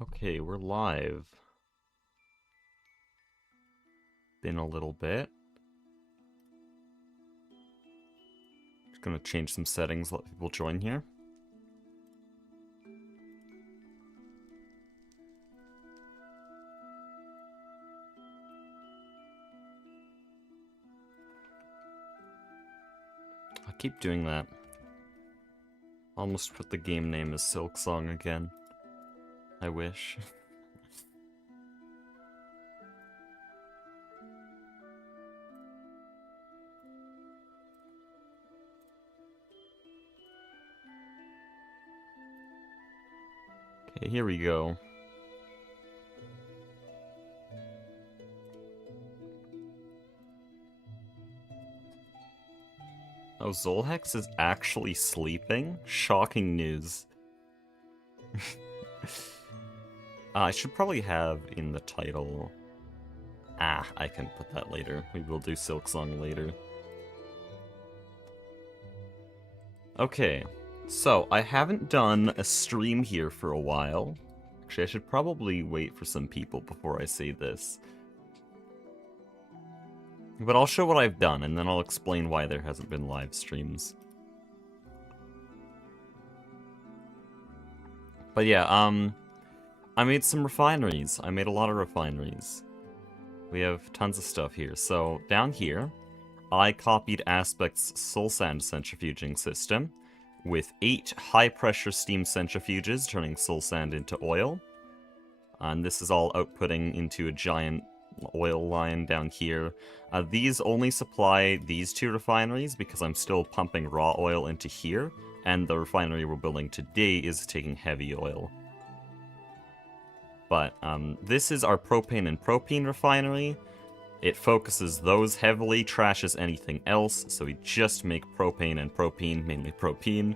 Okay, we're live. Been a little bit. Just gonna change some settings, let people join here. I keep doing that. Almost put the game name as Silksong again. I wish. Okay, here we go. Oh, Zolhex is actually sleeping? Shocking news. I should probably have in the title... I can put that later. We will do Silksong later. Okay, so I haven't done a stream here for a while. Actually, I should probably wait for some people before I say this. But I'll show what I've done, and then I'll explain why there hasn't been live streams. But yeah, I made some refineries. I made a lot of refineries. We have tons of stuff here. So, down here, I copied Aspect's soul sand centrifuging system with 8 high-pressure steam centrifuges turning soul sand into oil. And this is all outputting into a giant oil line down here. These only supply these 2 refineries because I'm still pumping raw oil into here, and the refinery we're building today is taking heavy oil. But this is our propane and propene refinery. It focuses those heavily, trashes anything else, so we just make propane and propene, mainly propene.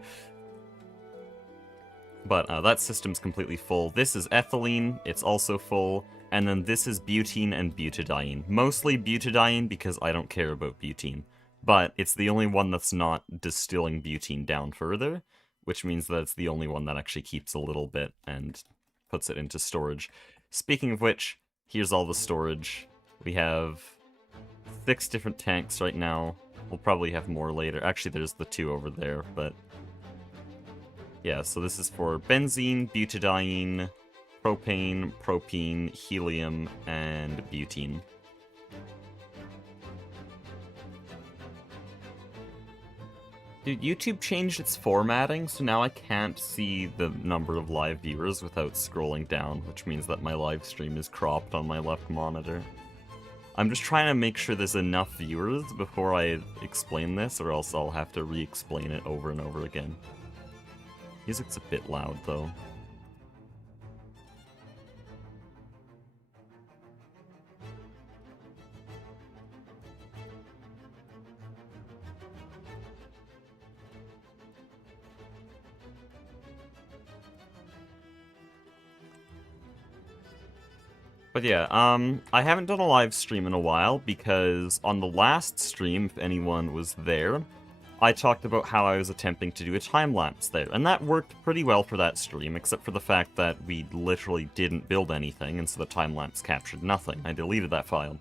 But that system's completely full. This is ethylene, it's also full. And then this is butene and butadiene. Mostly butadiene because I don't care about butene. But it's the only one that's not distilling butene down further, which means that it's the only one that actually keeps a little bit and puts it into storage. Speaking of which, here's all the storage. We have 6 different tanks right now. We'll probably have more later. Actually, there's the 2 over there, but... yeah, so this is for benzene, butadiene, propane, propene, helium, and butene. Dude, YouTube changed its formatting, so now I can't see the number of live viewers without scrolling down, which means that my live stream is cropped on my left monitor. I'm just trying to make sure there's enough viewers before I explain this, or else I'll have to re-explain it over and over again. Music's a bit loud, though. But yeah, I haven't done a live stream in a while because on the last stream, if anyone was there, I talked about how I was attempting to do a time-lapse there, and that worked pretty well for that stream, except for the fact that we literally didn't build anything, and so the time-lapse captured nothing. I deleted that file.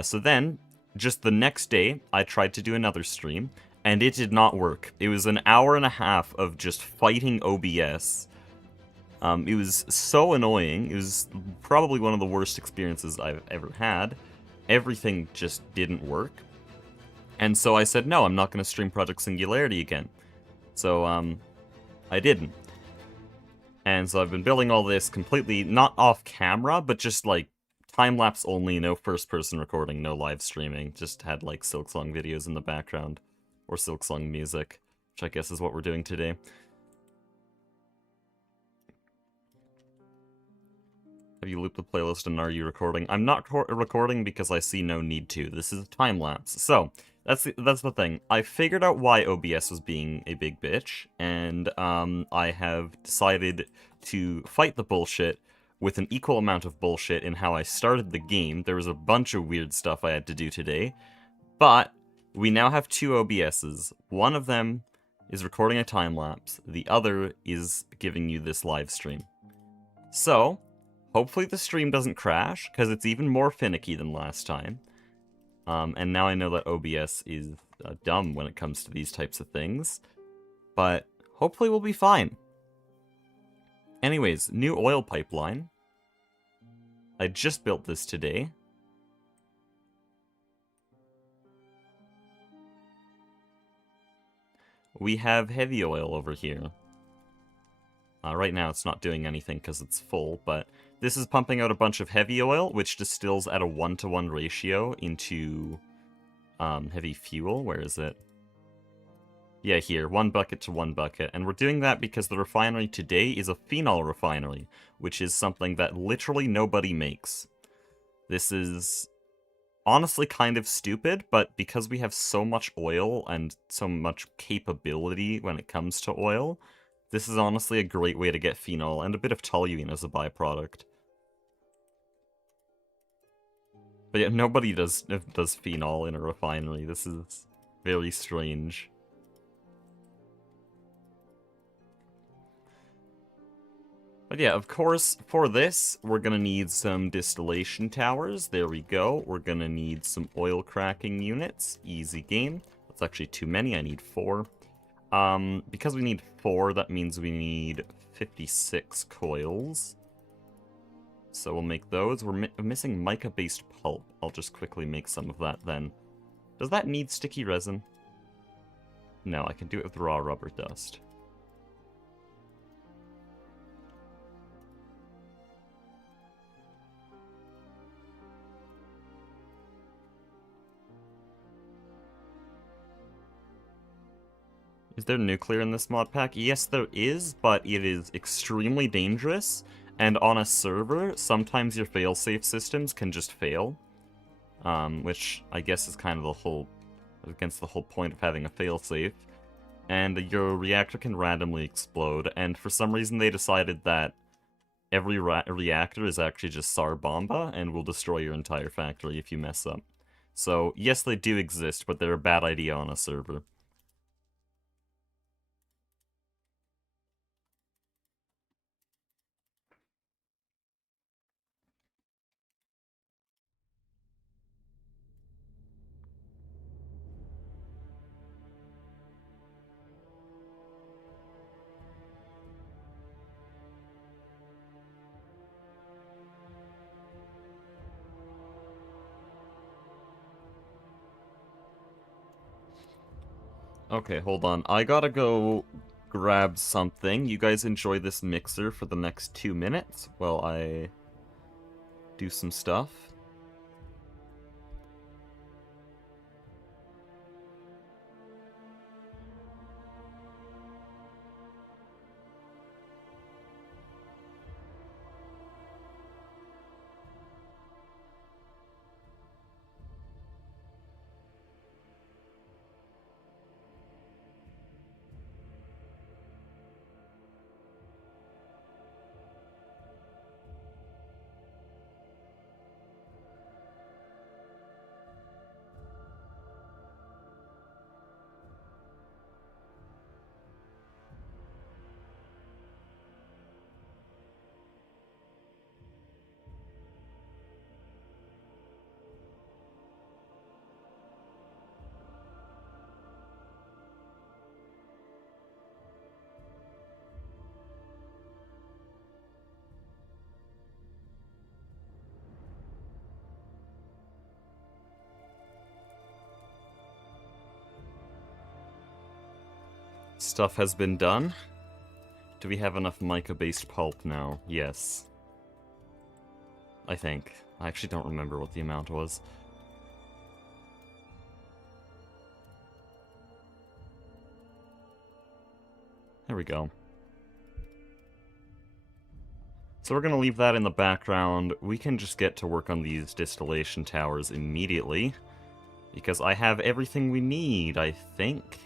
So then, just the next day, I tried to do another stream, and it did not work. It was an hour and a half of just fighting OBS. It was so annoying. It was probably one of the worst experiences I've ever had. Everything just didn't work. And so I said, no, I'm not going to stream Project Singularity again. So, I didn't. And so I've been building all this completely, not off camera, but just like time-lapse only, no first-person recording, no live streaming. Just had like Silksong videos in the background. Or Silksong music, which I guess is what we're doing today. Have you looped the playlist and are you recording? I'm not recording because I see no need to. This is a time-lapse. So, that's the thing. I figured out why OBS was being a big bitch, and I have decided to fight the bullshit with an equal amount of bullshit in how I started the game. There was a bunch of weird stuff I had to do today, but we now have 2 OBSs. One of them is recording a time-lapse. The other is giving you this live stream. So, hopefully the stream doesn't crash, because it's even more finicky than last time. And now I know that OBS is dumb when it comes to these types of things. But hopefully we'll be fine. Anyways, new oil pipeline. I just built this today. We have heavy oil over here. Right now it's not doing anything because it's full, but this is pumping out a bunch of heavy oil, which distills at a 1-to-1 ratio into heavy fuel. Where is it? Yeah, here, 1 bucket to 1 bucket. And we're doing that because the refinery today is a phenol refinery, which is something that literally nobody makes. This is honestly kind of stupid, but because we have so much oil and so much capability when it comes to oil, this is honestly a great way to get phenol and a bit of toluene as a byproduct. But yeah, nobody does phenol in a refinery. This is very strange. But yeah, of course, for this, we're gonna need some distillation towers. There we go. We're gonna need some oil cracking units. Easy game. That's actually too many. I need 4. Because we need 4, that means we need 56 coils. So we'll make those. We're missing mica-based pulp. I'll just quickly make some of that then. Does that need sticky resin? No, I can do it with raw rubber dust. Is there nuclear in this mod pack? Yes, there is, but it is extremely dangerous. And on a server, sometimes your failsafe systems can just fail. Which I guess is kind of against the whole point of having a failsafe. And your reactor can randomly explode, and for some reason they decided that every reactor is actually just SAR Bomba, and will destroy your entire factory if you mess up. So, yes, they do exist, but they're a bad idea on a server. Okay, hold on. I gotta go grab something. You guys enjoy this mixer for the next 2 minutes while I do some stuff. Stuff has been done. Do we have enough mica-based pulp now? Yes. I think. I actually don't remember what the amount was. There we go. So we're going to leave that in the background. We can just get to work on these distillation towers immediately, because I have everything we need, I think.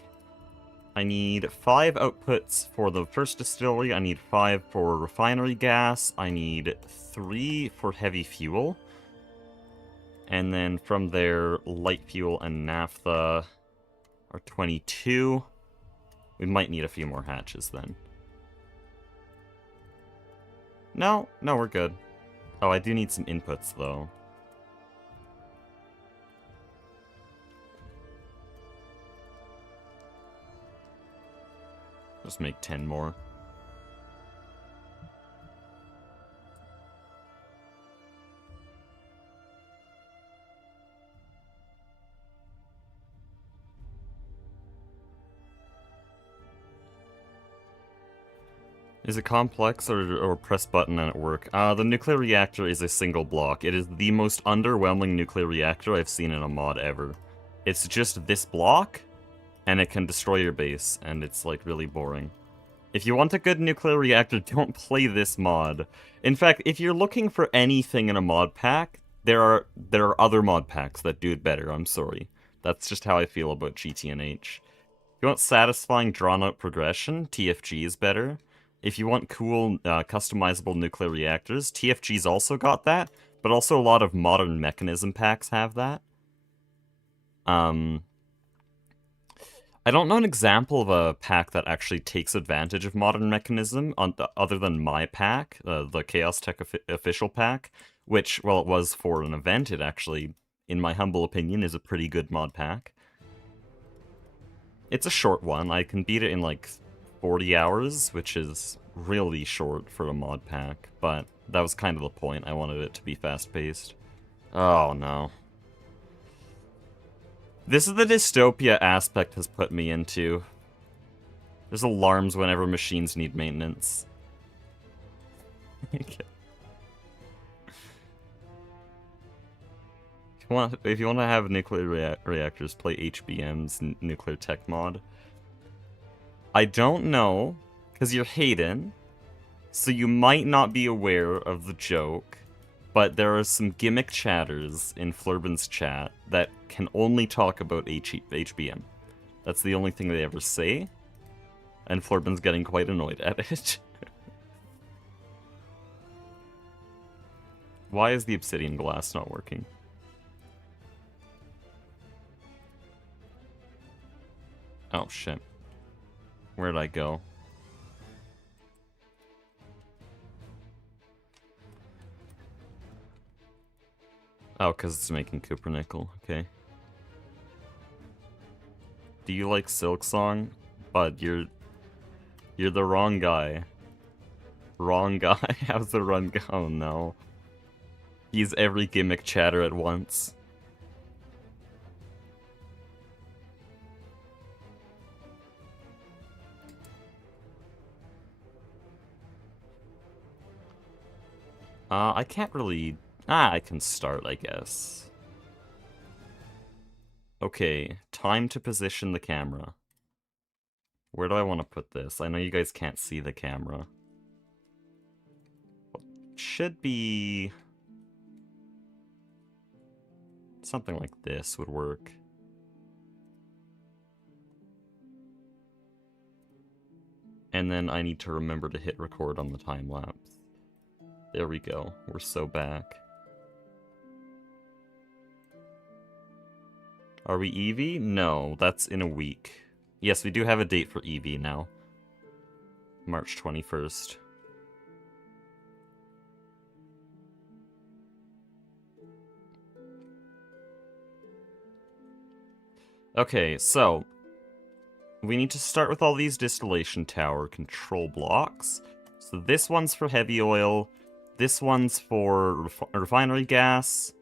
I need 5 outputs for the first distillery, I need 5 for refinery gas, I need 3 for heavy fuel, and then from there, light fuel and naphtha are 22. We might need a few more hatches then. No, no, we're good. Oh, I do need some inputs, though. Just make 10 more. Is it complex or press button and it work? The nuclear reactor is a single block. It is the most underwhelming nuclear reactor I've seen in a mod ever. It's just this block, and it can destroy your base, and it's like really boring. If you want a good nuclear reactor, don't play this mod. In fact, if you're looking for anything in a mod pack, there are other mod packs that do it better, I'm sorry. That's just how I feel about GTNH. If you want satisfying drawn-out progression, TFG is better. If you want cool, customizable nuclear reactors, TFG's also got that, but also a lot of modern mechanism packs have that. I don't know an example of a pack that actually takes advantage of modern mechanism other than my pack, the Chaos Tech official pack, which, well, it was for an event, it actually, in my humble opinion, is a pretty good mod pack. It's a short one. I can beat it in like 40 hours, which is really short for a mod pack, but that was kind of the point. I wanted it to be fast-paced. Oh no. This is the dystopia aspect has put me into. There's alarms whenever machines need maintenance. Okay. If you want to have nuclear reactors, play HBM's nuclear tech mod. I don't know, because you're Hayden, so you might not be aware of the joke, but there are some gimmick chatters in Flurbin's chat that can only talk about HBM. That's the only thing they ever say, and Flurbin's getting quite annoyed at it. Why is the obsidian glass not working? Oh shit. Where'd I go? Oh, because it's making Cupronickel. Okay. Do you like Silksong? Bud, you're the wrong guy. Wrong guy? How's the run go? Oh no. He's every gimmick chatter at once. I can't really... I can start, I guess. Okay, time to position the camera. Where do I want to put this? I know you guys can't see the camera. Should be... something like this would work. And then I need to remember to hit record on the time-lapse. There we go. We're so back. Are we Eevee? No, that's in a week. Yes, we do have a date for Eevee now. March 21st. Okay, so we need to start with all these distillation tower control blocks. So this one's for heavy oil. This one's for refinery gas.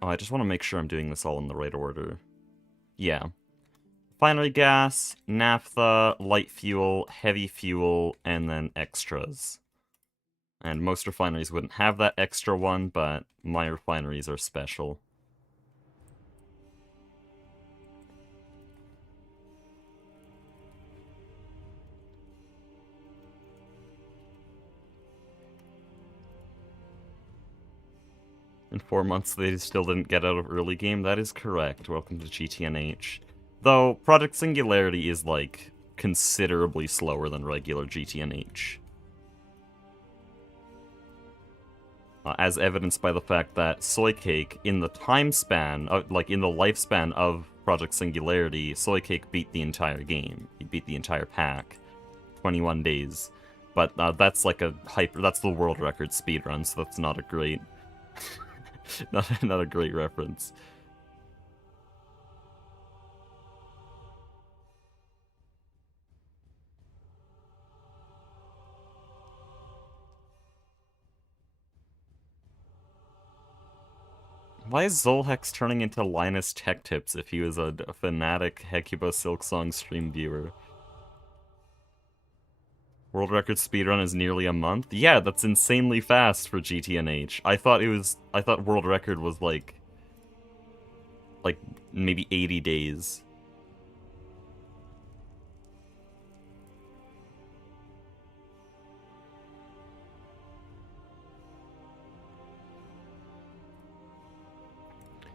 Oh, I just want to make sure I'm doing this all in the right order. Yeah. Refinery gas, naphtha, light fuel, heavy fuel, and then extras. And most refineries wouldn't have that extra one, but my refineries are special. In 4 months, they still didn't get out of early game. That is correct. Welcome to GTNH. Though, Project Singularity is, like, considerably slower than regular GTNH. As evidenced by the fact that Soy Cake, in the time span, like, in the lifespan of Project Singularity, Soy Cake beat the entire game. He beat the entire pack. 21 days. But that's like a that's the world record speedrun, so that's not a great... not a great reference. Why is Zolhex turning into Linus Tech Tips if he was a fanatic Hecuba Silksong stream viewer? World record speedrun is nearly a month? Yeah, that's insanely fast for GTNH. I thought world record was like maybe 80 days.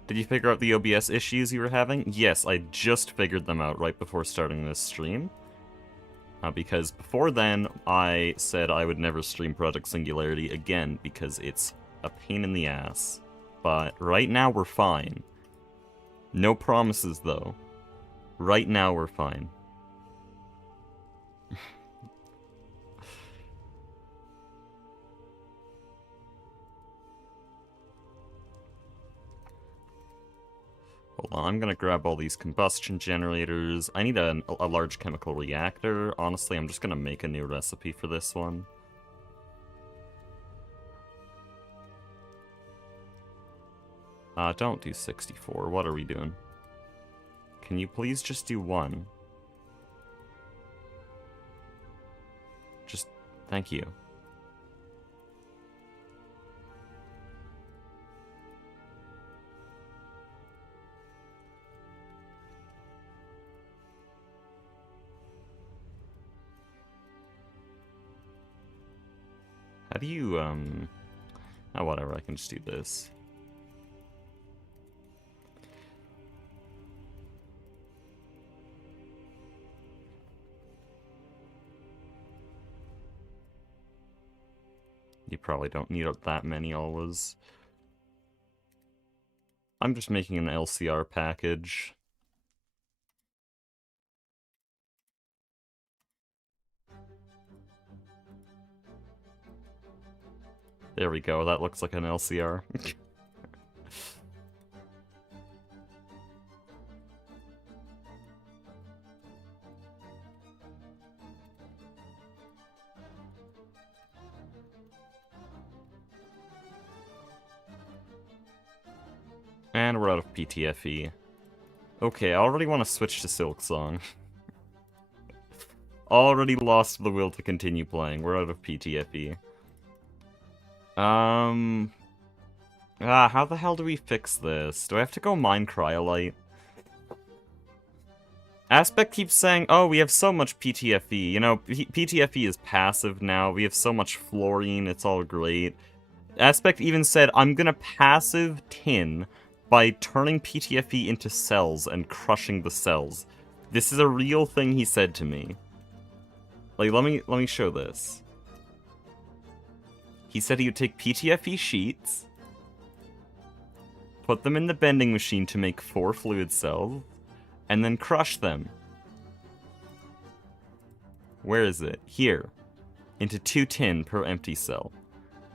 Did you figure out the OBS issues you were having? Yes, I just figured them out right before starting this stream. Because before then, I said I would never stream Project Singularity again because it's a pain in the ass. But right now we're fine. No promises though. Right now we're fine. Hold on, I'm gonna grab all these combustion generators. I need a large chemical reactor. Honestly, I'm just gonna make a new recipe for this one. Don't do 64. What are we doing? Can you please just do 1? Just... thank you. How do you, oh, whatever, I can just do this. You probably don't need that many always. I'm just making an LCR package. There we go, that looks like an LCR. And we're out of PTFE. Okay, I already want to switch to Silksong. Already lost the will to continue playing. We're out of PTFE. How the hell do we fix this? Do I have to go mine cryolite? Aspect keeps saying, oh, we have so much PTFE. You know, PTFE is passive now. We have so much fluorine. It's all great. Aspect even said, I'm gonna passive tin by turning PTFE into cells and crushing the cells. This is a real thing he said to me. Like, let me show this. He said he would take PTFE sheets, put them in the bending machine to make 4 fluid cells, and then crush them. Where is it? Here. Into 2 tin per empty cell.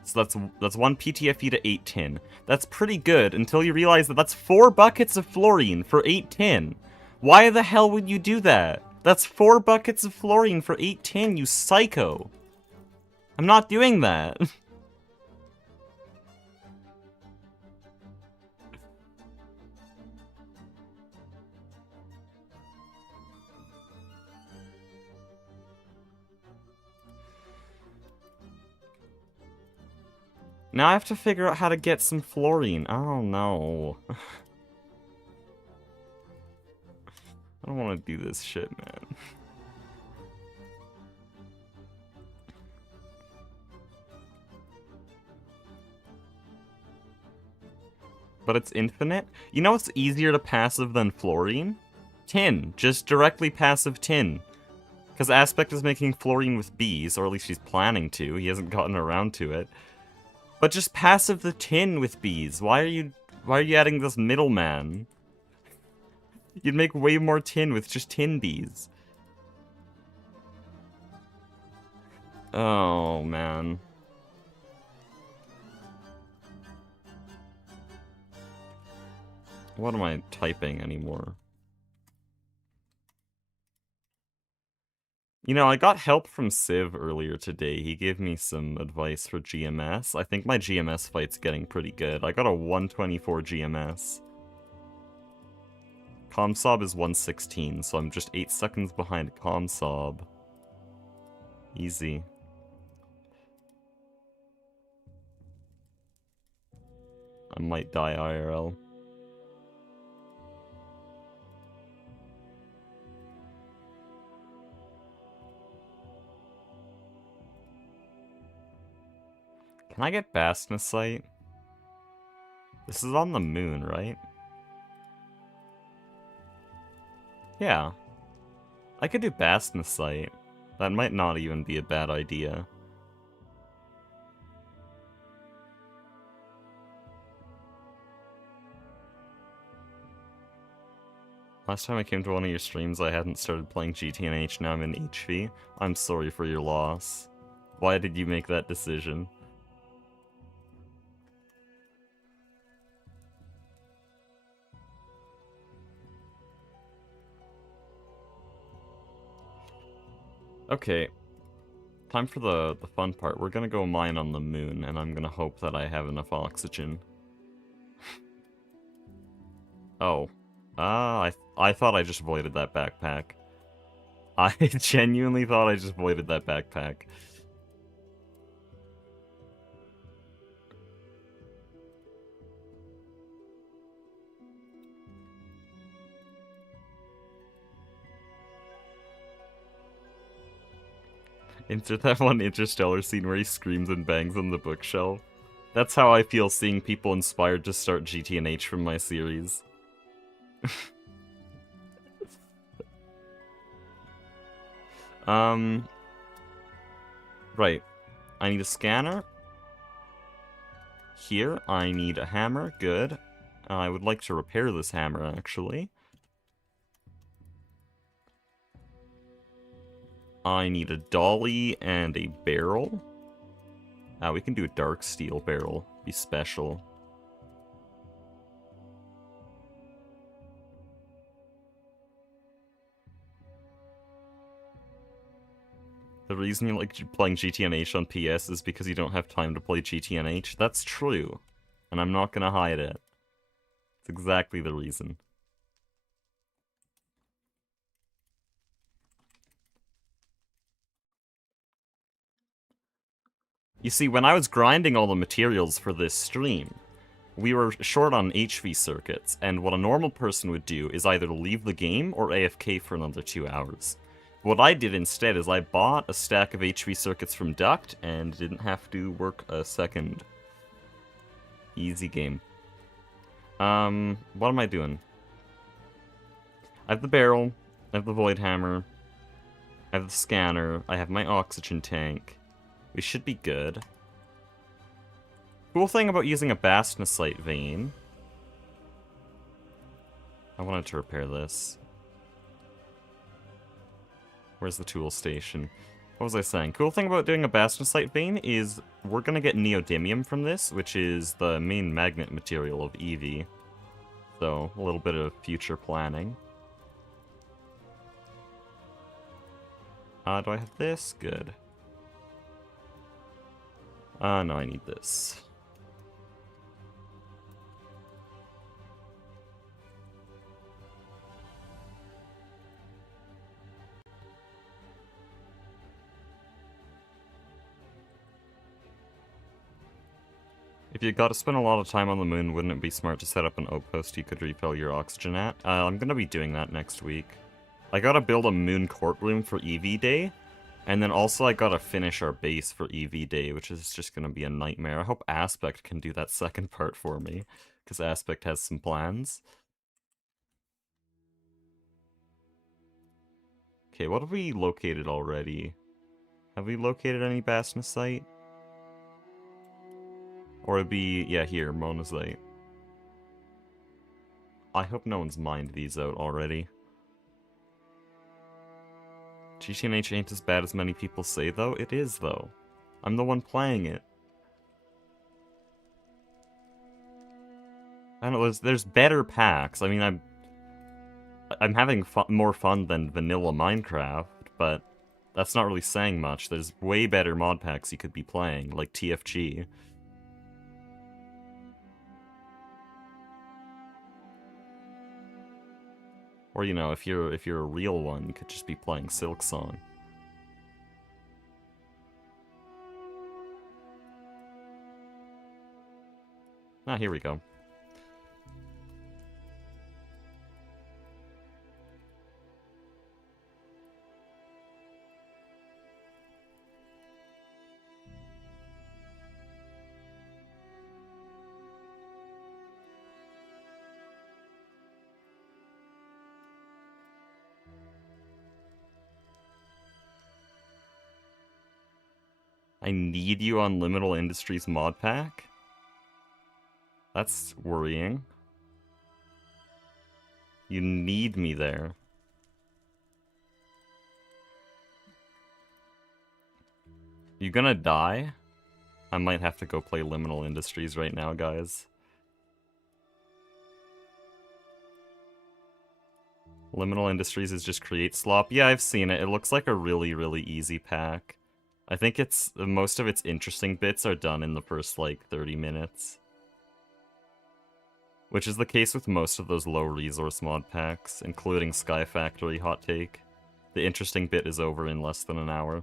So that's 1 PTFE to 8 tin. That's pretty good until you realize that that's 4 buckets of fluorine for 8 tin. Why the hell would you do that? That's 4 buckets of fluorine for 8 tin, you psycho. I'm not doing that. Now I have to figure out how to get some fluorine. Oh no. I don't want to do this shit, man. But it's infinite? You know what's easier to passive than fluorine? Tin. Just directly passive tin. Because Aspect is making fluorine with bees, or at least he's planning to. He hasn't gotten around to it. But just passive the tin with bees. Why are you adding this middleman? You'd make way more tin with just tin bees. Oh, man. What am I typing anymore? You know, I got help from Civ earlier today. He gave me some advice for GMS. I think my GMS fight's getting pretty good. I got a 124 GMS. Comsob is 116, so I'm just 8 seconds behind Comsob. Easy. I might die IRL. Can I get Bastnasite? This is on the moon, right? Yeah. I could do Bastnasite. That might not even be a bad idea. Last time I came to one of your streams, I hadn't started playing GTNH, now I'm in HV. I'm sorry for your loss. Why did you make that decision? Okay. Time for the fun part. We're gonna go mine on the moon, and I'm gonna hope that I have enough oxygen. Oh. I thought I just voided that backpack. I genuinely thought I just voided that backpack. Into that one Interstellar scene where he screams and bangs on the bookshelf. That's how I feel seeing people inspired to start GTNH from my series. Right. I need a scanner. Here, I need a hammer. Good. I would like to repair this hammer, actually. I need a dolly and a barrel. We can do a dark steel barrel. Be special. The reason you like playing GTNH on PS is because you don't have time to play GTNH. That's true. And I'm not gonna hide it. It's exactly the reason. You see, when I was grinding all the materials for this stream, we were short on HV circuits, and what a normal person would do is either leave the game or AFK for another 2 hours. What I did instead is I bought a stack of HV circuits from Duct and didn't have to work a second. Easy game. What am I doing? I have the barrel, I have the void hammer, I have the scanner, I have my oxygen tank. We should be good. Cool thing about using a Bastnasite vein. I wanted to repair this. Where's the tool station? What was I saying? Cool thing about doing a Bastnasite vein is we're gonna get neodymium from this, which is the main magnet material of EV. So, a little bit of future planning. Do I have this? Good. No, I need this. If you got to spend a lot of time on the moon, wouldn't it be smart to set up an outpost you could refill your oxygen at? I'm gonna be doing that next week. I gotta build a moon courtroom for EV Day, and then also I gotta finish our base for EV Day, which is just gonna be a nightmare. I hope Aspect can do that second part for me, because Aspect has some plans. Okay, what have we located already? Have we located any Bastnasite? Or it'd be, yeah, here, Monazite. I hope no one's mined these out already. GTNH ain't as bad as many people say, though. It is, though. I'm the one playing it. I don't know, there's better packs. I mean, I'm having more fun than vanilla Minecraft, but that's not really saying much. There's way better mod packs you could be playing, like TFG. Or, you know, if you're a real one, you could just be playing Silksong. Ah, here we go. I need you on Liminal Industries mod pack? That's worrying. You need me there. You gonna die? I might have to go play Liminal Industries right now, guys. Liminal Industries is just create slop. Yeah, I've seen it. It looks like a really, really easy pack. I think most of its interesting bits are done in the first, like, 30 minutes. Which is the case with most of those low resource mod packs, including Sky Factory Hot Take. The interesting bit is over in less than an hour.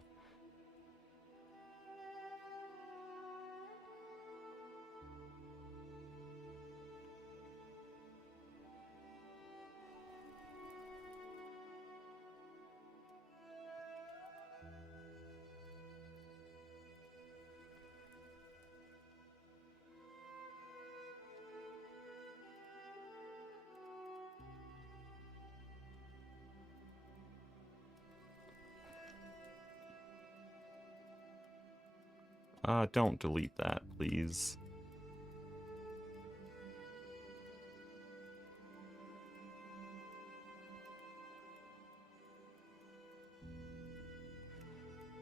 Don't delete that, please.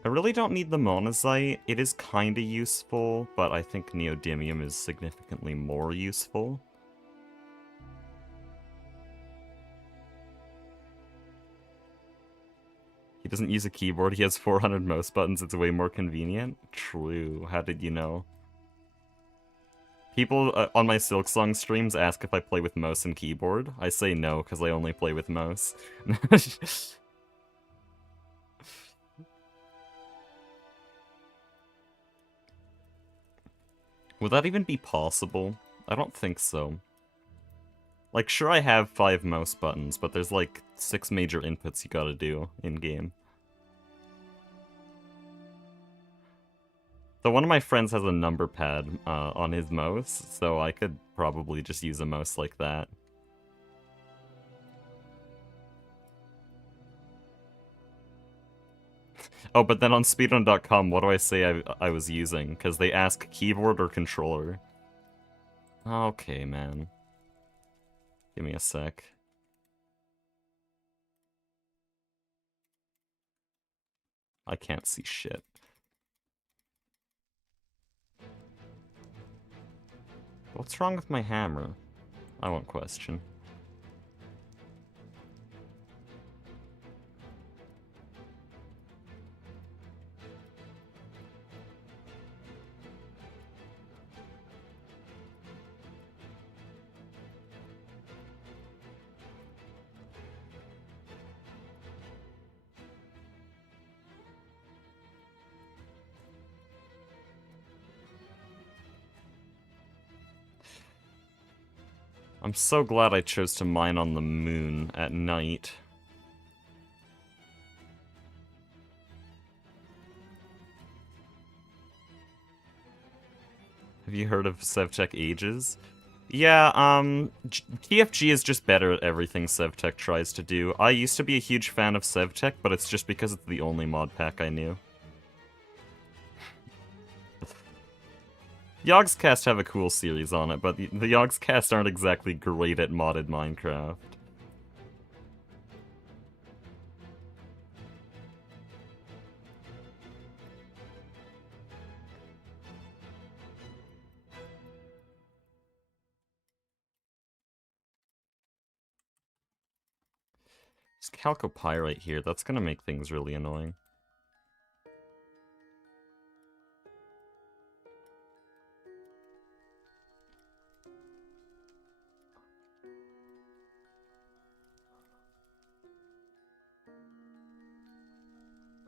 I really don't need the monazite. It is kinda useful, but I think neodymium is significantly more useful. He doesn't use a keyboard, he has 400 mouse buttons, it's way more convenient. True, how did you know? People on my Silksong streams ask if I play with mouse and keyboard. I say no, because I only play with mouse. Would that even be possible? I don't think so. Like, sure I have 5 mouse buttons, but there's like 6 major inputs you gotta do in-game. So one of my friends has a number pad on his mouse, so I could probably just use a mouse like that. Oh, but then on speedrun.com, what do I say I was using? Because they ask keyboard or controller. Okay, man. Give me a sec. I can't see shit. What's wrong with my hammer? I won't question. I'm so glad I chose to mine on the moon at night. Have you heard of SevTech Ages? Yeah, TFG is just better at everything SevTech tries to do. I used to be a huge fan of SevTech, but it's just because it's the only mod pack I knew. Yogscast have a cool series on it, but the Yogscast aren't exactly great at modded Minecraft. There's chalcopyrite here. That's gonna make things really annoying.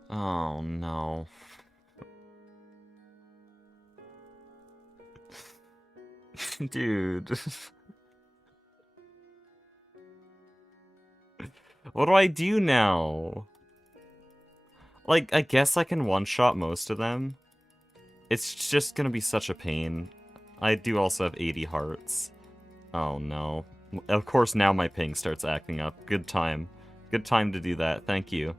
Oh no. Dude. What do I do now? Like, I guess I can one-shot most of them. It's just gonna be such a pain. I do also have 80 hearts. Oh no. Of course now my ping starts acting up. Good time. Good time to do that. Thank you.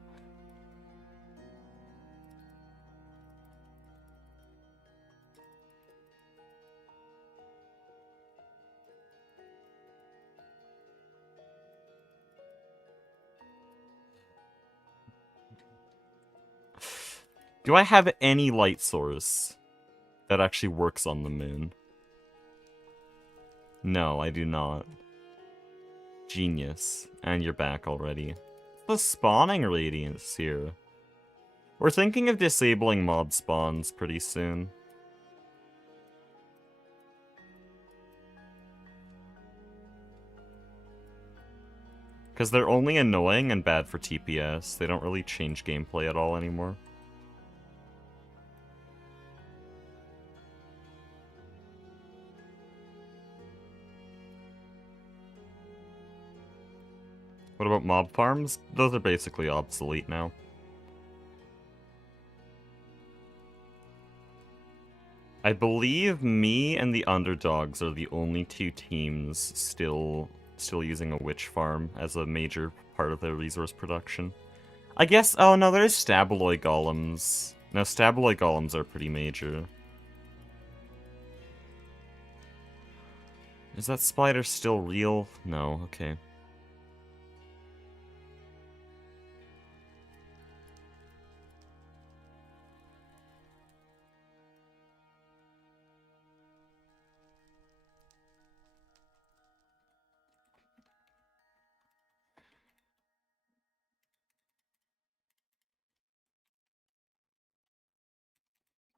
Do I have any light source that actually works on the moon? No, I do not. Genius. And you're back already. The spawning radius here. We're thinking of disabling mob spawns pretty soon. Because they're only annoying and bad for TPS. They don't really change gameplay at all anymore. What about mob farms? Those are basically obsolete now. I believe me and the underdogs are the only two teams still using a witch farm as a major part of their resource production. I guess, oh no, there's stabaloid golems. No, stabaloid golems are pretty major. Is that spider still real? No, okay.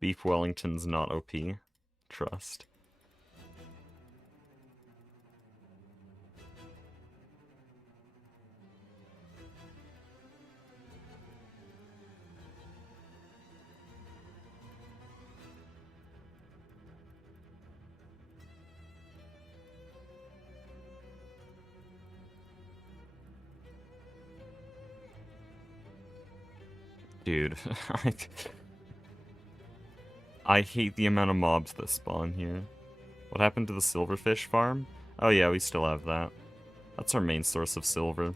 Beef Wellington's not OP. Trust. Dude, I hate the amount of mobs that spawn here. What happened to the silverfish farm? Oh yeah, we still have that. That's our main source of silver.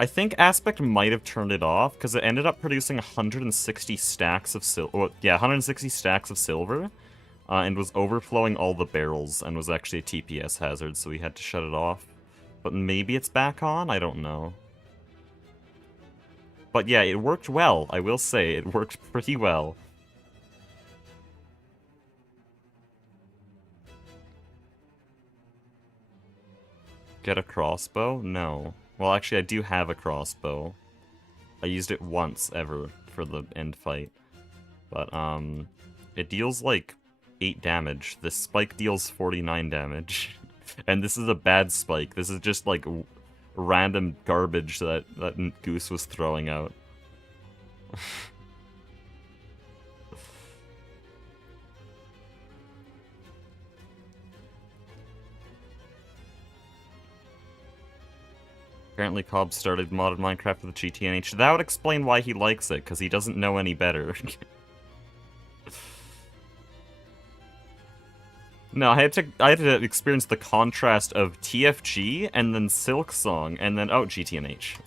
I think Aspect might have turned it off, because it ended up producing 160 stacks of silver. Yeah, 160 stacks of silver, and was overflowing all the barrels, and was actually a TPS hazard, so we had to shut it off. But maybe it's back on? I don't know. But yeah, it worked well, I will say. It worked pretty well. Get a crossbow? No. Well, actually, I do have a crossbow. I used it once, ever, for the end fight. But, it deals, like, 8 damage. This spike deals 49 damage. And this is a bad spike. This is just, like, random garbage that Goose was throwing out. Apparently Cobb started modded Minecraft with GTNH. That would explain why he likes it, because he doesn't know any better. No, I had to experience the contrast of TFG, and then Silksong, and then, oh, GTNH.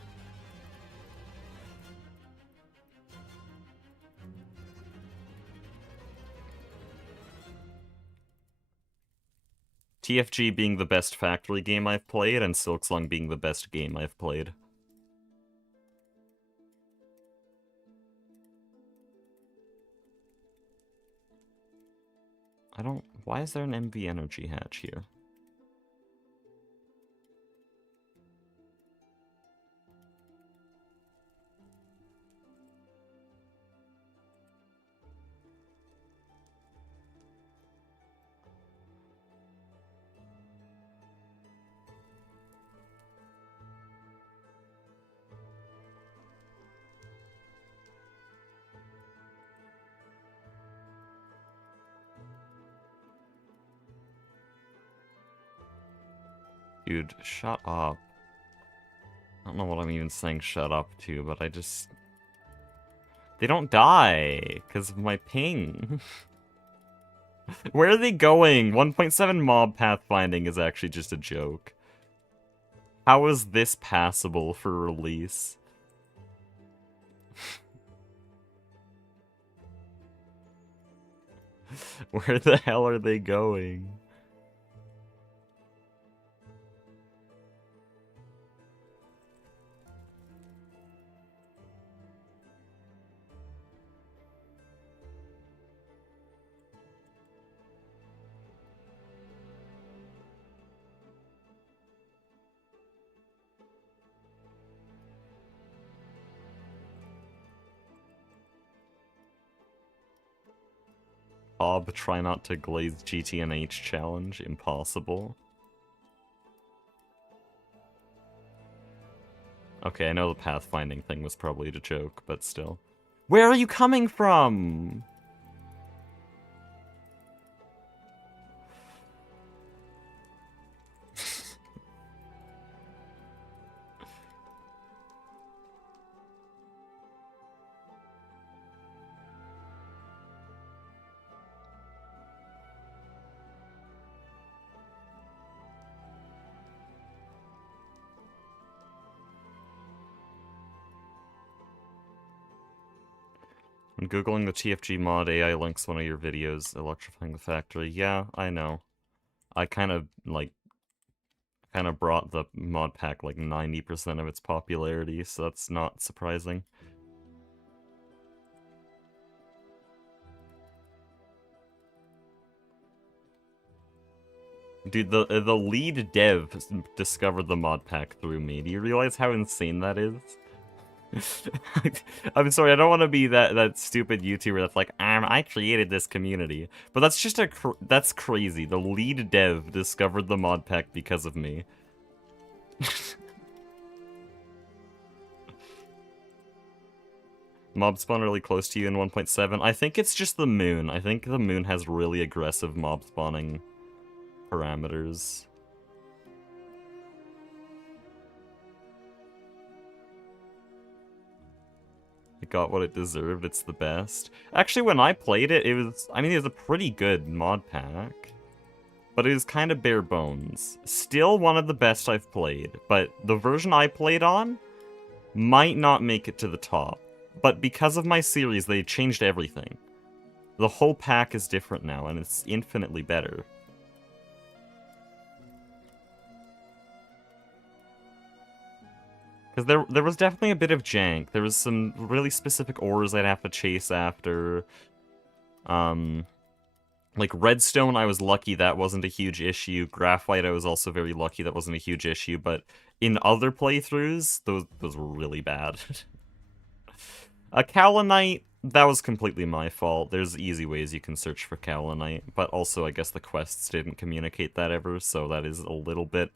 TFG being the best factory game I've played, and Silksong being the best game I've played. I don't... Why is there an MV energy hatch here? Dude, shut up. I don't know what I'm even saying shut up to, but I just... They don't die, because of my ping. Where are they going? 1.7 mob pathfinding is actually just a joke. How is this passable for release? Where the hell are they going? Bob, try not to glaze GTNH challenge. Impossible. Okay, I know the pathfinding thing was probably a joke, but still. Where are you coming from? I'm googling the TFG mod AI links one of your videos, electrifying the factory. Yeah, I know. I kind of brought the mod pack like 90% of its popularity, so that's not surprising. Dude, the lead dev discovered the mod pack through me. Do you realize how insane that is? I'm sorry, I don't want to be that stupid YouTuber that's like, I created this community. But that's just that's crazy. The lead dev discovered the mod pack because of me. Mob spawn really close to you in 1.7. I think it's just the moon. I think the moon has really aggressive mob spawning parameters. It got what it deserved, it's the best. Actually, when I played it, it was a pretty good mod pack. But it was kind of bare bones. Still one of the best I've played, but the version I played on might not make it to the top. But because of my series, they changed everything. The whole pack is different now, and it's infinitely better. Because there was definitely a bit of jank. There was some really specific ores I'd have to chase after. Like redstone, I was lucky that wasn't a huge issue. Graphite, I was also very lucky that wasn't a huge issue. But in other playthroughs, those were really bad. Kaolinite, that was completely my fault. There's easy ways you can search for Kaolinite. But also, I guess the quests didn't communicate that ever, so that is a little bit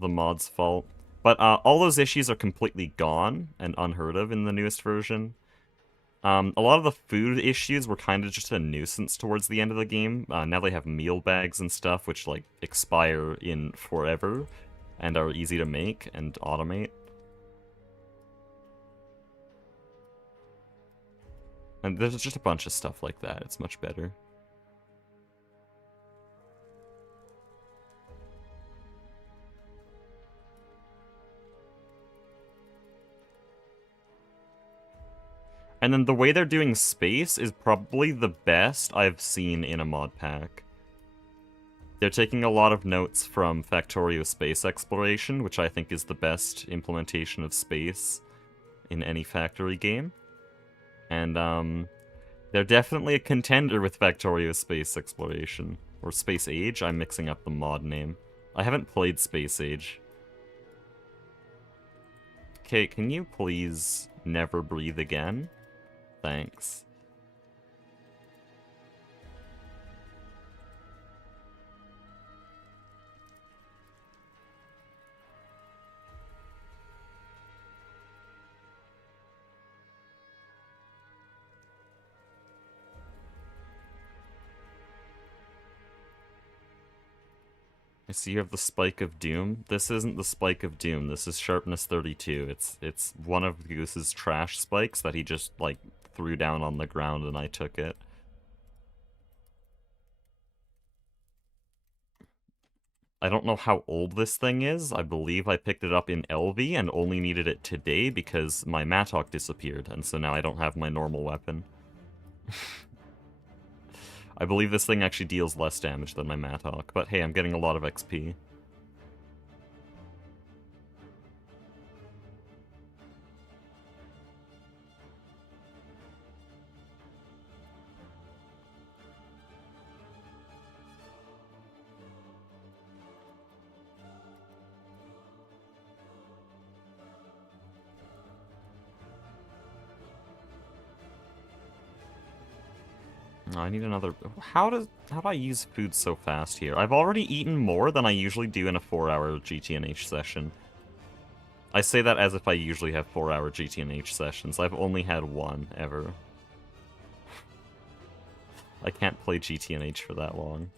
the mod's fault. But all those issues are completely gone and unheard of in the newest version. A lot of the food issues were kind of just a nuisance towards the end of the game. Now they have meal bags and stuff, which like expire in forever and are easy to make and automate. And there's just a bunch of stuff like that. It's much better. And then the way they're doing space is probably the best I've seen in a mod pack. They're taking a lot of notes from Factorio Space Exploration, which I think is the best implementation of space in any factory game. And they're definitely a contender with Factorio Space Exploration. Or Space Age, I'm mixing up the mod name. I haven't played Space Age. Okay, can you please never breathe again? Thanks. I So you have the Spike of Doom. This isn't the Spike of Doom. This is Sharpness 32. It's one of Goose's trash spikes that he just, like, threw down on the ground and I took it. I don't know how old this thing is. I believe I picked it up in LV and only needed it today because my Mattock disappeared, and so now I don't have my normal weapon. I believe this thing actually deals less damage than my Mattock, but hey, I'm getting a lot of XP. I need another... How do I use food so fast here? I've already eaten more than I usually do in a 4-hour GTNH session. I say that as if I usually have 4-hour GTNH sessions. I've only had one, ever. I can't play GTNH for that long.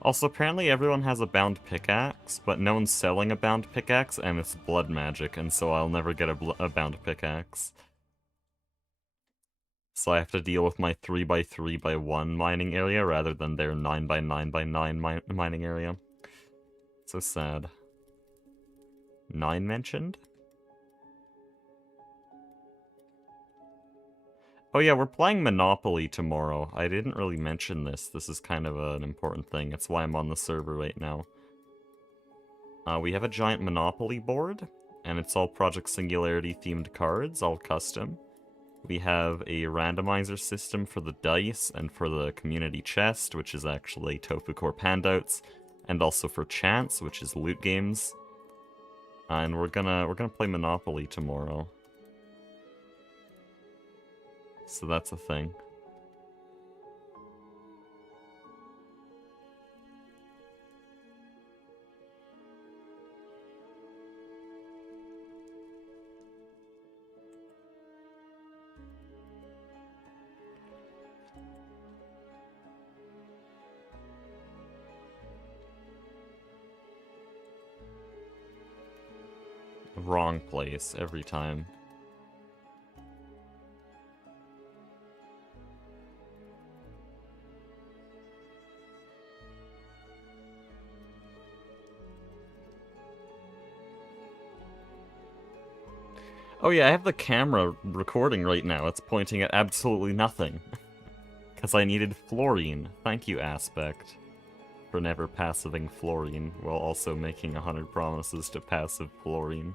Also, apparently everyone has a bound pickaxe, but no one's selling a bound pickaxe, and it's blood magic, and so I'll never get a bound pickaxe. So I have to deal with my 3x3x1 mining area rather than their 9x9x9 mining area. So sad. 9 mentioned? Oh yeah, we're playing Monopoly tomorrow. I didn't really mention this. This is kind of an important thing. It's why I'm on the server right now. We have a giant Monopoly board, and it's all Project Singularity themed cards, all custom. We have a randomizer system for the dice and for the community chest, which is actually Tofu Core Pandouts, and also for chance, which is loot games. And we're gonna play Monopoly tomorrow. So that's a thing. Wrong place every time. Oh yeah, I have the camera recording right now. It's pointing at absolutely nothing. Because I needed Fluorine. Thank you, Aspect, for never passiving Fluorine, while also making 100 promises to passive Fluorine.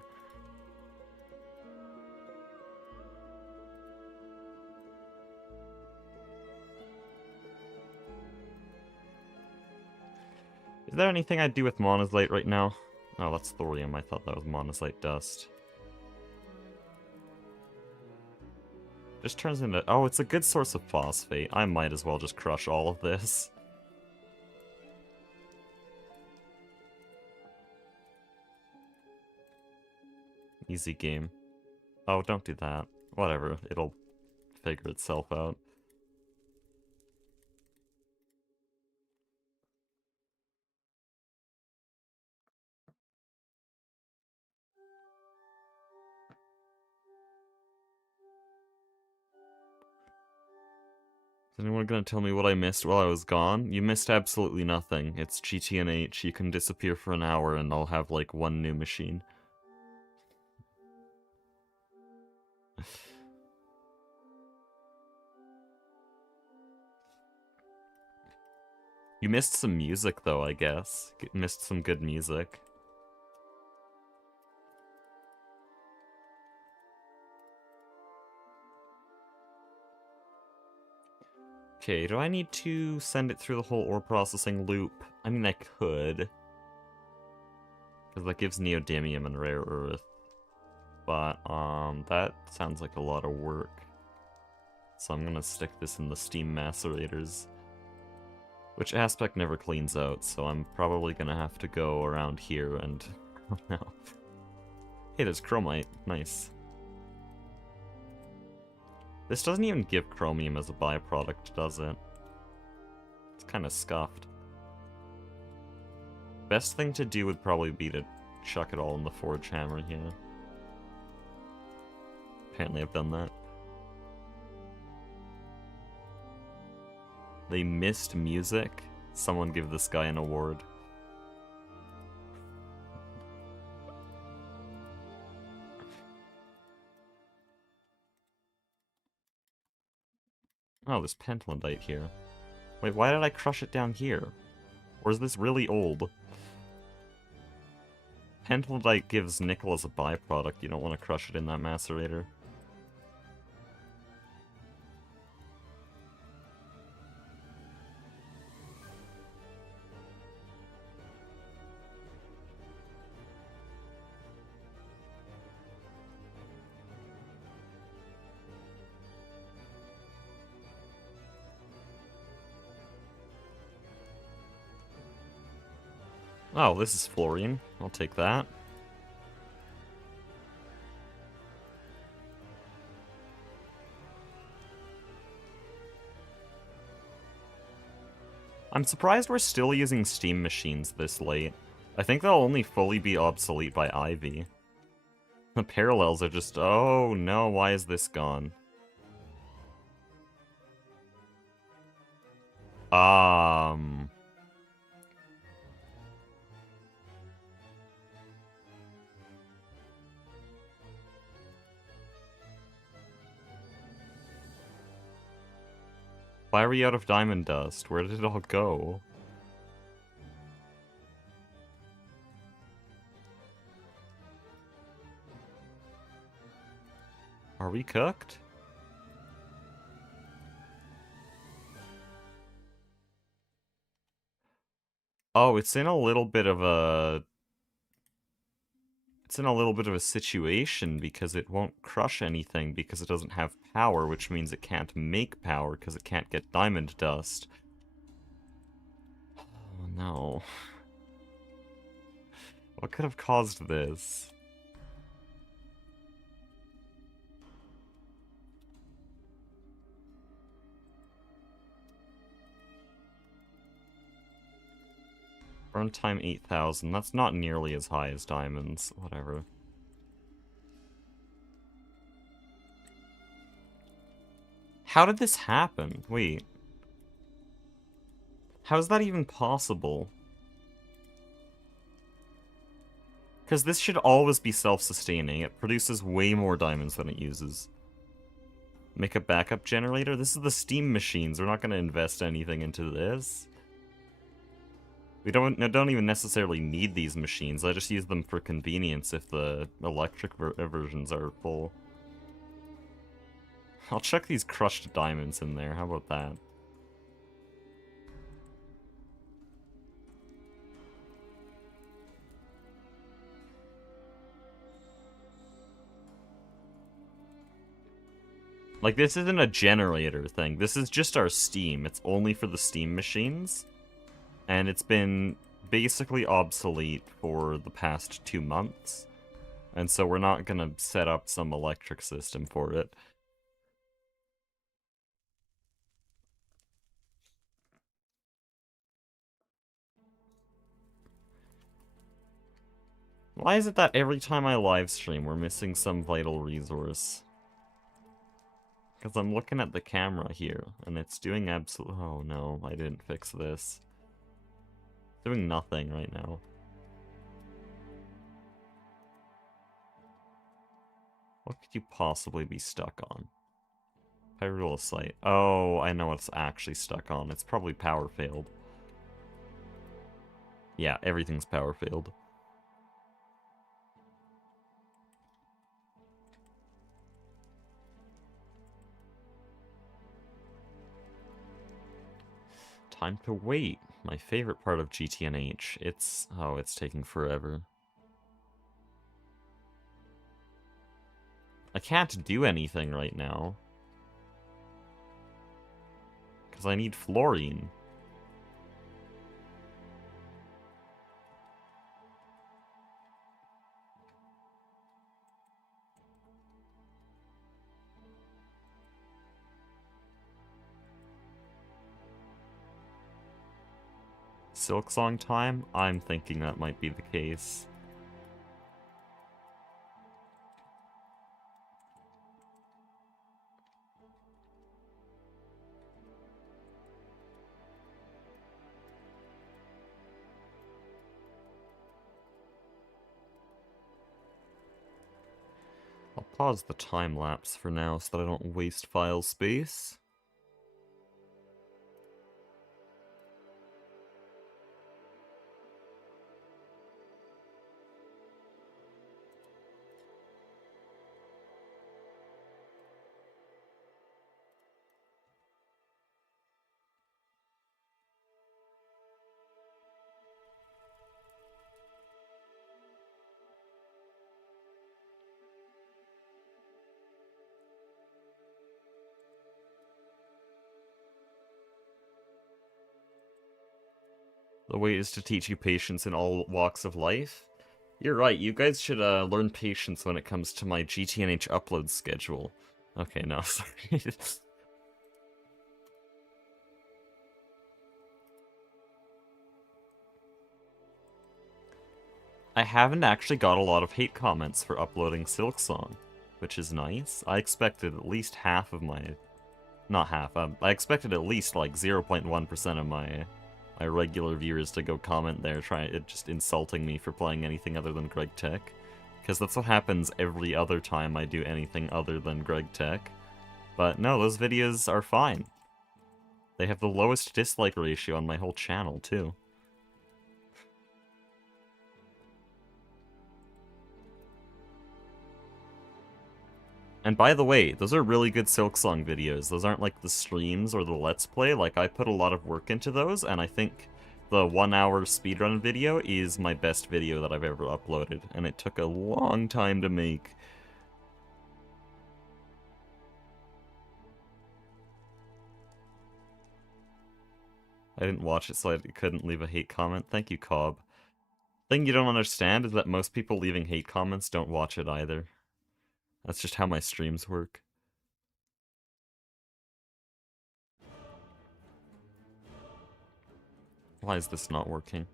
Is there anything I'd do with monazite right now? Oh, that's thorium. I thought that was monazite dust. Just turns into... Oh, it's a good source of phosphate. I might as well just crush all of this. Easy game. Oh, don't do that. Whatever. It'll figure itself out. Is anyone gonna tell me what I missed while I was gone? You missed absolutely nothing. It's GTNH. You can disappear for an hour and I'll have like one new machine. You missed some music though, I guess. Missed some good music. Okay, do I need to send it through the whole ore processing loop? I mean, I could. Because that gives neodymium and rare earth. But, that sounds like a lot of work. So I'm gonna stick this in the steam macerators. Which aspect never cleans out, so I'm probably gonna have to go around here and... oh no. Hey, there's chromite. Nice. This doesn't even give chromium as a byproduct, does it? It's kind of scuffed. Best thing to do would probably be to chuck it all in the forge hammer here. Apparently I've done that. They missed music. Someone give this guy an award. Oh, there's pentlandite here. Wait, why did I crush it down here? Or is this really old? Pentlandite gives nickel as a byproduct. You don't want to crush it in that macerator. Oh, this is fluorine. I'll take that. I'm surprised we're still using steam machines this late. I think they'll only fully be obsolete by Ivy. The parallels are just... oh no, why is this gone? Why are we out of diamond dust? Where did it all go? Are we cooked? Oh, it's in a little bit of a... it's in a little bit of a situation because it won't crush anything because it doesn't have power, which means it can't make power because it can't get diamond dust. Oh no. What could have caused this? Burn time 8,000. That's not nearly as high as diamonds. Whatever. How did this happen? Wait. How is that even possible? Because this should always be self-sustaining. It produces way more diamonds than it uses. Make a backup generator? This is the steam machines. We're not going to invest anything into this. We don't even necessarily need these machines. I just use them for convenience if the electric versions are full. I'll chuck these crushed diamonds in there. How about that? Like, this isn't a generator thing. This is just our steam. It's only for the steam machines. And it's been basically obsolete for the past 2 months. And so we're not gonna set up some electric system for it. Why is it that every time I live stream we're missing some vital resource? Because I'm looking at the camera here, and it's doing absolute... oh no, I didn't fix this. It's doing nothing right now. What could you possibly be stuck on? Pyrolusite. Oh, I know what it's actually stuck on. It's probably power failed. Yeah, everything's power failed. Time to wait. My favorite part of GTNH. It's taking forever. I can't do anything right now. Because I need fluorine. Silksong time? I'm thinking that might be the case. I'll pause the time lapse for now so that I don't waste file space. The way is to teach you patience in all walks of life. You're right, you guys should learn patience when it comes to my GTNH upload schedule. Okay, no, sorry. I haven't actually got a lot of hate comments for uploading Silksong, which is nice. I expected at least half of my... Not half, I expected at least like 0.1% of my regular viewers to go comment there, just insulting me for playing anything other than Greg Tech. Because that's what happens every other time I do anything other than Greg Tech. But no, those videos are fine. They have the lowest dislike ratio on my whole channel, too. And by the way, those are really good Silksong videos. Those aren't like the streams or the Let's Play. Like, I put a lot of work into those, and I think the 1 hour speedrun video is my best video that I've ever uploaded, and it took a long time to make. I didn't watch it, so I couldn't leave a hate comment. Thank you, Cobb. Thing you don't understand is that most people leaving hate comments don't watch it either. That's just how my streams work. Why is this not working?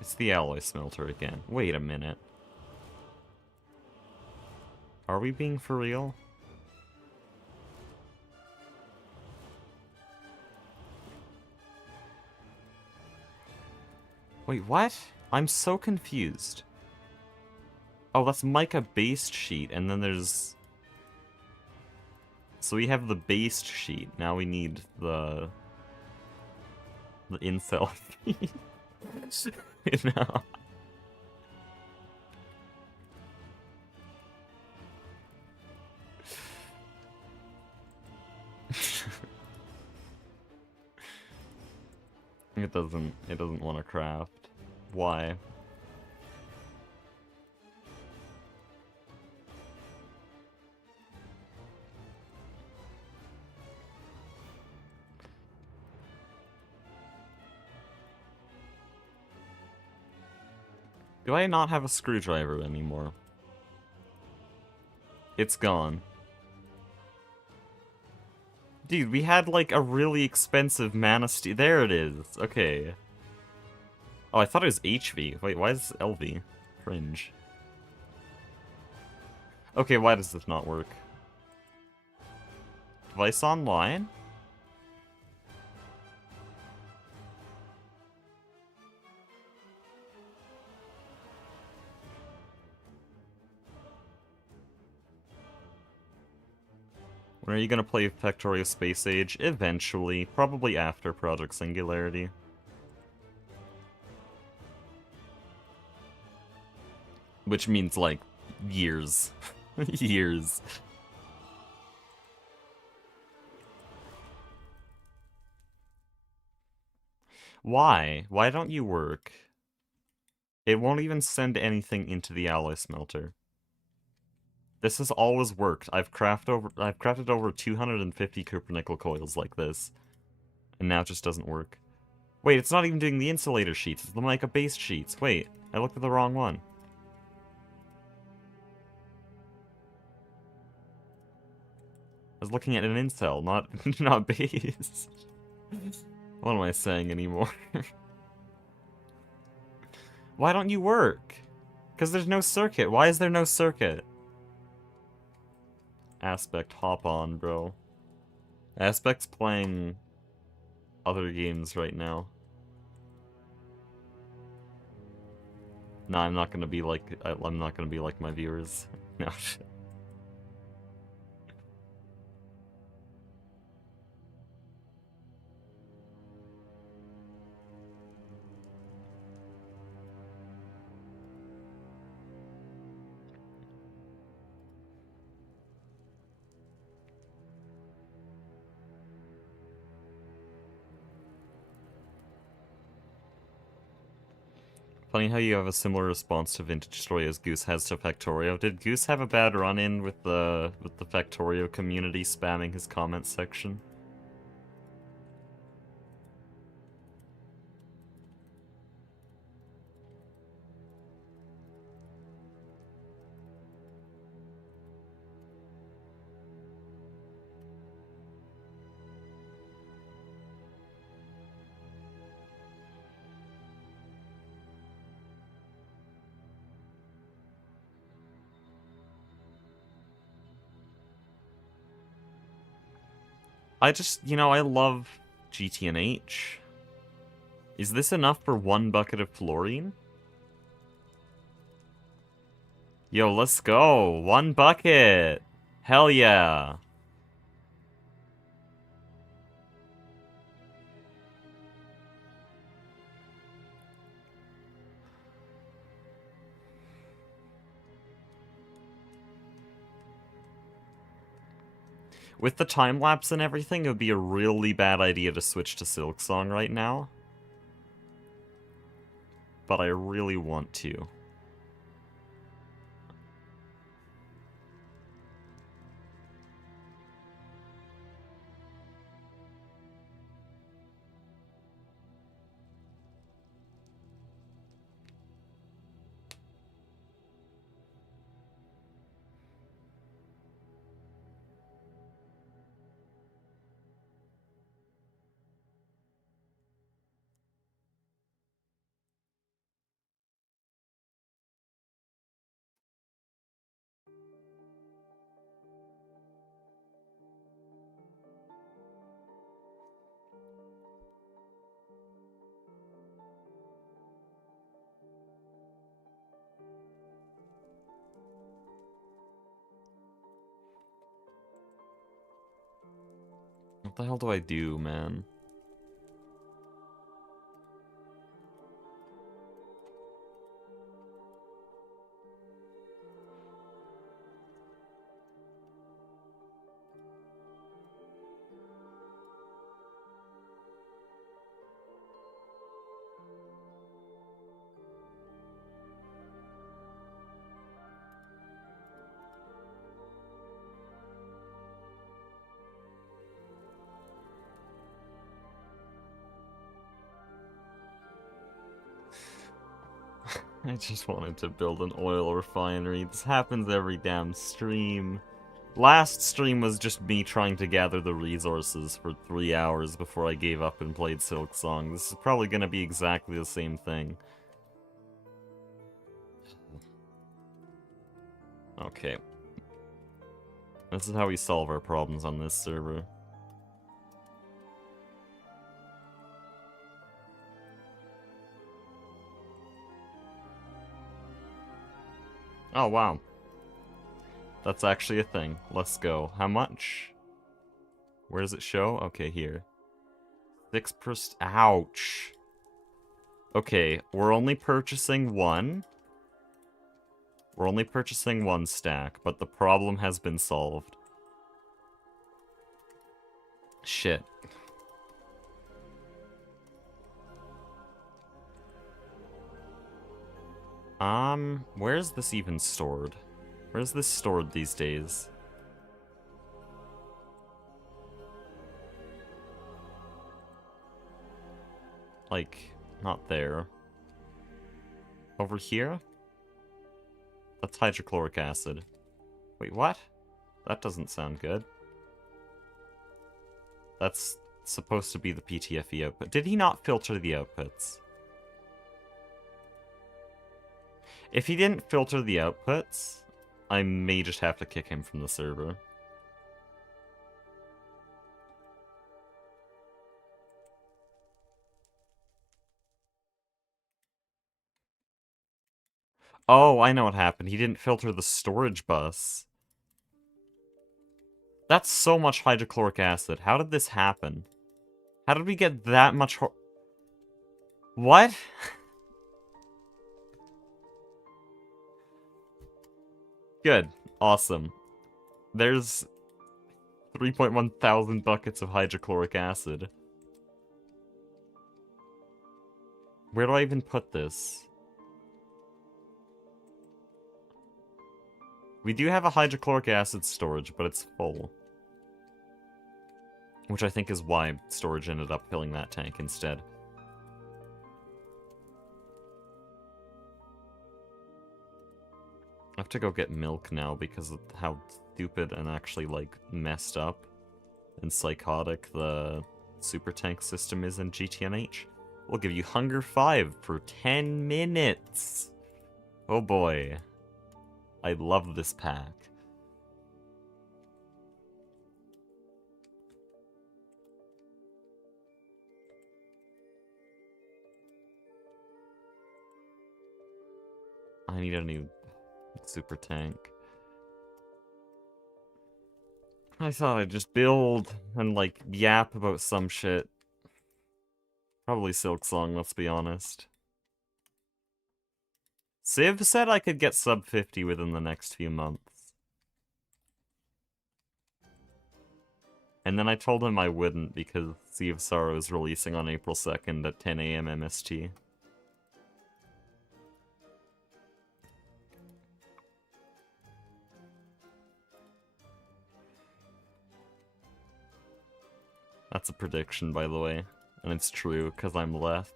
It's the alloy smelter again. Wait a minute. Are we being for real? Wait, what? I'm so confused. Oh, that's mica based sheet, and then there's... So we have the based sheet. Now we need the incel sheet. No. It doesn't want to craft. Why? Do I not have a screwdriver anymore? It's gone. Dude, we had like a really expensive mana steel. There it is. Okay. Oh, I thought it was HV. Wait, why is LV? Cringe. Okay, why does this not work? Device online? When are you gonna play Factorio Space Age? Eventually. Probably after Project Singularity. Which means, like, years. Years. Why? Why don't you work? It won't even send anything into the alloy smelter. This has always worked. I've crafted over 250 cupronickel coils like this. And now it just doesn't work. Wait, it's not even doing the insulator sheets, it's the mica base sheets. Wait, I looked at the wrong one. I was looking at an incel, not base. What am I saying anymore? Why don't you work? Because there's no circuit. Why is there no circuit? Aspect, hop on, bro. Aspect's playing other games right now. No, I'm not gonna be like I'm not gonna be like my viewers. No. Funny how you have a similar response to Vintage Story as Goose has to Factorio. Did Goose have a bad run-in with the Factorio community spamming his comment section? I just, you know, I love GTNH. Is this enough for 1 bucket of fluorine? Yo, let's go! 1 bucket! Hell yeah! With the time-lapse and everything, it would be a really bad idea to switch to Silksong right now. But I really want to. What the hell do I do, man? I just wanted to build an oil refinery. This happens every damn stream. Last stream was just me trying to gather the resources for 3 hours before I gave up and played Silksong. This is probably gonna be exactly the same thing. Okay. This is how we solve our problems on this server. Oh, wow. That's actually a thing. Let's go. How much? Where does it show? Okay, here. 6%. Ouch. Okay, we're only purchasing 1. We're only purchasing 1 stack, but the problem has been solved. Shit. Where's this even stored? Where's this stored these days? Like, not there. Over here? That's hydrochloric acid. Wait, what? That doesn't sound good. That's supposed to be the PTFE output. Did he not filter the outputs? If he didn't filter the outputs, I may just have to kick him from the server. Oh, I know what happened. He didn't filter the storage bus. That's so much hydrochloric acid. How did this happen? How did we get that much What? Good. Awesome. There's 3.1 thousand buckets of hydrochloric acid. Where do I even put this? We do have a hydrochloric acid storage, but it's full. Which I think is why storage ended up filling that tank instead. I have to go get milk now because of how stupid and actually, like, messed up and psychotic the super tank system is in GTNH. We'll give you Hunger 5 for 10 minutes! Oh boy. I love this pack. I need a new super tank. I thought I'd just build and, like, yap about some shit. Probably Silksong, let's be honest. Civ said I could get sub 50 within the next few months. And then I told him I wouldn't because Sea of Sorrow is releasing on April 2nd at 10 AM MST. That's a prediction, by the way. And it's true, because I'm left.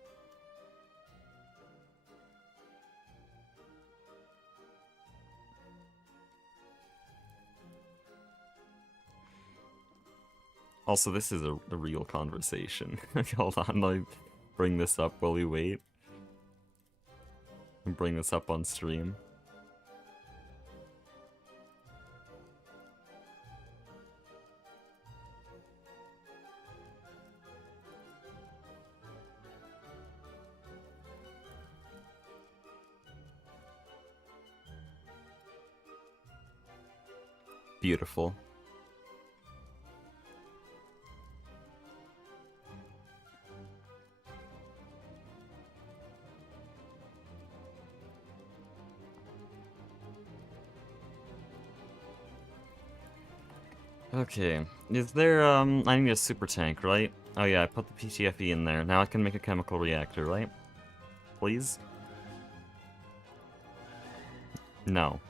Also, this is a real conversation. Hold on, let me bring this up while we wait. And bring this up on stream. Beautiful. Okay, is there, I need a super tank, right? Oh yeah, I put the PTFE in there. Now I can make a chemical reactor, right? Please? No.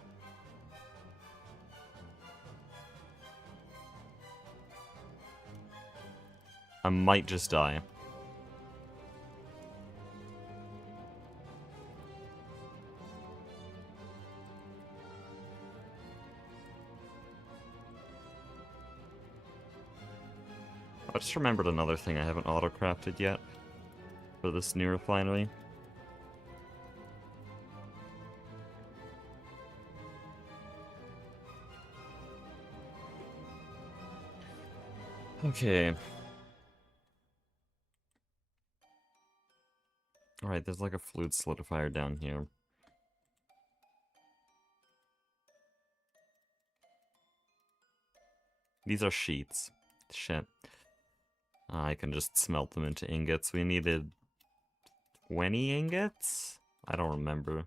I might just die. I just remembered another thing I haven't auto-crafted yet for this new refinery. Okay. Alright, there's like a fluid solidifier down here. These are sheets. Shit. I can just smelt them into ingots. We needed 20 ingots? I don't remember.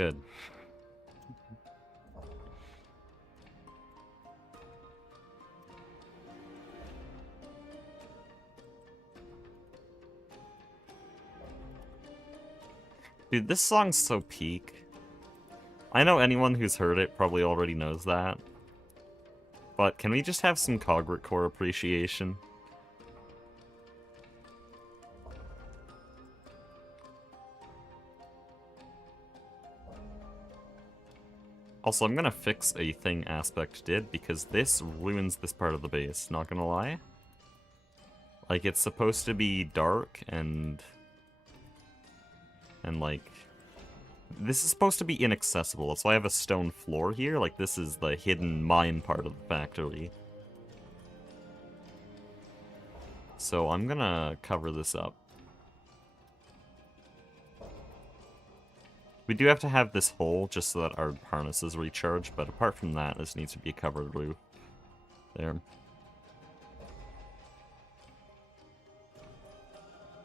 Good. Dude, this song's so peak. I know anyone who's heard it probably already knows that. But can we just have some Cogwork Core appreciation? Also, I'm gonna fix a thing Aspect did, because this ruins this part of the base, not gonna lie. Like, it's supposed to be dark and like... This is supposed to be inaccessible, that's why I have a stone floor here, like this is the hidden mine part of the factory. So I'm gonna cover this up. We do have to have this hole just so that our harnesses recharge, but apart from that, this needs to be a covered roof. There.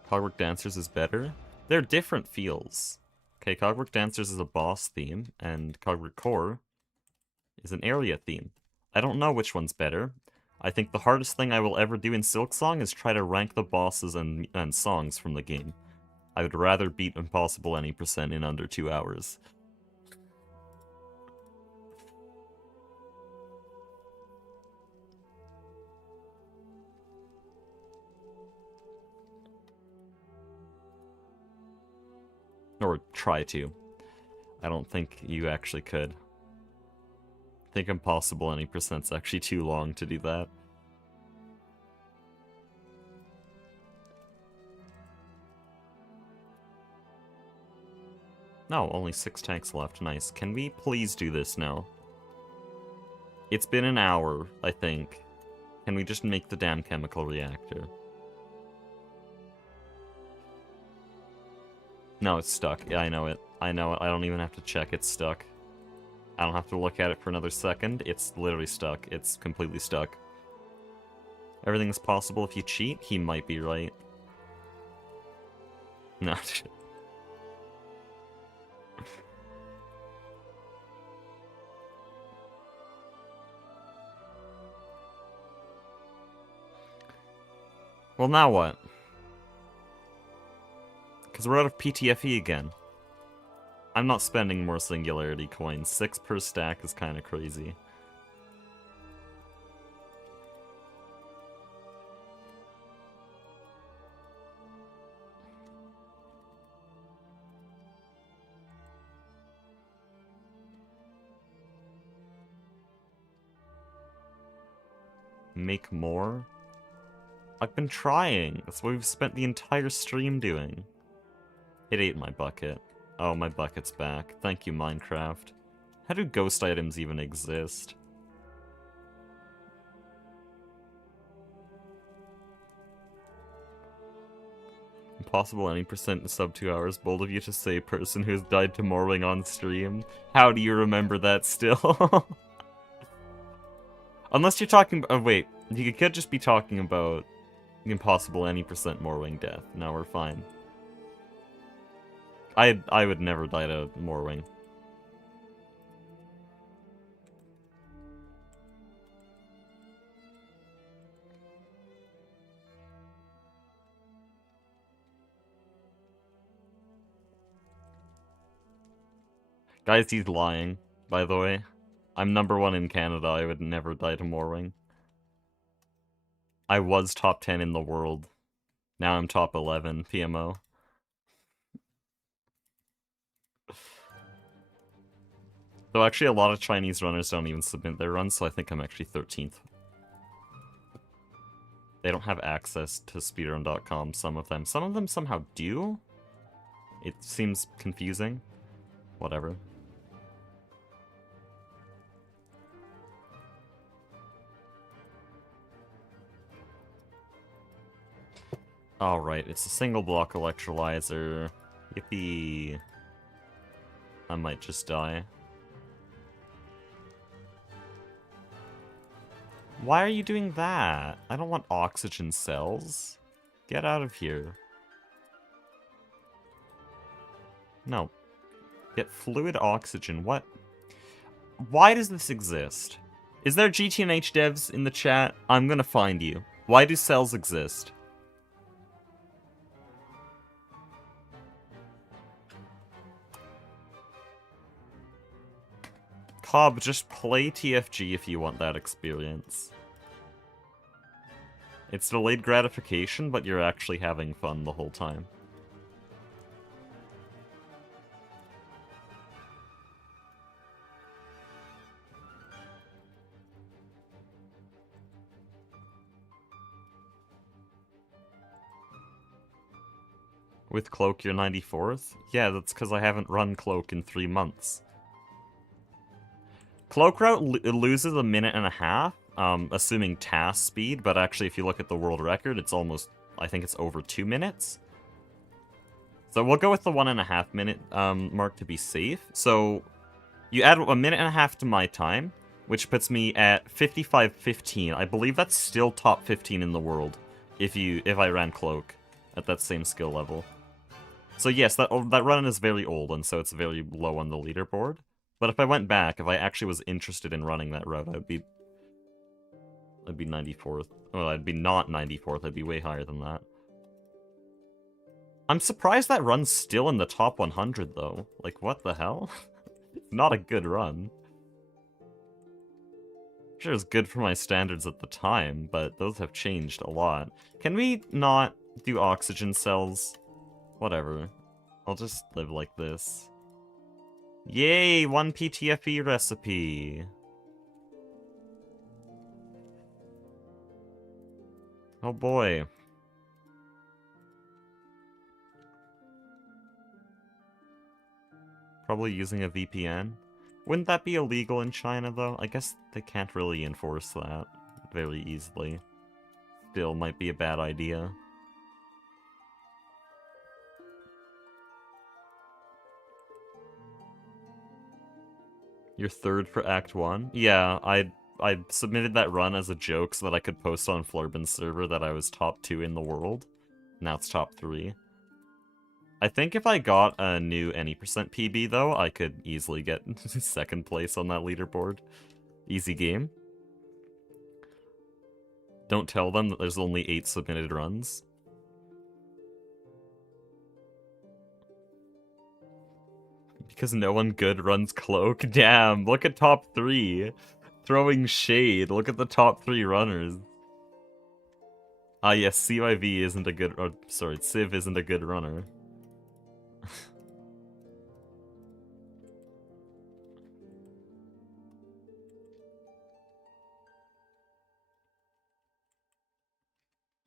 Cogwork Dancers is better? They're different feels. Okay, Cogwork Dancers is a boss theme, and Cogwork Core is an area theme. I don't know which one's better. I think the hardest thing I will ever do in Silksong is try to rank the bosses and songs from the game. I would rather beat Impossible Any Percent in under 2 hours. Or try to. I don't think you actually could. I think Impossible Any Percent's actually too long to do that. No, only 6 tanks left. Nice. Can we please do this now? It's been an hour, I think. Can we just make the damn chemical reactor? No, it's stuck. Yeah, I know it. I know it. I don't even have to check. It's stuck. I don't have to look at it for another second. It's literally stuck. It's completely stuck. Everything's possible if you cheat? He might be right. No. Well, now what? Because we're out of PTFE again. I'm not spending more Singularity coins. 6 per stack is kind of crazy. Make more? I've been trying. That's what we've spent the entire stream doing. It ate my bucket. Oh, my bucket's back. Thank you, Minecraft. How do ghost items even exist? Impossible Any Percent in sub 2 hours. Bold of you to say, person who has died to Morwing on stream. How do you remember that still? Unless you're talking... Oh, wait. You could just be talking about Impossible Any Percent Morwing death. No, we're fine. I would never die to Morwing. Guys, he's lying, by the way. I'm #1 in Canada, I would never die to Morwing. I was top 10 in the world. Now I'm top 11, PMO. Though actually a lot of Chinese runners don't even submit their runs, so I think I'm actually 13th. They don't have access to speedrun.com, some of them. Some of them somehow do? It seems confusing. Whatever. Alright, it's a single block electrolyzer. Yippee. I might just die. Why are you doing that? I don't want oxygen cells. Get out of here. No. Get fluid oxygen. What? Why does this exist? Is there GTNH devs in the chat? I'm gonna find you. Why do cells exist? Cobb, just play TFG if you want that experience. It's delayed gratification, but you're actually having fun the whole time. With Cloak, you're 94th? Yeah, that's because I haven't run Cloak in 3 months. Cloak Route loses a minute and a half, assuming task speed, but actually if you look at the world record, it's almost, I think it's over 2 minutes. So we'll go with the 1.5 minute mark to be safe. So you add a minute and a half to my time, which puts me at 55:15. I believe that's still top 15 in the world if I ran Cloak at that same skill level. So yes, that run is very old, and so it's very low on the leaderboard. But if I went back, if I actually was interested in running that route, I'd be 94th. Well, I'd be not 94th, I'd be way higher than that. I'm surprised that run's still in the top 100, though. Like, what the hell? Not a good run. Sure, it's good for my standards at the time, but those have changed a lot. Can we not do oxygen cells? Whatever. I'll just live like this. Yay! 1 PTFE recipe! Oh boy. Probably using a VPN. Wouldn't that be illegal in China, though? I guess they can't really enforce that very easily. Still might be a bad idea. You're third for Act 1? Yeah, I submitted that run as a joke so that I could post on Flurbin's server that I was top 2 in the world. Now it's top 3. I think if I got a new any percent PB, though, I could easily get second place on that leaderboard. Easy game. Don't tell them that there's only 8 submitted runs. Because no one good runs Cloak? Damn, look at top 3. Throwing shade, look at the top 3 runners. Ah yes, CYV isn't a good... Oh, sorry, Civ isn't a good runner.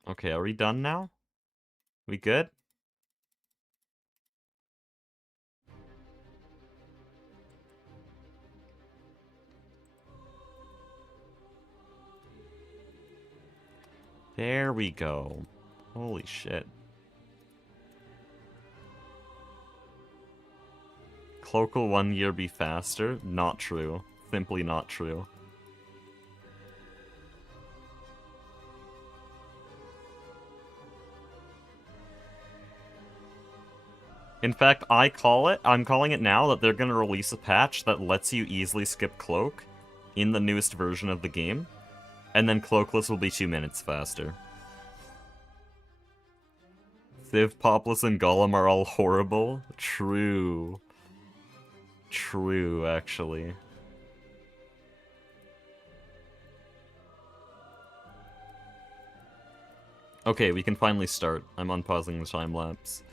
Okay, are we done now? We good? There we go. Holy shit. Cloak will 1 year be faster? Not true. Simply not true. In fact, I'm calling it now that they're gonna release a patch that lets you easily skip Cloak in the newest version of the game, and then Cloakless will be 2 minutes faster. Civ, Popless, and Golem are all horrible? True. True, actually. Okay, we can finally start. I'm unpausing the time-lapse.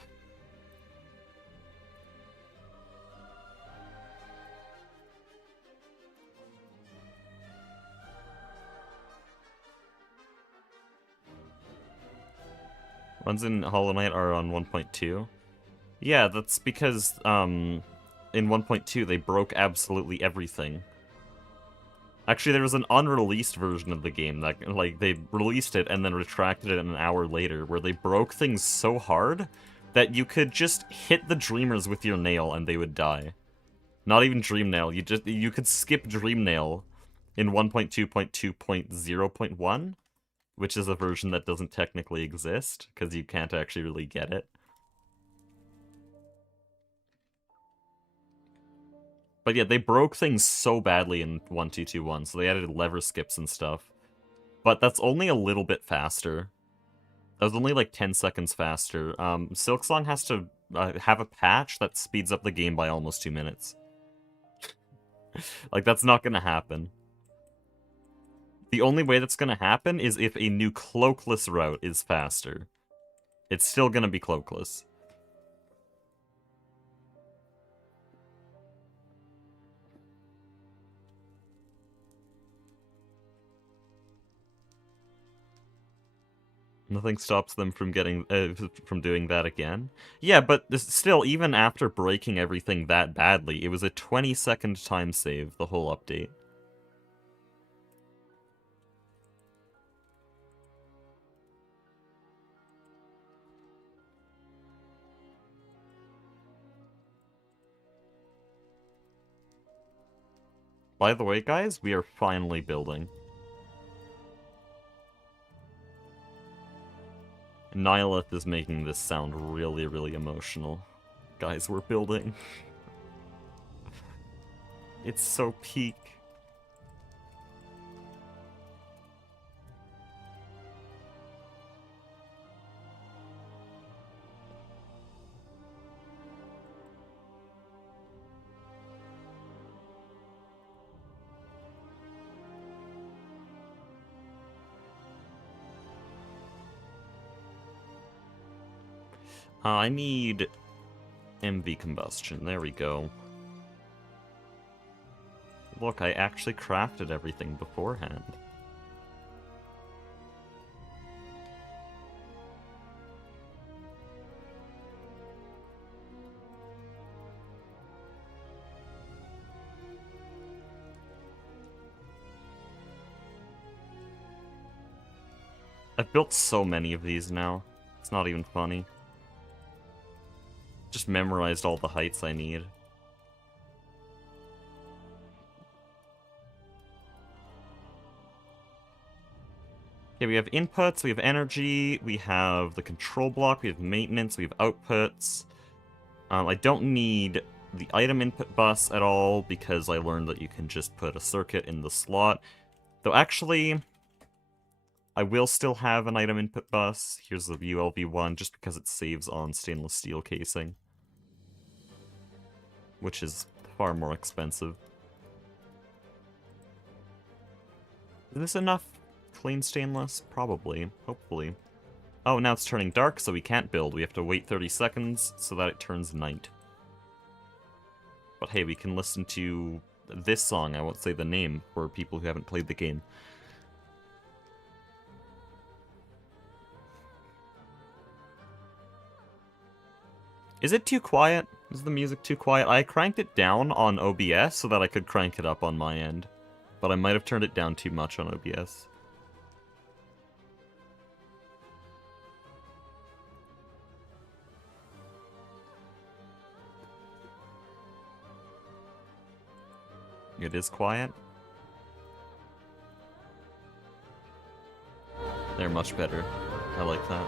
Runs in Hollow Knight are on 1.2. Yeah, that's because, in 1.2 they broke absolutely everything. Actually, there was an unreleased version of the game that, like, they released it and then retracted it an hour later, where they broke things so hard that you could just hit the Dreamers with your nail and they would die. Not even Dream Nail, you could skip Dream Nail in 1.2.2.0.1, which is a version that doesn't technically exist, because you can't actually really get it. But yeah, they broke things so badly in 1221, so they added lever skips and stuff. But that's only a little bit faster. That was only like 10 seconds faster. Silksong has to have a patch that speeds up the game by almost 2 minutes. Like, that's not gonna happen. The only way that's gonna happen is if a new cloakless route is faster. It's still gonna be cloakless. Nothing stops them from getting from doing that again. Yeah, but still, even after breaking everything that badly, it was a 20-second time save, the whole update. By the way, guys, we are finally building. Nihilith is making this sound really, really emotional. Guys, we're building. It's so peak. I need MV combustion. There we go. Look, I actually crafted everything beforehand. I've built so many of these now. It's not even funny. Just memorized all the heights I need. Okay, we have inputs, we have energy, we have the control block, we have maintenance, we have outputs. I don't need the item input bus at all because I learned that you can just put a circuit in the slot. Though actually, I will still have an item input bus. Here's the ULV1 just because it saves on stainless steel casing, which is far more expensive. Is this enough clean stainless? Probably. Hopefully. Oh, now it's turning dark, so we can't build. We have to wait 30 seconds so that it turns night. But hey, we can listen to this song. I won't say the name for people who haven't played the game. Is it too quiet? Is the music too quiet? I cranked it down on OBS so that I could crank it up on my end. But I might have turned it down too much on OBS. It is quiet. They're much better. I like that.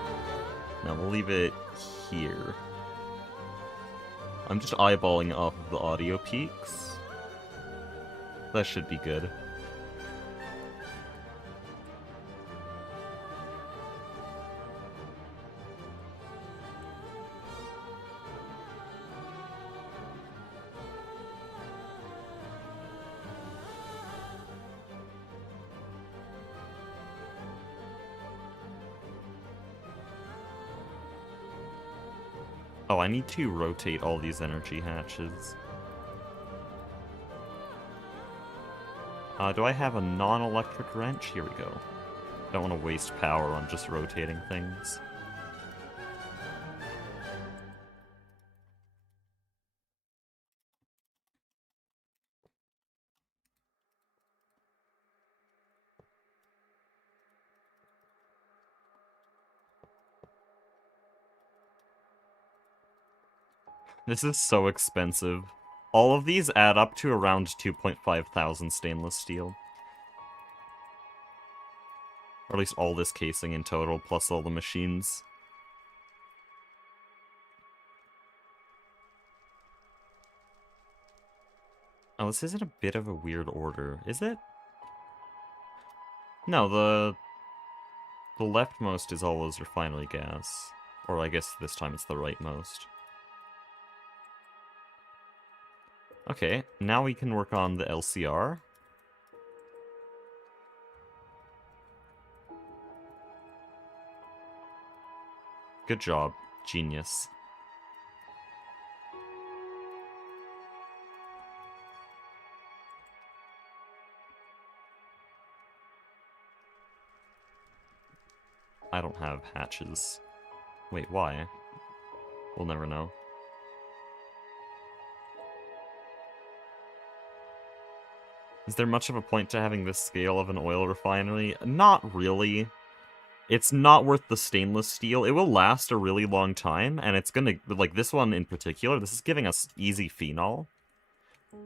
Now we'll leave it here. I'm just eyeballing off of the audio peaks. That should be good. Oh, I need to rotate all these energy hatches. Do I have a non-electric wrench? Here we go. Don't want to waste power on just rotating things. This is so expensive. All of these add up to around 2.5 thousand stainless steel. Or at least all this casing in total, plus all the machines. Oh, this is in a bit of a weird order, is it? No, the leftmost is always refinery gas. Or I guess this time it's the rightmost. Okay, now we can work on the LCR. Good job, genius. I don't have hatches. Wait, why? We'll never know. Is there much of a point to having this scale of an oil refinery? Not really. It's not worth the stainless steel. It will last a really long time, and it's gonna, like this one in particular, this is giving us easy phenol.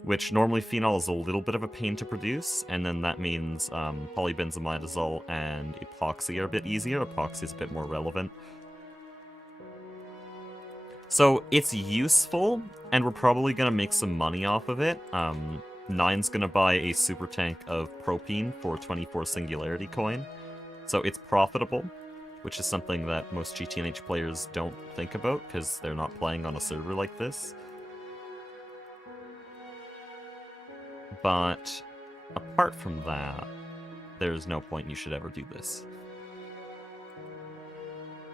Which normally phenol is a little bit of a pain to produce, and then that means polybenzimidazole and epoxy are a bit easier. Epoxy is a bit more relevant. So it's useful, and we're probably going to make some money off of it. Nine's going to buy a super tank of propene for 24 Singularity coin. So it's profitable, which is something that most GTNH players don't think about, because they're not playing on a server like this. But apart from that, there's no point you should ever do this.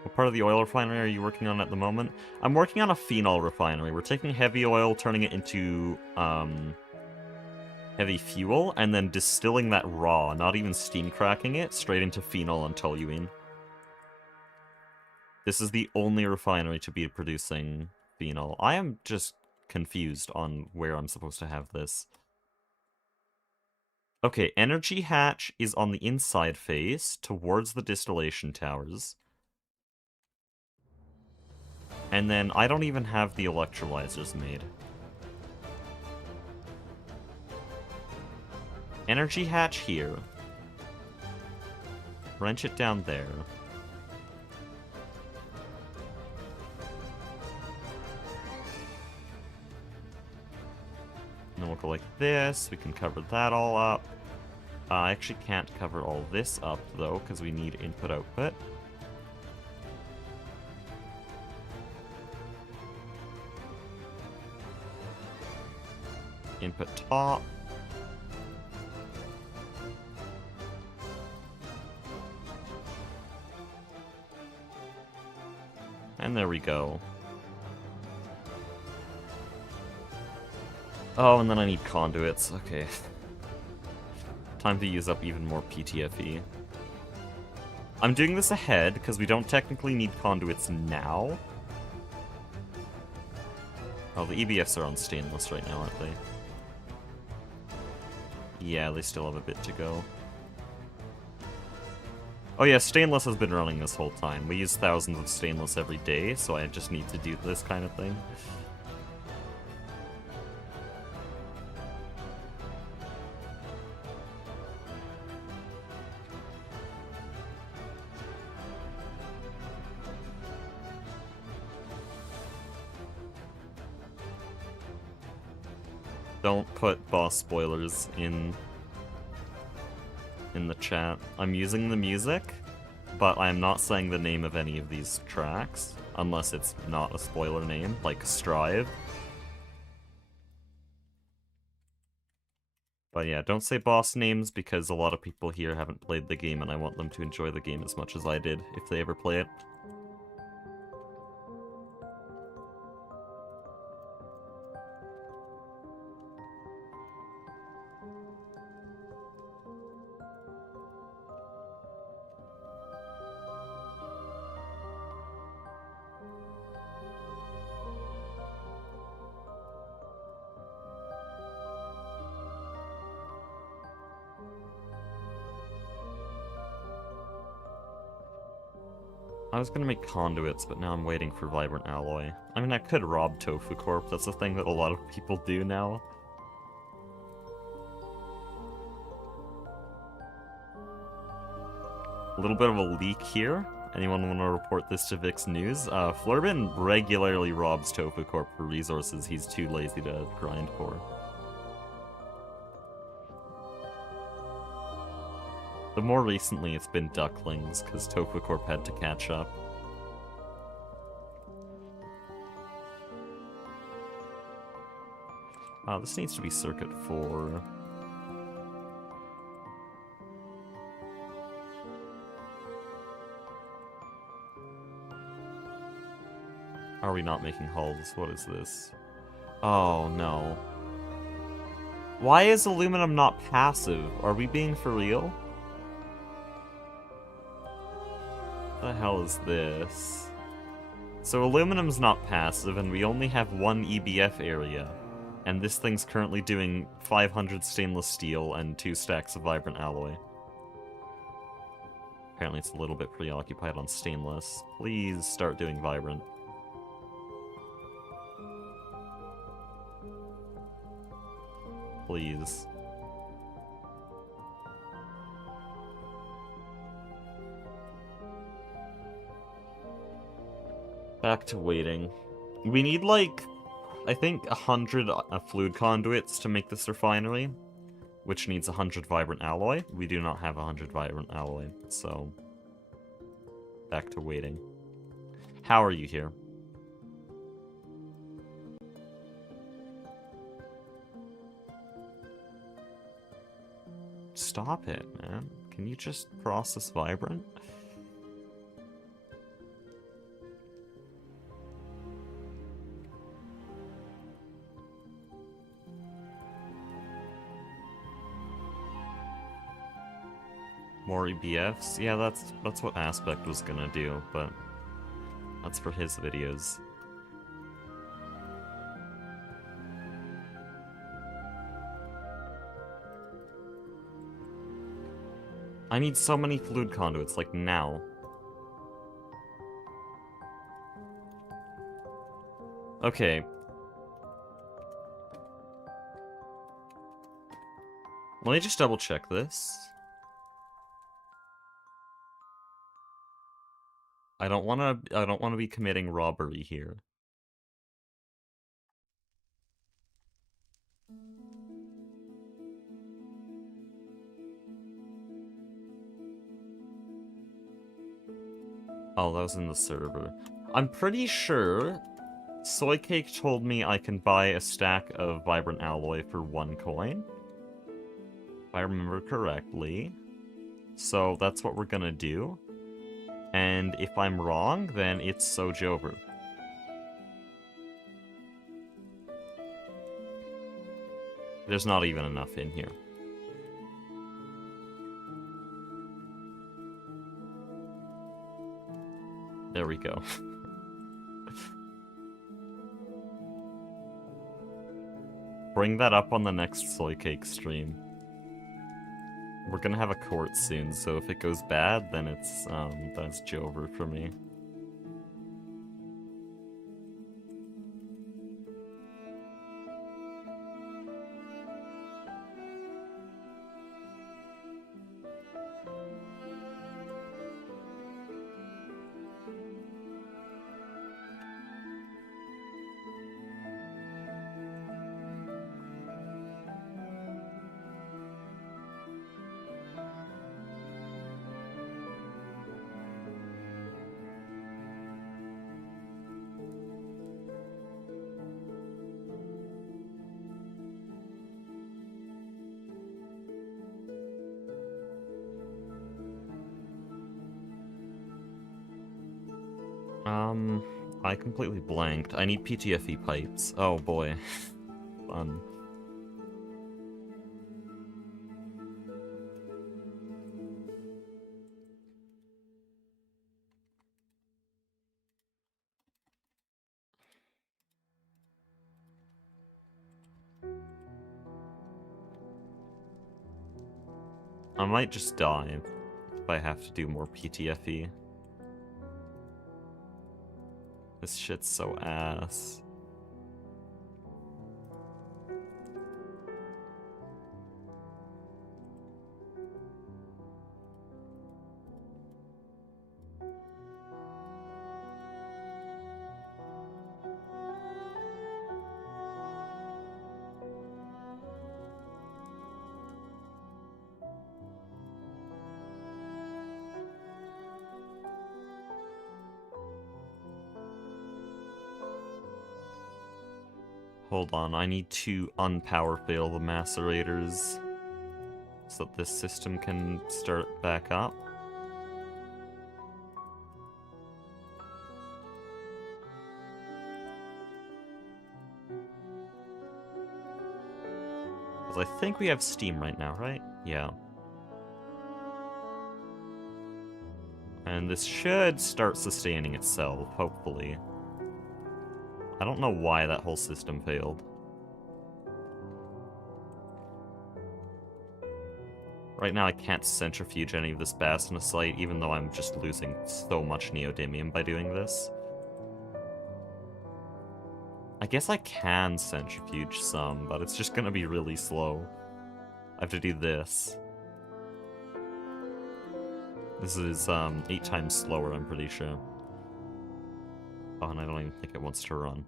What part of the oil refinery are you working on at the moment? I'm working on a phenol refinery. We're taking heavy oil, turning it into heavy fuel, and then distilling that raw, not even steam cracking it, straight into phenol and toluene. This is the only refinery to be producing phenol. I am just confused on where I'm supposed to have this. Okay, energy hatch is on the inside face, towards the distillation towers. And then I don't even have the electrolyzers made. Energy hatch here. Wrench it down there. And then we'll go like this. We can cover that all up. I actually can't cover all this up, though, because we need input-output. Input top. And there we go. Oh, and then I need conduits. Okay. Time to use up even more PTFE. I'm doing this ahead, because we don't technically need conduits now. Oh, the EBFs are on stainless right now, aren't they? Yeah, they still have a bit to go. Oh yeah, stainless has been running this whole time. We use thousands of stainless every day, so I just need to do this kind of thing. Don't put boss spoilers in the chat. I'm using the music, but I'm not saying the name of any of these tracks, unless it's not a spoiler name, like Strive. But yeah, don't say boss names, because a lot of people here haven't played the game, and I want them to enjoy the game as much as I did, if they ever play it. I was gonna make conduits, but now I'm waiting for Vibrant Alloy. I mean, I could rob Tofu Corp, that's a thing that a lot of people do now. A little bit of a leak here. Anyone want to report this to Vix News? Fluorine regularly robs Tofu Corp for resources he's too lazy to grind for. But more recently it's been ducklings, because Tokucorp had to catch up. Oh, this needs to be circuit 4. Are we not making hulls? What is this? Oh, no. Why is aluminum not passive? Are we being for real? What the hell is this? So aluminum's not passive, and we only have one EBF area. And this thing's currently doing 500 stainless steel and 2 stacks of vibrant alloy. Apparently it's a little bit preoccupied on stainless. Please start doing vibrant. Please. Back to waiting. We need, like, I think 100 fluid conduits to make this refinery, which needs 100 vibrant alloy. We do not have 100 vibrant alloy, so back to waiting. How are you here? Stop it, man. Can you just process vibrant? More EBFs? Yeah, that's what Aspect was gonna do, but that's for his videos. I need so many fluid conduits, like now. Okay. Let me just double check this. I don't wanna be committing robbery here. Oh, that was in the server. I'm pretty sure Soycake told me I can buy a stack of vibrant alloy for 1 coin. If I remember correctly. So that's what we're gonna do. And if I'm wrong, then it's Sojover. There's not even enough in here. There we go. Bring that up on the next Soy Cake stream. We're gonna have a court soon, so if it goes bad, then it's, that's Jover for me. I completely blanked. I need PTFE pipes. Oh boy. Fun. I might just die if I have to do more PTFE. This shit's so ass. hold on. I need to unpower fail the macerators so that this system can start back up. Because I think we have steam right now, right? Yeah. And this should start sustaining itself, hopefully. I don't know why that whole system failed. Right now I can't centrifuge any of this bastonite, even though I'm just losing so much neodymium by doing this. I guess I can centrifuge some, but it's just gonna be really slow. I have to do this. This is 8 times slower, I'm pretty sure. Oh, and I don't even think it wants to run.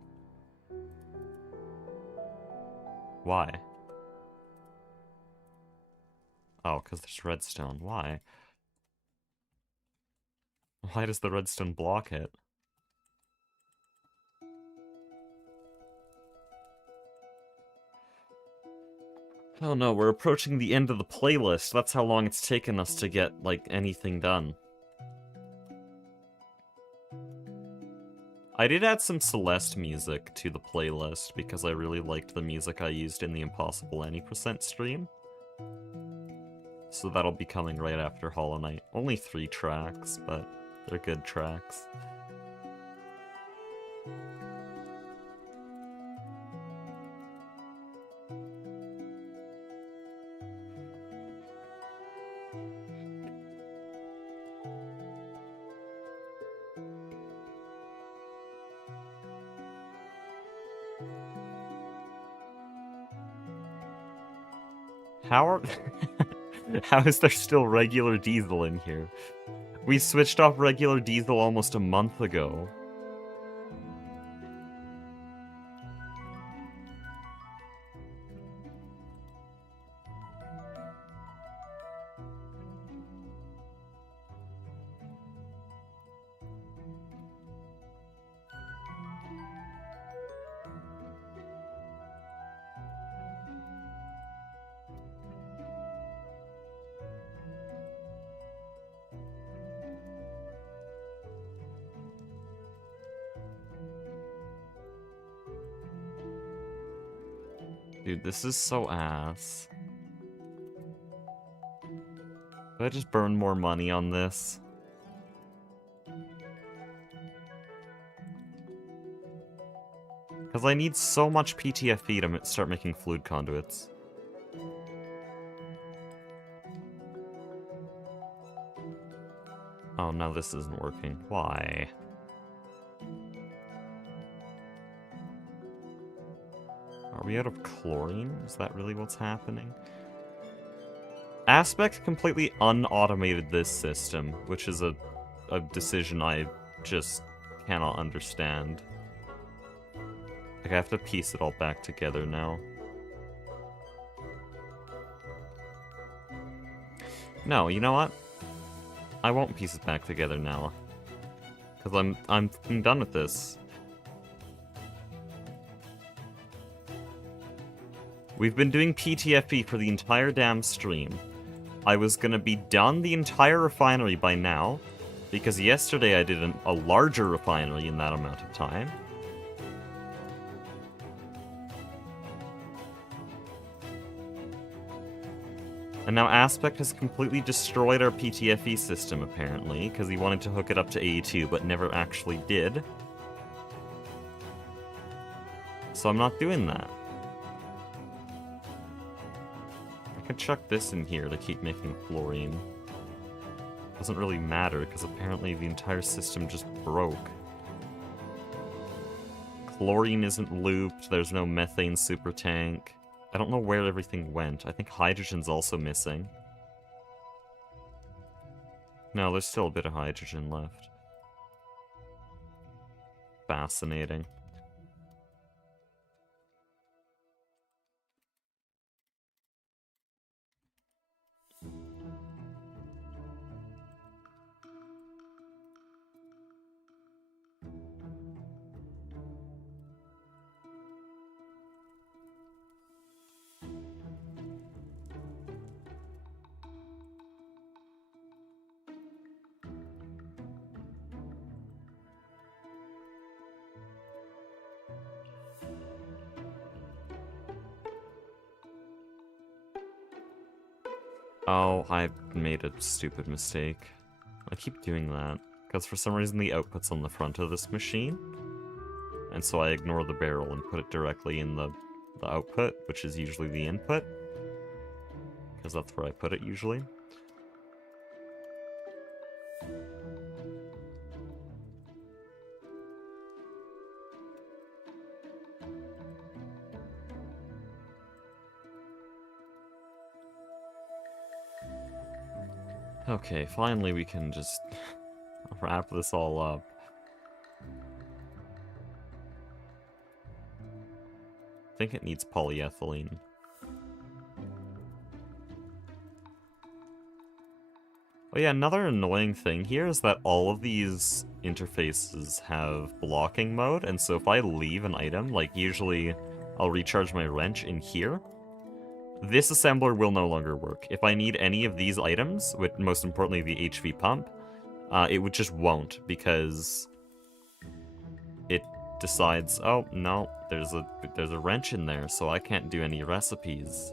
Why? Oh, because there's redstone. Why? Why does the redstone block it? Oh no, we're approaching the end of the playlist. That's how long it's taken us to get, like, anything done. I did add some Celeste music to the playlist because I really liked the music I used in the Impossible Any% stream. So that'll be coming right after Hollow Knight. Only 3 tracks, but they're good tracks. How is there still regular diesel in here? We switched off regular diesel almost a month ago. Dude, this is so ass. Did I just burn more money on this? Because I need so much PTFE to start making fluid conduits. Oh, now this isn't working. Why? Are we out of chlorine? Is that really what's happening? Aspect completely unautomated this system, which is a decision I just cannot understand. Like, I have to piece it all back together now. No, you know what? I won't piece it back together now. Because I'm done with this. We've been doing PTFE for the entire damn stream. I was gonna be done the entire refinery by now, because yesterday I did a larger refinery in that amount of time. And now Aspect has completely destroyed our PTFE system, apparently, because he wanted to hook it up to AE2, but never actually did. So I'm not doing that. I could chuck this in here to keep making fluorine. Doesn't really matter, because apparently the entire system just broke. Chlorine isn't looped, there's no methane super tank. I don't know where everything went. I think hydrogen's also missing. No, there's still a bit of hydrogen left. Fascinating. Oh, I made a stupid mistake. I keep doing that, because for some reason the output's on the front of this machine, and so I ignore the barrel and put it directly in the output, which is usually the input, because that's where I put it usually. Okay, finally we can just wrap this all up. I think it needs polyethylene. Oh yeah, another annoying thing here is that all of these interfaces have blocking mode, and so if I leave an item, like usually I'll recharge my wrench in here, this assembler will no longer work. If I need any of these items, with most importantly the HV pump, it just won't, because it decides, oh no, there's a wrench in there, so I can't do any recipes.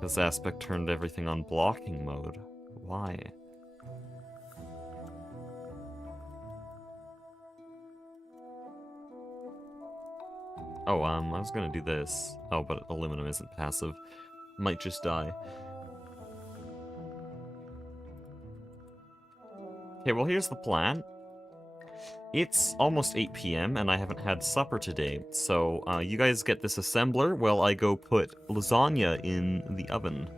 This aspect turned everything on blocking mode. Why? Oh, I was gonna do this. Oh, but aluminum isn't passive. Might just die. Okay, well here's the plan. It's almost 8 p.m. and I haven't had supper today, so you guys get this assembler while I go put lasagna in the oven.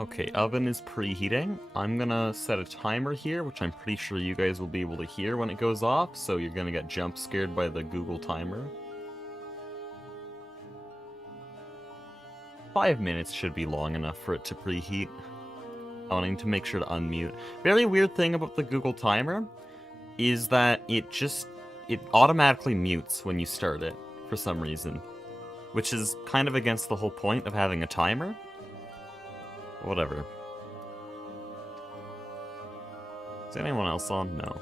Okay, oven is preheating. I'm gonna set a timer here, which I'm pretty sure you guys will be able to hear when it goes off, so you're gonna get jump scared by the Google timer. 5 minutes should be long enough for it to preheat. Oh, I need to make sure to unmute. Very weird thing about the Google timer is that it automatically mutes when you start it for some reason, which is kind of against the whole point of having a timer. Whatever. Is anyone else on? No.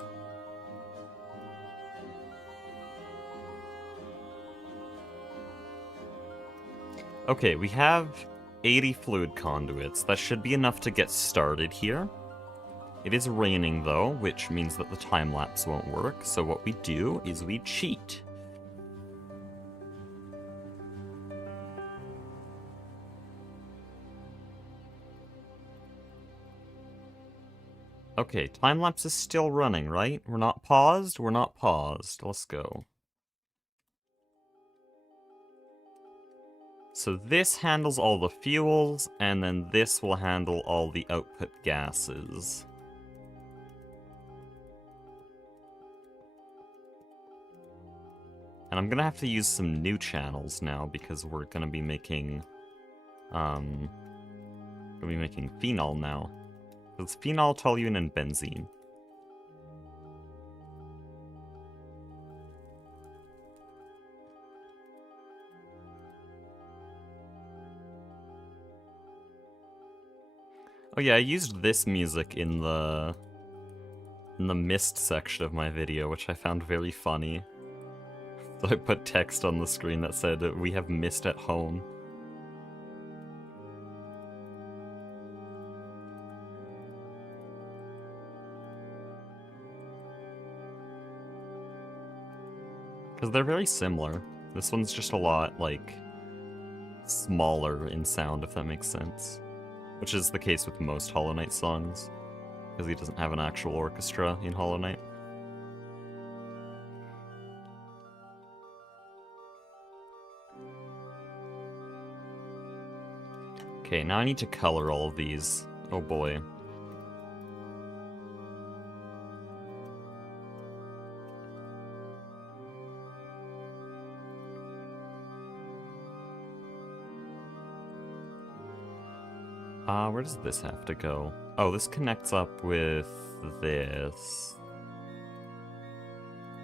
Okay, we have 80 fluid conduits. That should be enough to get started here. It is raining though, which means that the time-lapse won't work, so what we do is we cheat. Okay, time-lapse is still running, right? We're not paused? We're not paused. Let's go. So this handles all the fuels, and then this will handle all the output gases. And I'm gonna have to use some new channels now, because we're gonna be making, phenol now. It's phenol, toluene, and benzene. Oh yeah, I used this music in the mist section of my video, which I found very funny. So I put text on the screen that said, "We have mist at home." Because they're very similar. This one's just a lot, like, smaller in sound, if that makes sense. Which is the case with most Hollow Knight songs, because he doesn't have an actual orchestra in Hollow Knight. Okay, now I need to color all of these. Oh boy. Where does this have to go? Oh, this connects up with this.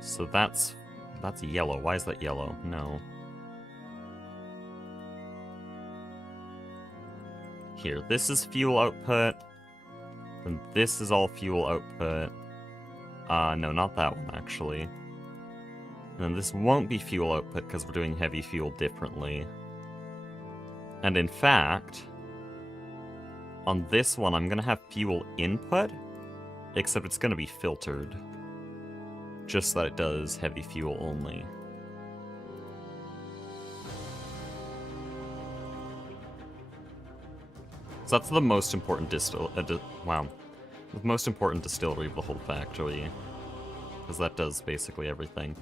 So that's yellow. Why is that yellow? No. Here, this is fuel output. And this is all fuel output. No, not that one, actually. And then this won't be fuel output because we're doing heavy fuel differently. And in fact, on this one, I'm going to have fuel input, except it's going to be filtered. Just so that it does heavy fuel only. So that's the most important the most important distillery of the whole factory. Because that does basically everything.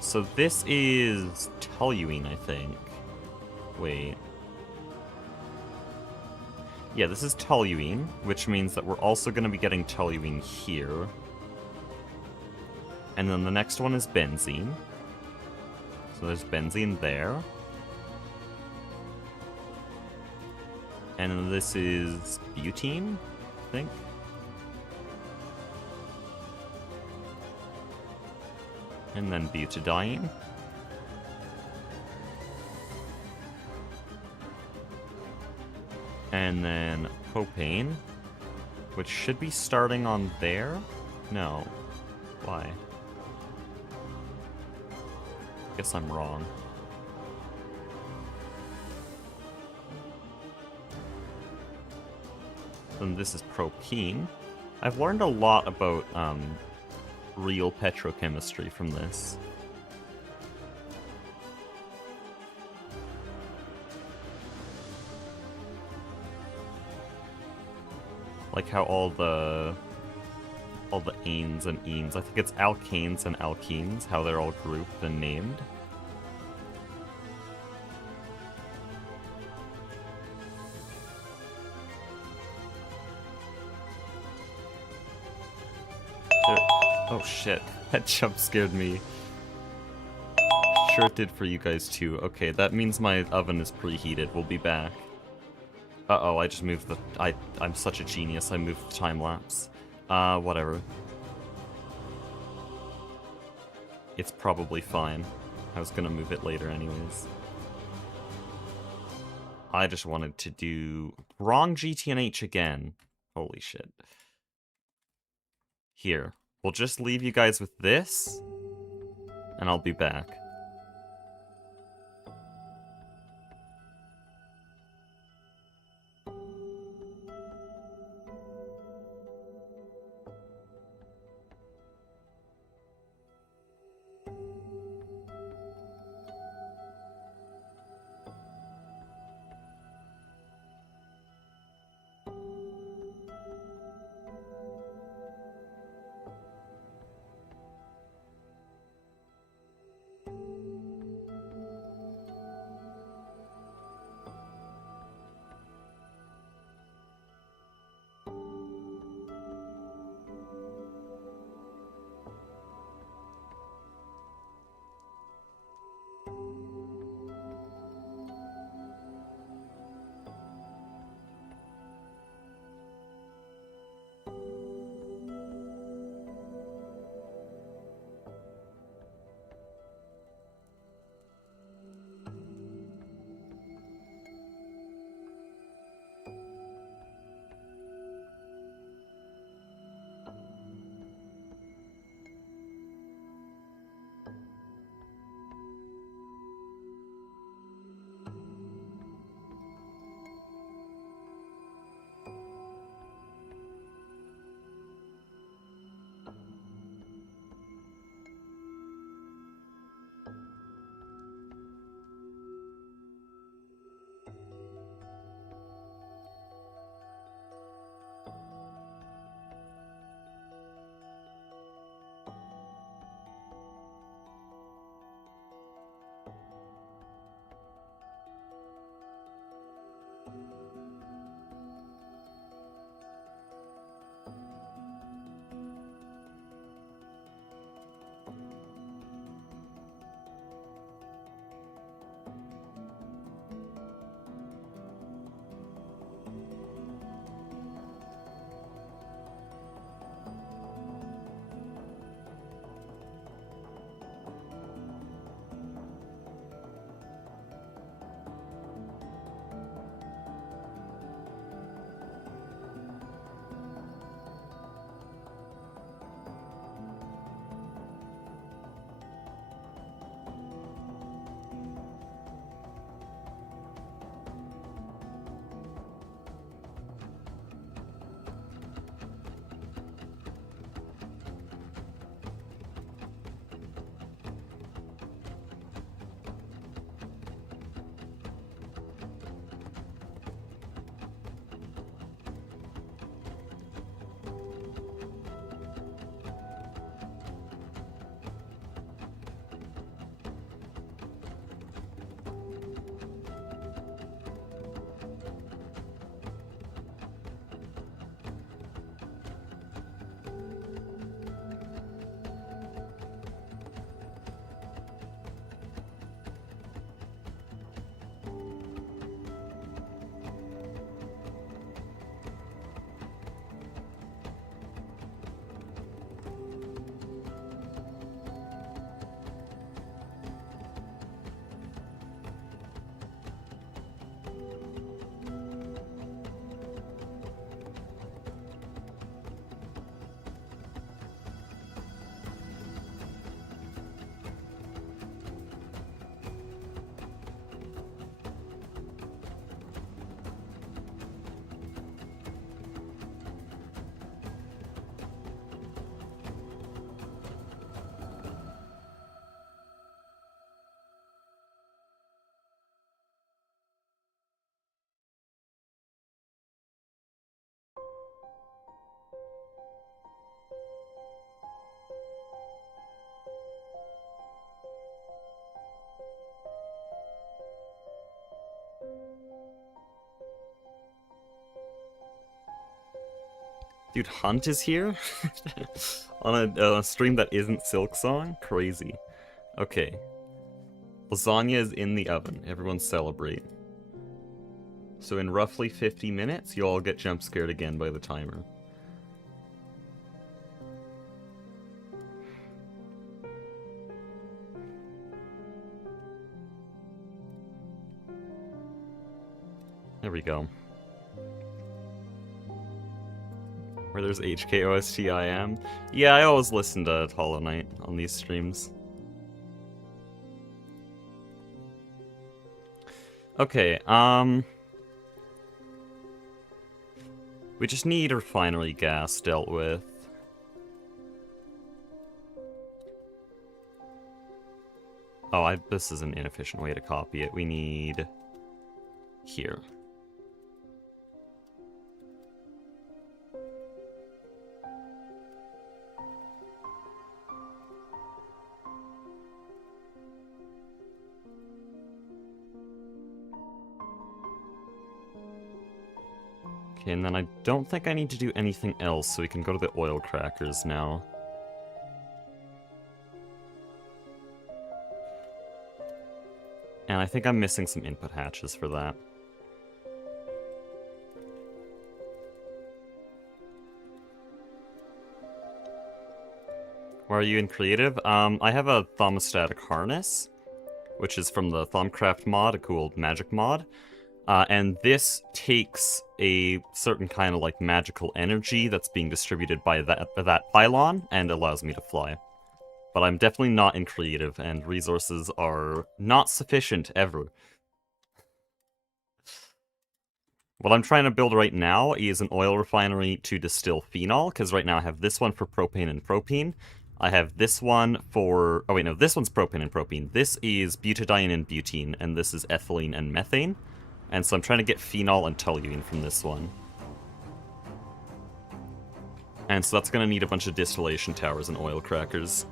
So this is toluene, I think. Wait. Yeah, this is toluene, which means that we're also going to be getting toluene here. And then the next one is benzene. So there's benzene there. And then this is butene, I think. And then butadiene. And then propane, which should be starting on there? No. Why? Guess I'm wrong. Then this is propene. I've learned a lot about, real petrochemistry from this. Like how all the all the anes and enes. I think it's alkanes and alkenes, how they're all grouped and named. Oh shit, that jump scared me. Sure it did for you guys too. Okay, that means my oven is preheated. We'll be back. Uh-oh, I just moved the... I'm such a genius. I moved the time-lapse. Whatever. It's probably fine. I was gonna move it later anyways. I just wanted to do... Wrong GTNH again. Holy shit. Here. We'll just leave you guys with this, and I'll be back. Dude, Hunt is here? On a stream that isn't Silksong? Crazy. Okay. Lasagna is in the oven. Everyone celebrate. So in roughly 50 minutes, you'll all get jump scared again by the timer. There we go. Where there's HKOST I am. Yeah, I always listen to Hollow Knight on these streams. Okay, we just need refinery gas dealt with. Oh, this is an inefficient way to copy it. We need... here. Okay, and then I don't think I need to do anything else, so we can go to the oil crackers now. And I think I'm missing some input hatches for that. Where are you in creative? I have a thermostatic harness, which is from the Thermcraft mod, a cool magic mod. And this takes a certain kind of like magical energy that's being distributed by that pylon and allows me to fly. But I'm definitely not in creative, and resources are not sufficient ever. What I'm trying to build right now is an oil refinery to distill phenol, because right now I have this one for propane and propene. I have this one for... oh wait, no, this one's propane and propene. This is butadiene and butene, and this is ethylene and methane. And so I'm trying to get phenol and toluene from this one. And so that's going to need a bunch of distillation towers and oil crackers.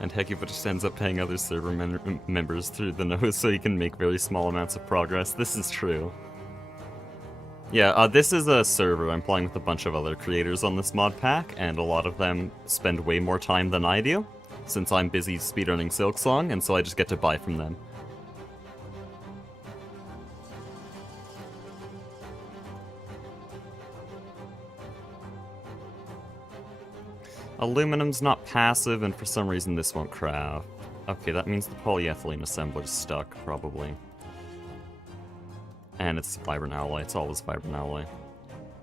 And heck, if it just ends up paying other server members through the nose so you can make very small amounts of progress. This is true. Yeah, this is a server. I'm playing with a bunch of other creators on this mod pack, and a lot of them spend way more time than I do, since I'm busy speedrunning Silksong, and so I just get to buy from them. Aluminum's not passive, and for some reason this won't craft. Okay, that means the polyethylene assembler's stuck, probably. And it's Vibrant Alloy. It's always Vibrant Alloy.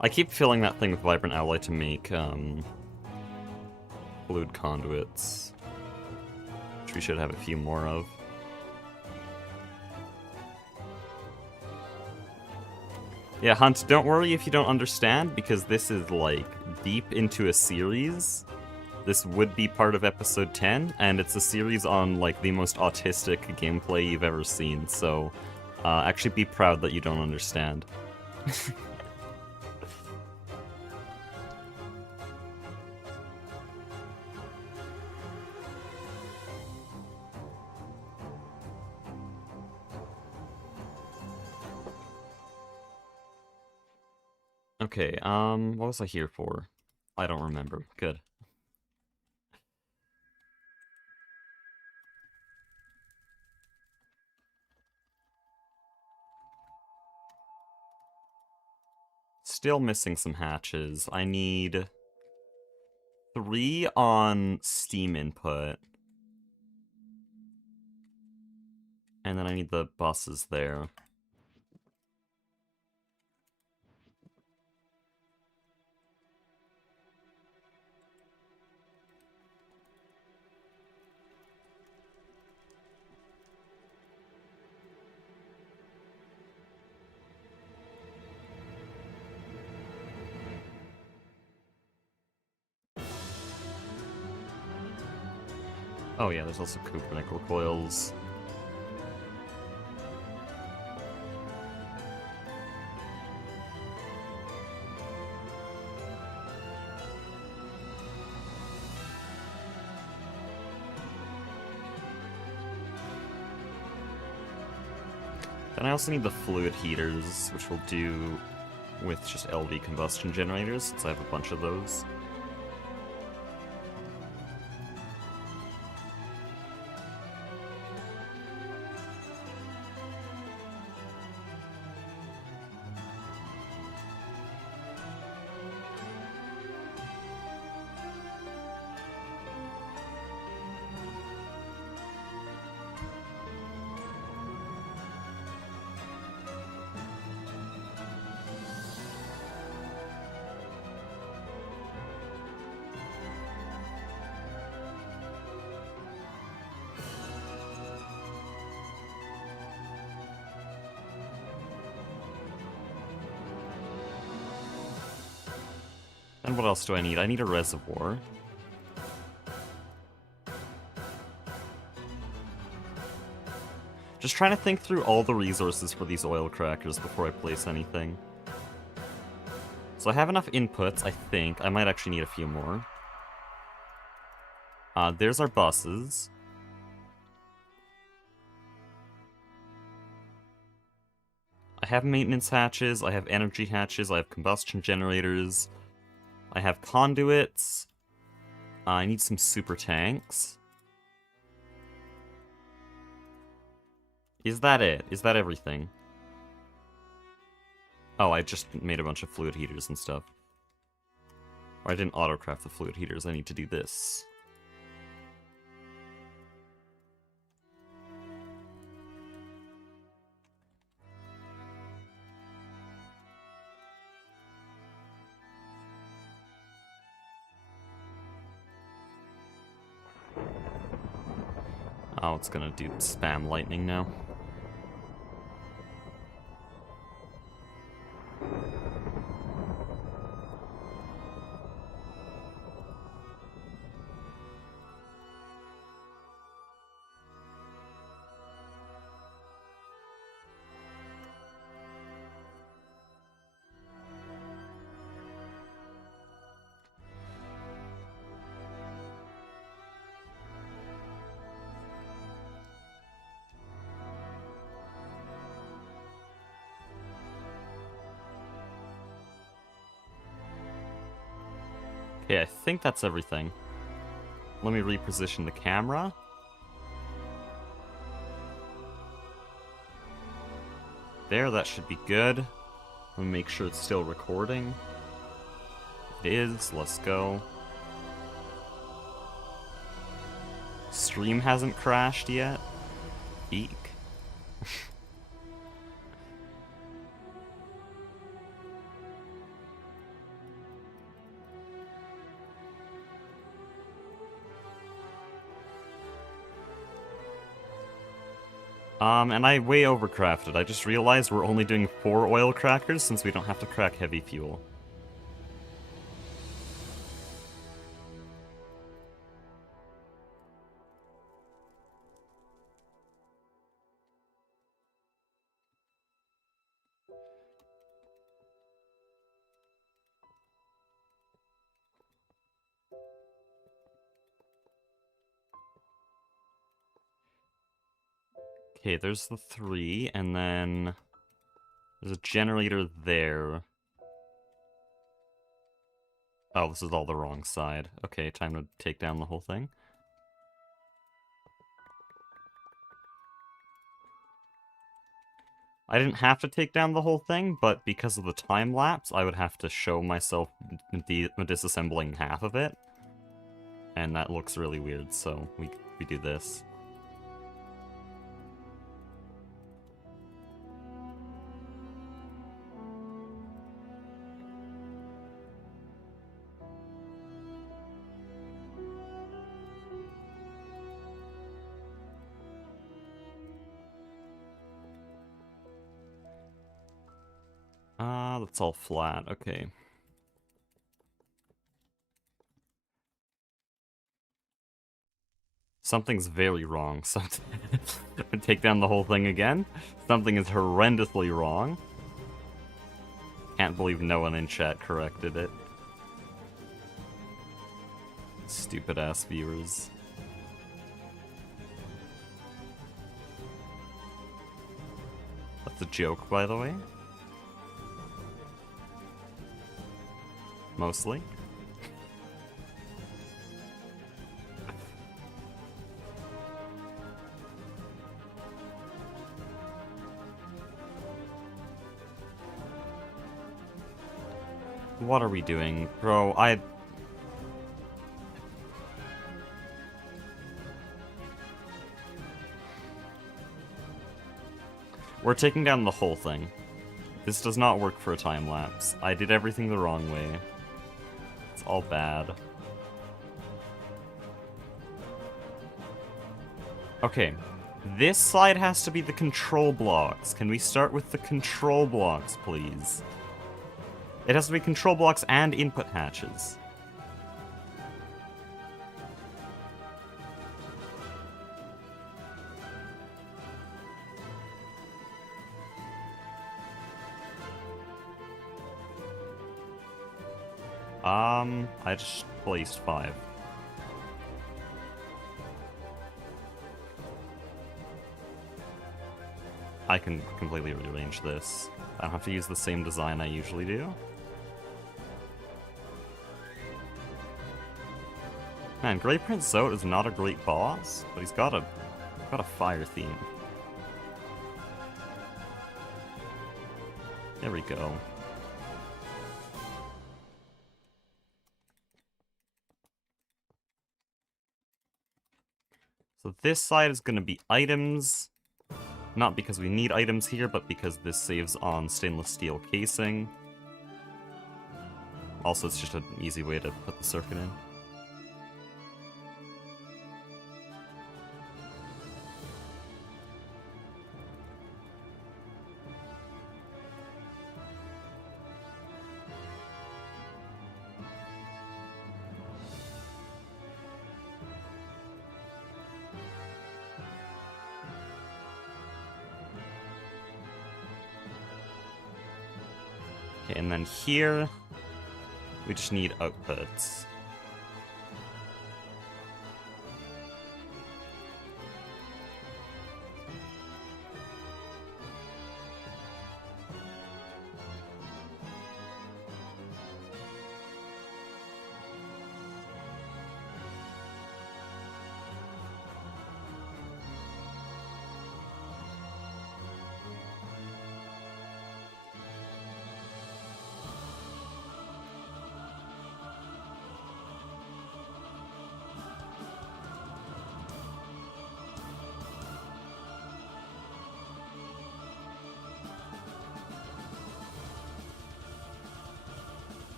I keep filling that thing with Vibrant Alloy to make, fluid conduits. Which we should have a few more of. Yeah, Hunt, don't worry if you don't understand, because this is, like, deep into a series. This would be part of episode 10, and it's a series on, like, the most autistic gameplay you've ever seen, so... actually be proud that you don't understand. Okay, what was I here for? I don't remember. Good. Still missing some hatches. I need 3 on steam input. And then I need the buses there. Oh yeah, there's also cupronickel coils. Then I also need the fluid heaters, which we'll do with just LV combustion generators, since I have a bunch of those. And what else do I need? I need a reservoir. Just trying to think through all the resources for these oil crackers before I place anything. So I have enough inputs, I think. I might actually need a few more. There's our buses. I have maintenance hatches, I have energy hatches, I have combustion generators. I have conduits. I need some super tanks. Is that it? Is that everything? Oh, I just made a bunch of fluid heaters and stuff. Or I didn't autocraft the fluid heaters, I need to do this. Oh, it's gonna do spam lightning now. Okay, I think that's everything. Let me reposition the camera. There, that should be good. Let me make sure it's still recording. It is, let's go. Stream hasn't crashed yet. Eek. And I way overcrafted. I just realized we're only doing 4 oil crackers since we don't have to crack heavy fuel. Okay, there's the 3, and then there's a generator there. Oh, this is all the wrong side. Okay, time to take down the whole thing. I didn't have to take down the whole thing, but because of the time lapse, I would have to show myself disassembling half of it. And that looks really weird, so we do this. That's all flat, okay. Something's very wrong. Take down the whole thing again. Something is horrendously wrong. Can't believe no one in chat corrected it. Stupid ass viewers. It's a joke, by the way. Mostly. What are we doing? Bro, We're taking down the whole thing. This does not work for a time-lapse. I did everything the wrong way. It's all bad. Okay. This side has to be the control blocks. Can we start with the control blocks, please? It has to be control blocks and input hatches. I just placed 5. I can completely rearrange this. I don't have to use the same design I usually do. Man, Grey Prince Zote is not a great boss, but he's got a fire theme. There we go. So this side is going to be items. Not because we need items here, but because this saves on stainless steel casing. Also, it's just an easy way to put the circuit in. Okay, and then here, we just need outputs.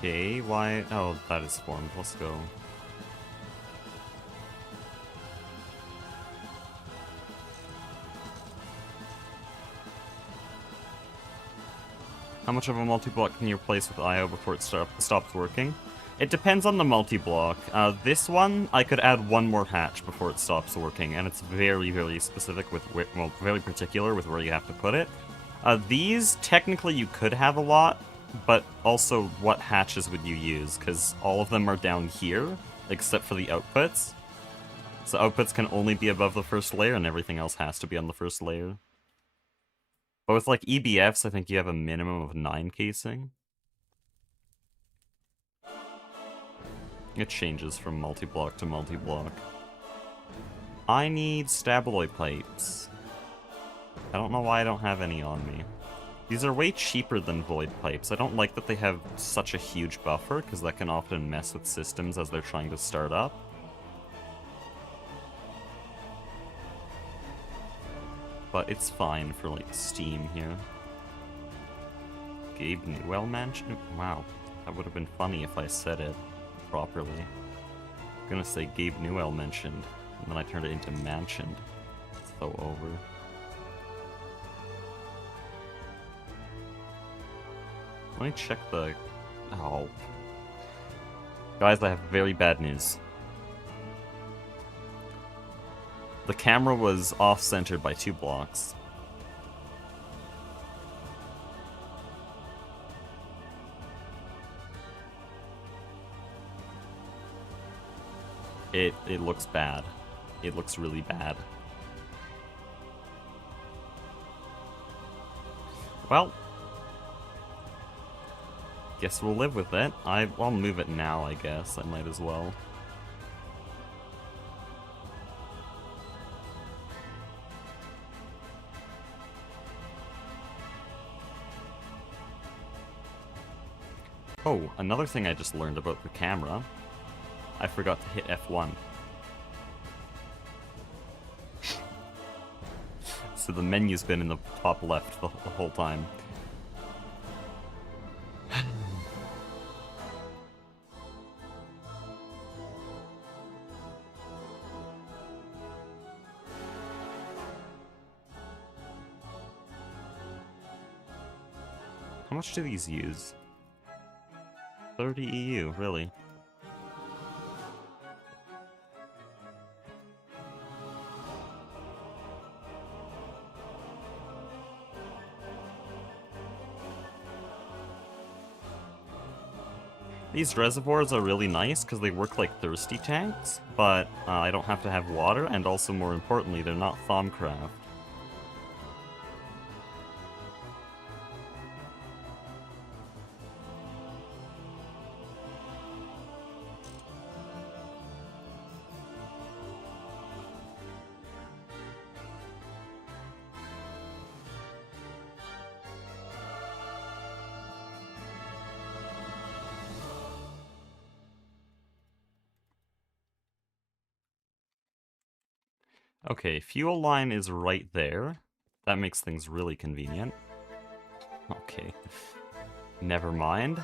Okay, why? Oh, that is formed. Let's go. How much of a multi-block can you replace with IO before it stops working? It depends on the multi-block. This one, I could add one more hatch before it stops working, and it's very, very specific with well, very particular with where you have to put it. These, technically you could have a lot, but also what hatches would you use? Because all of them are down here, except for the outputs. So outputs can only be above the first layer, and everything else has to be on the first layer. But with like EBFs, I think you have a minimum of 9 casing. It changes from multi-block to multi-block. I need stabaloid pipes. I don't know why I don't have any on me. These are way cheaper than void pipes. I don't like that they have such a huge buffer, because that can often mess with systems as they're trying to start up. But it's fine for, like, Steam here. Gabe Newell Mansion? Wow, that would have been funny if I said it properly. I'm gonna say Gabe Newell mentioned, and then I turned it into Mansioned. It's so over. Let me check the... Oh. Guys, I have very bad news. The camera was off-centered by 2 blocks. It looks bad. It looks really bad. Well, guess we'll live with it. I'll move it now, I guess. I might as well. Oh, another thing I just learned about the camera. I forgot to hit F1. So the menu's been in the top left the whole time. How much do these use? 30 EU, really? These reservoirs are really nice because they work like thirsty tanks, but I don't have to have water, and also more importantly, they're not Thaumcraft. Okay, fuel line is right there. That makes things really convenient. Okay. Never mind.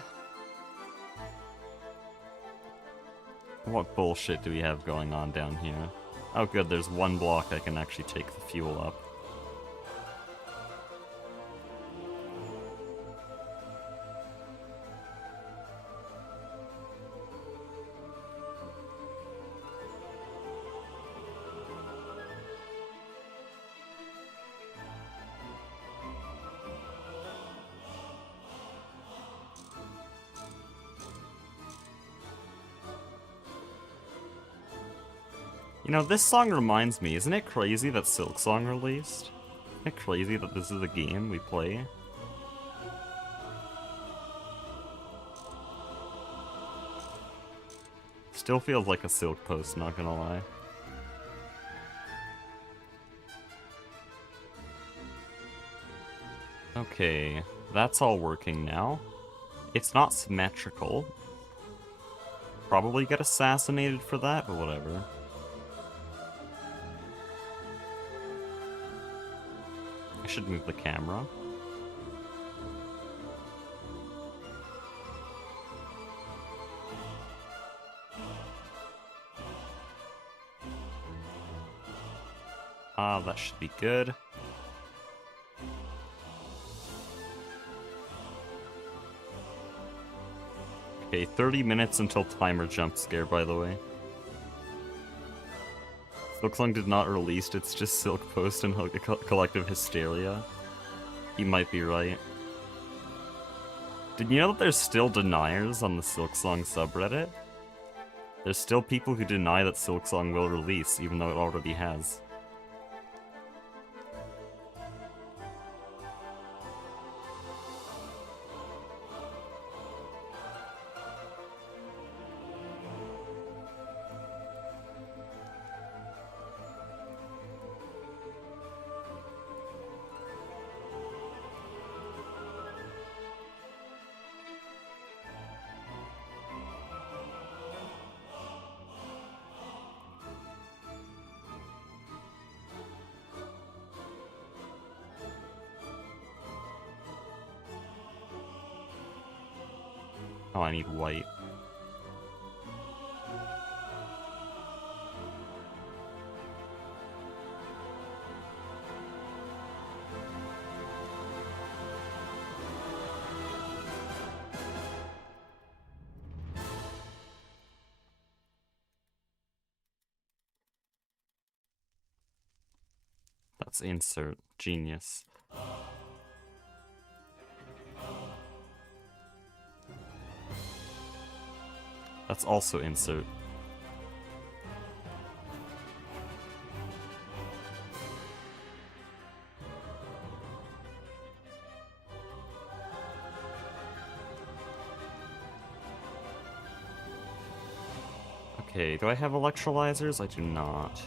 What bullshit do we have going on down here? Oh good, there's one block I can actually take the fuel up. You know, this song reminds me, isn't it crazy that Silksong released? Isn't it crazy that this is a game we play? Still feels like a Silk post, not gonna lie. Okay, that's all working now. It's not symmetrical. Probably get assassinated for that, but whatever. I should move the camera. That should be good. Okay, 30 minutes until timer jump scare, by the way. Silksong did not release, it's just Silk Post and Collective Hysteria. He might be right. Did you know that there's still deniers on the Silksong subreddit? There's still people who deny that Silksong will release, even though it already has. Oh, I need white. That's insert. Genius. That's also insert. Okay, do I have electrolyzers? I do not.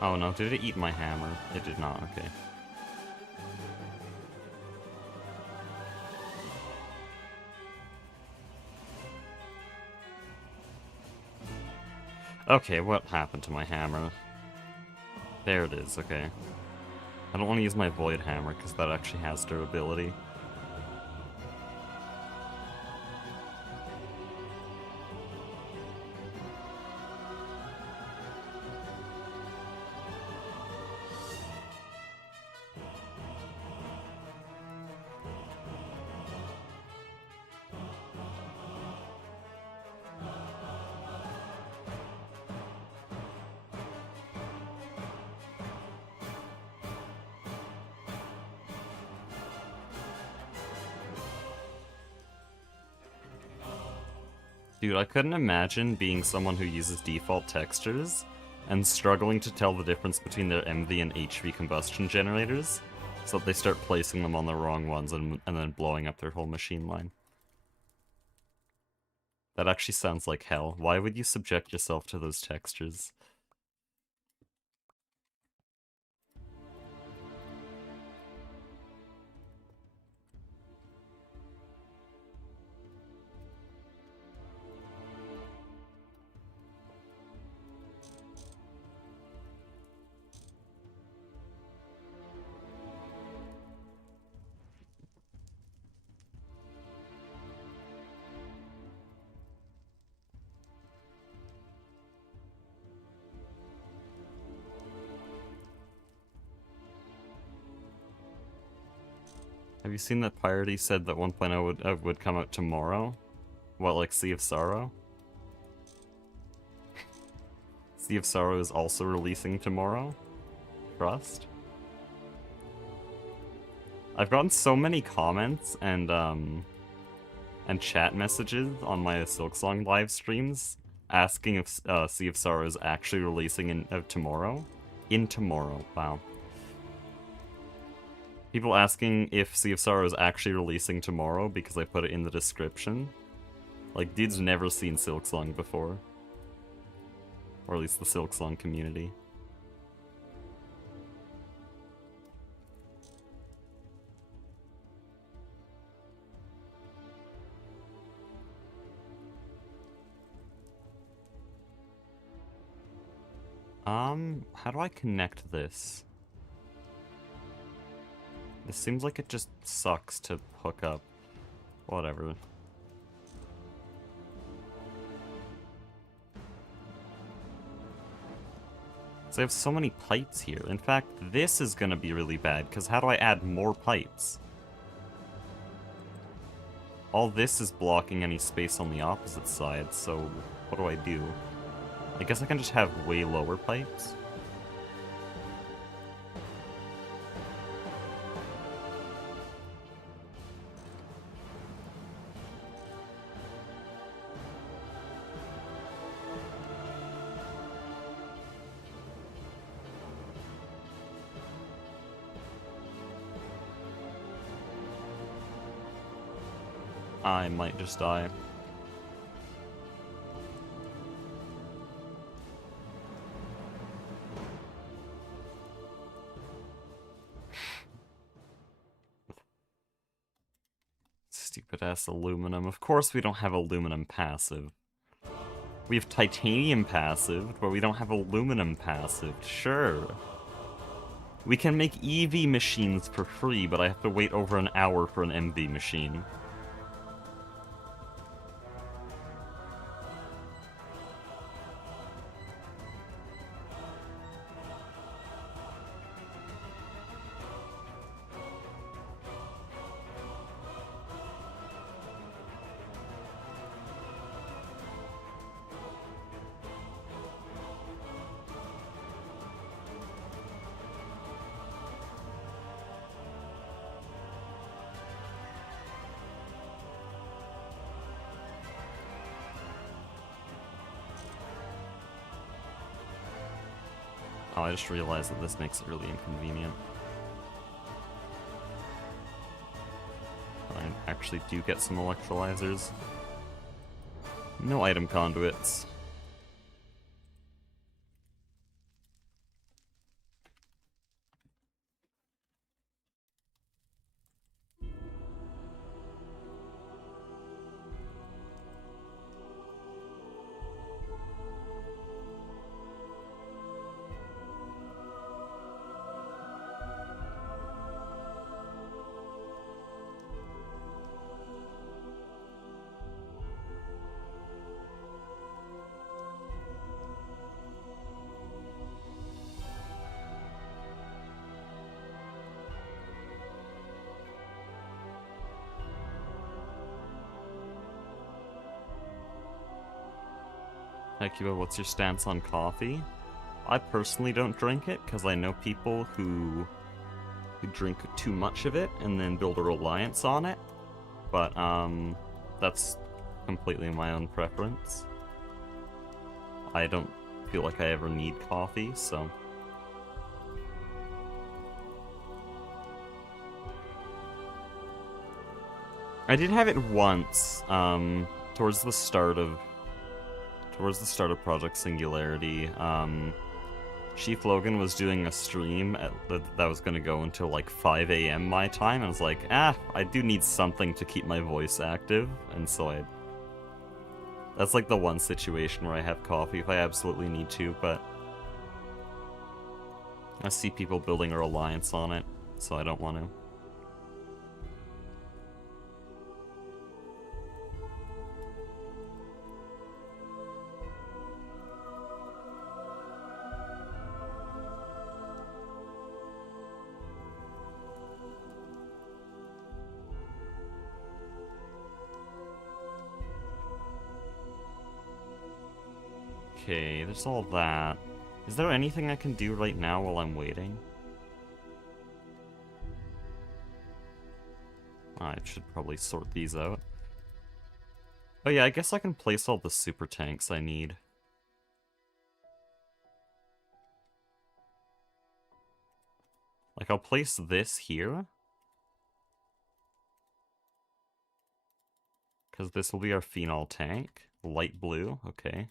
Oh no, did it eat my hammer? It did not, okay. Okay, what happened to my hammer? There it is, okay. I don't want to use my void hammer, because that actually has durability. Dude, I couldn't imagine being someone who uses default textures and struggling to tell the difference between their MV and HV combustion generators, so that they start placing them on the wrong ones and then blowing up their whole machine line. That actually sounds like hell. Why would you subject yourself to those textures? Have you seen that Piety said that 1.0 would come out tomorrow? What, like Sea of Sorrow? Sea of Sorrow is also releasing tomorrow? Trust? I've gotten so many comments and chat messages on my Silksong live streams asking if Sea of Sorrow is actually releasing in tomorrow. In tomorrow, wow. People asking if Sea of Sorrow is actually releasing tomorrow because I put it in the description. Like, dude's never seen Silksong before. Or at least the Silksong community. How do I connect this? This seems like it just sucks to hook up. Whatever. So I have so many pipes here. In fact, this is gonna be really bad, because how do I add more pipes? All this is blocking any space on the opposite side, so what do I do? I guess I can just have way lower pipes? I might just die. Stupid ass aluminum. Of course we don't have aluminum passive. We have titanium passive, but we don't have aluminum passive. Sure. We can make EV machines for free, but I have to wait over an hour for an MV machine. Oh, I just realized that this makes it really inconvenient. I actually do get some electrolyzers. No item conduits. Akiba, what's your stance on coffee? I personally don't drink it because I know people who drink too much of it and then build a reliance on it. But that's completely my own preference. I don't feel like I ever need coffee, so I did have it once, towards the start of Project Singularity. Chief Logan was doing a stream that was going to go until like 5 AM my time, and I was like, I do need something to keep my voice active, and so that's like the one situation where I have coffee if I absolutely need to, but I see people building a reliance on it, so I don't want to. Okay, there's all that. Is there anything I can do right now while I'm waiting? I should probably sort these out. Oh yeah, I guess I can place all the super tanks I need. Like, I'll place this here. Because this will be our phenol tank. Light blue, okay.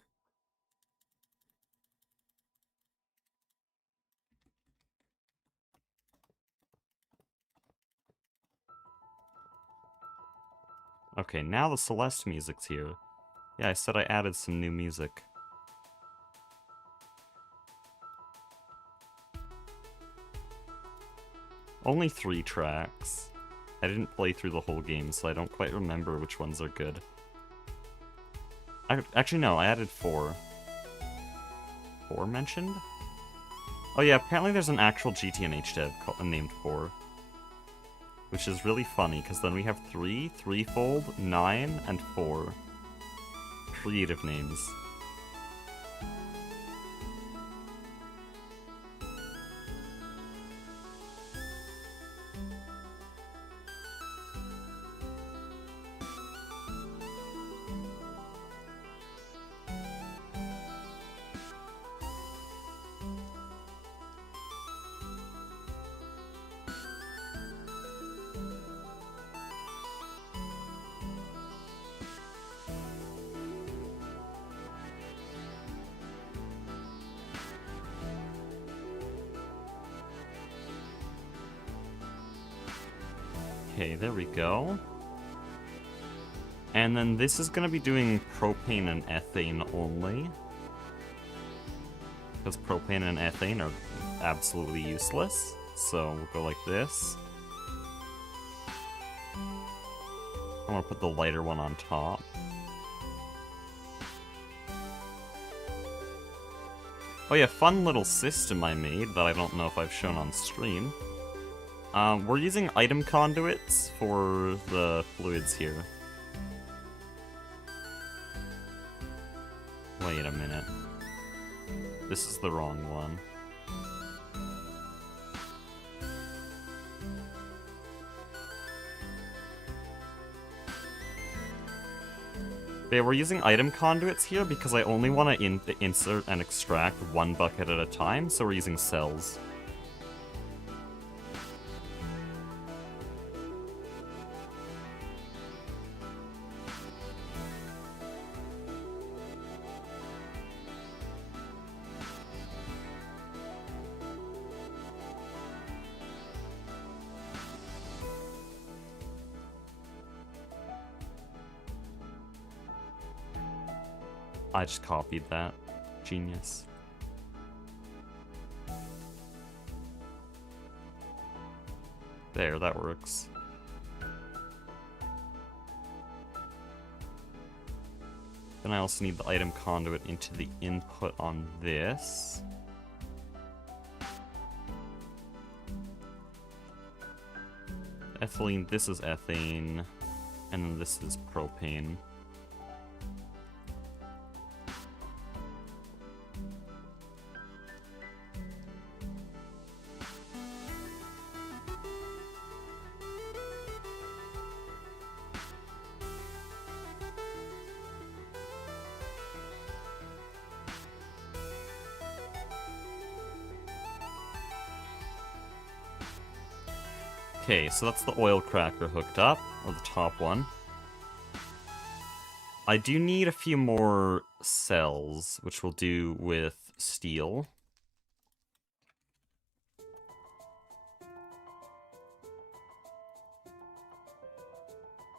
Okay, now the Celeste music's here. Yeah, I said I added some new music. Only 3 tracks. I didn't play through the whole game, so I don't quite remember which ones are good. Actually, no, I added 4. 4 mentioned? Oh yeah, apparently there's an actual GTNH dev named 4. Which is really funny, because then we have 3, 3-fold, 9, and 4. Creative names. Okay, there we go. And then this is going to be doing propane and ethane only. Because propane and ethane are absolutely useless. So we'll go like this. I want to put the lighter one on top. Oh yeah, fun little system I made that I don't know if I've shown on stream. We're using item conduits for the fluids here. Wait a minute. This is the wrong one. Okay, we're using item conduits here because I only want to insert and extract one bucket at a time, so we're using cells. I just copied that. Genius. There, that works. Then I also need the item conduit into the input on this. Ethylene, this is ethane, and then this is propane. Okay, so that's the oil cracker hooked up, or the top one. I do need a few more cells, which we'll do with steel.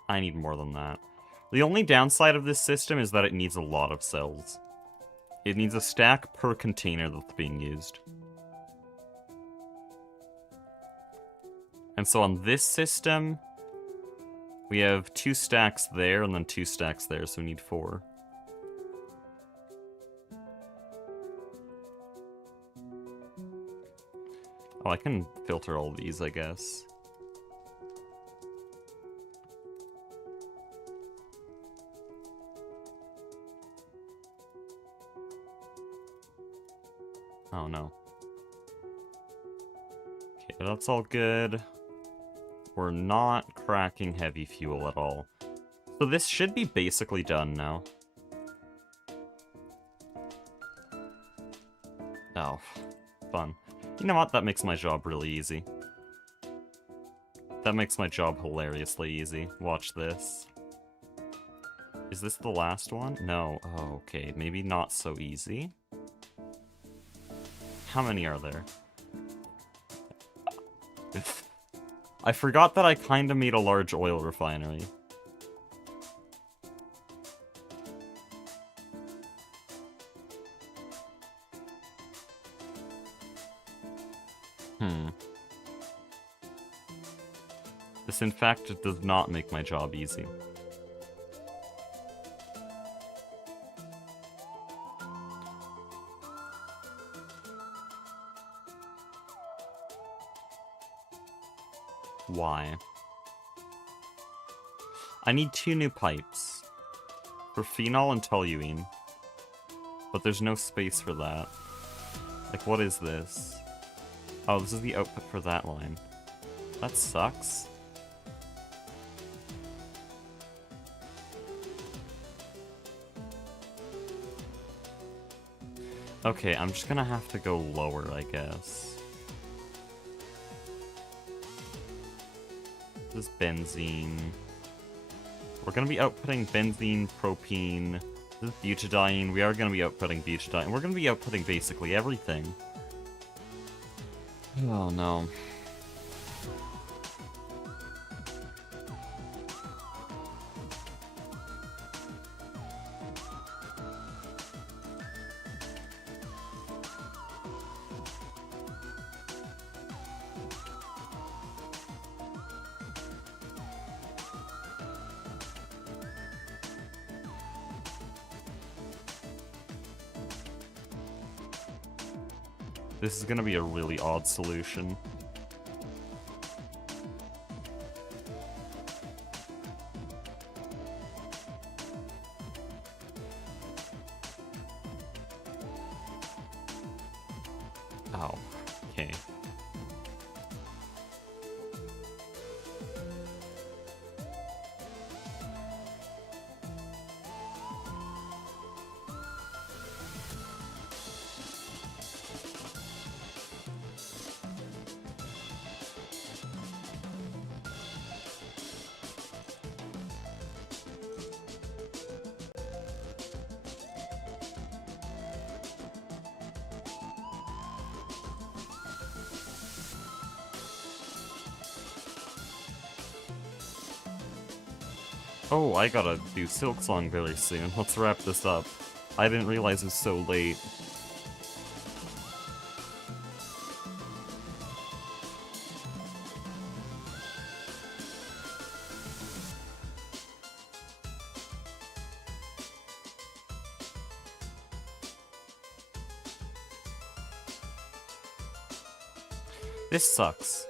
I need more than that. The only downside of this system is that it needs a lot of cells. It needs a stack per container that's being used. And so on this system, we have 2 stacks there and then 2 stacks there, so we need 4. Oh, I can filter all these, I guess. Oh no. Okay, that's all good. We're not cracking heavy fuel at all. So this should be basically done now. Oh, fun. You know what? That makes my job really easy. That makes my job hilariously easy. Watch this. Is this the last one? No. Oh, okay. Maybe not so easy. How many are there? I forgot that I kinda made a large oil refinery. This in fact does not make my job easy. Why? I need 2 new pipes. For phenol and toluene. But there's no space for that. Like, what is this? Oh, this is the output for that line. That sucks. Okay, I'm just gonna have to go lower, I guess. This is benzene. We're gonna be outputting benzene, propene. This is butadiene. We are gonna be outputting butadiene. We're gonna be outputting basically everything. Oh no. This is gonna be a really odd solution. Oh, okay. Oh, I gotta do Silk Song very soon. Let's wrap this up. I didn't realize it was so late. This sucks.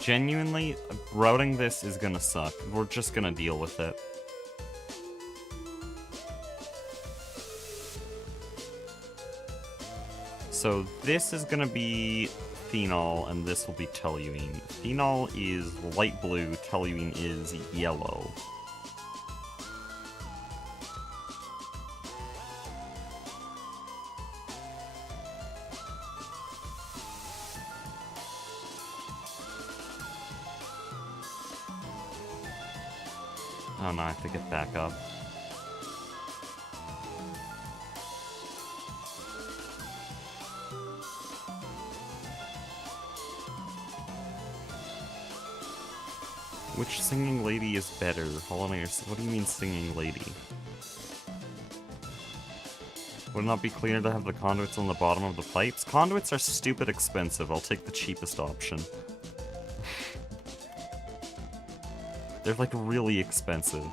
Genuinely, routing this is gonna suck. We're just gonna deal with it. So this is gonna be phenol, and this will be toluene. Phenol is light blue, toluene is yellow. Oh no, I have to get back up. Which singing lady is better? Hold on, what do you mean singing lady? Would it not be cleaner to have the conduits on the bottom of the pipes? Conduits are stupid expensive. I'll take the cheapest option. They're like really expensive.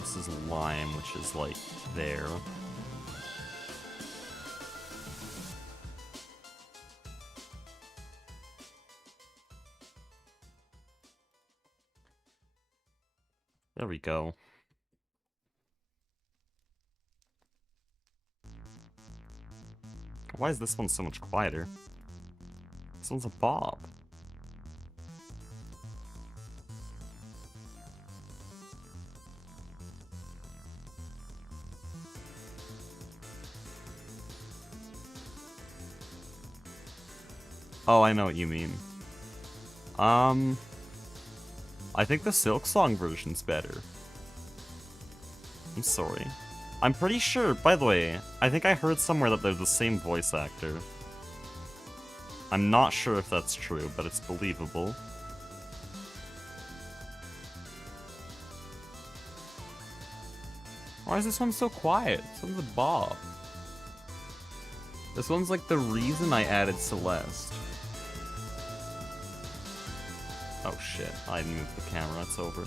This is lime, which is like there. There we go. Why is this one so much quieter? This one's a bob. Oh, I know what you mean. I think the Silk Song version's better. I'm sorry. I'm pretty sure, by the way, I think I heard somewhere that they're the same voice actor. I'm not sure if that's true, but it's believable. Why is this one so quiet? This one's a bob. This one's like the reason I added Celeste. Oh shit, I moved the camera, it's over.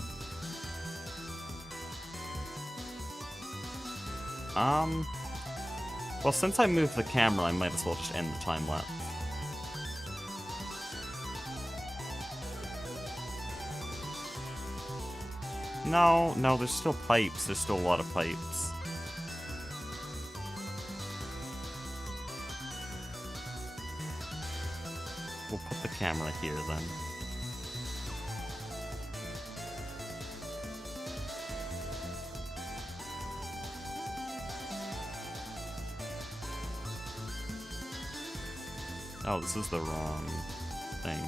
Well, since I moved the camera, I might as well just end the time lapse. No, there's still pipes, there's still a lot of pipes. We'll put the camera here then. Oh, this is the wrong thing.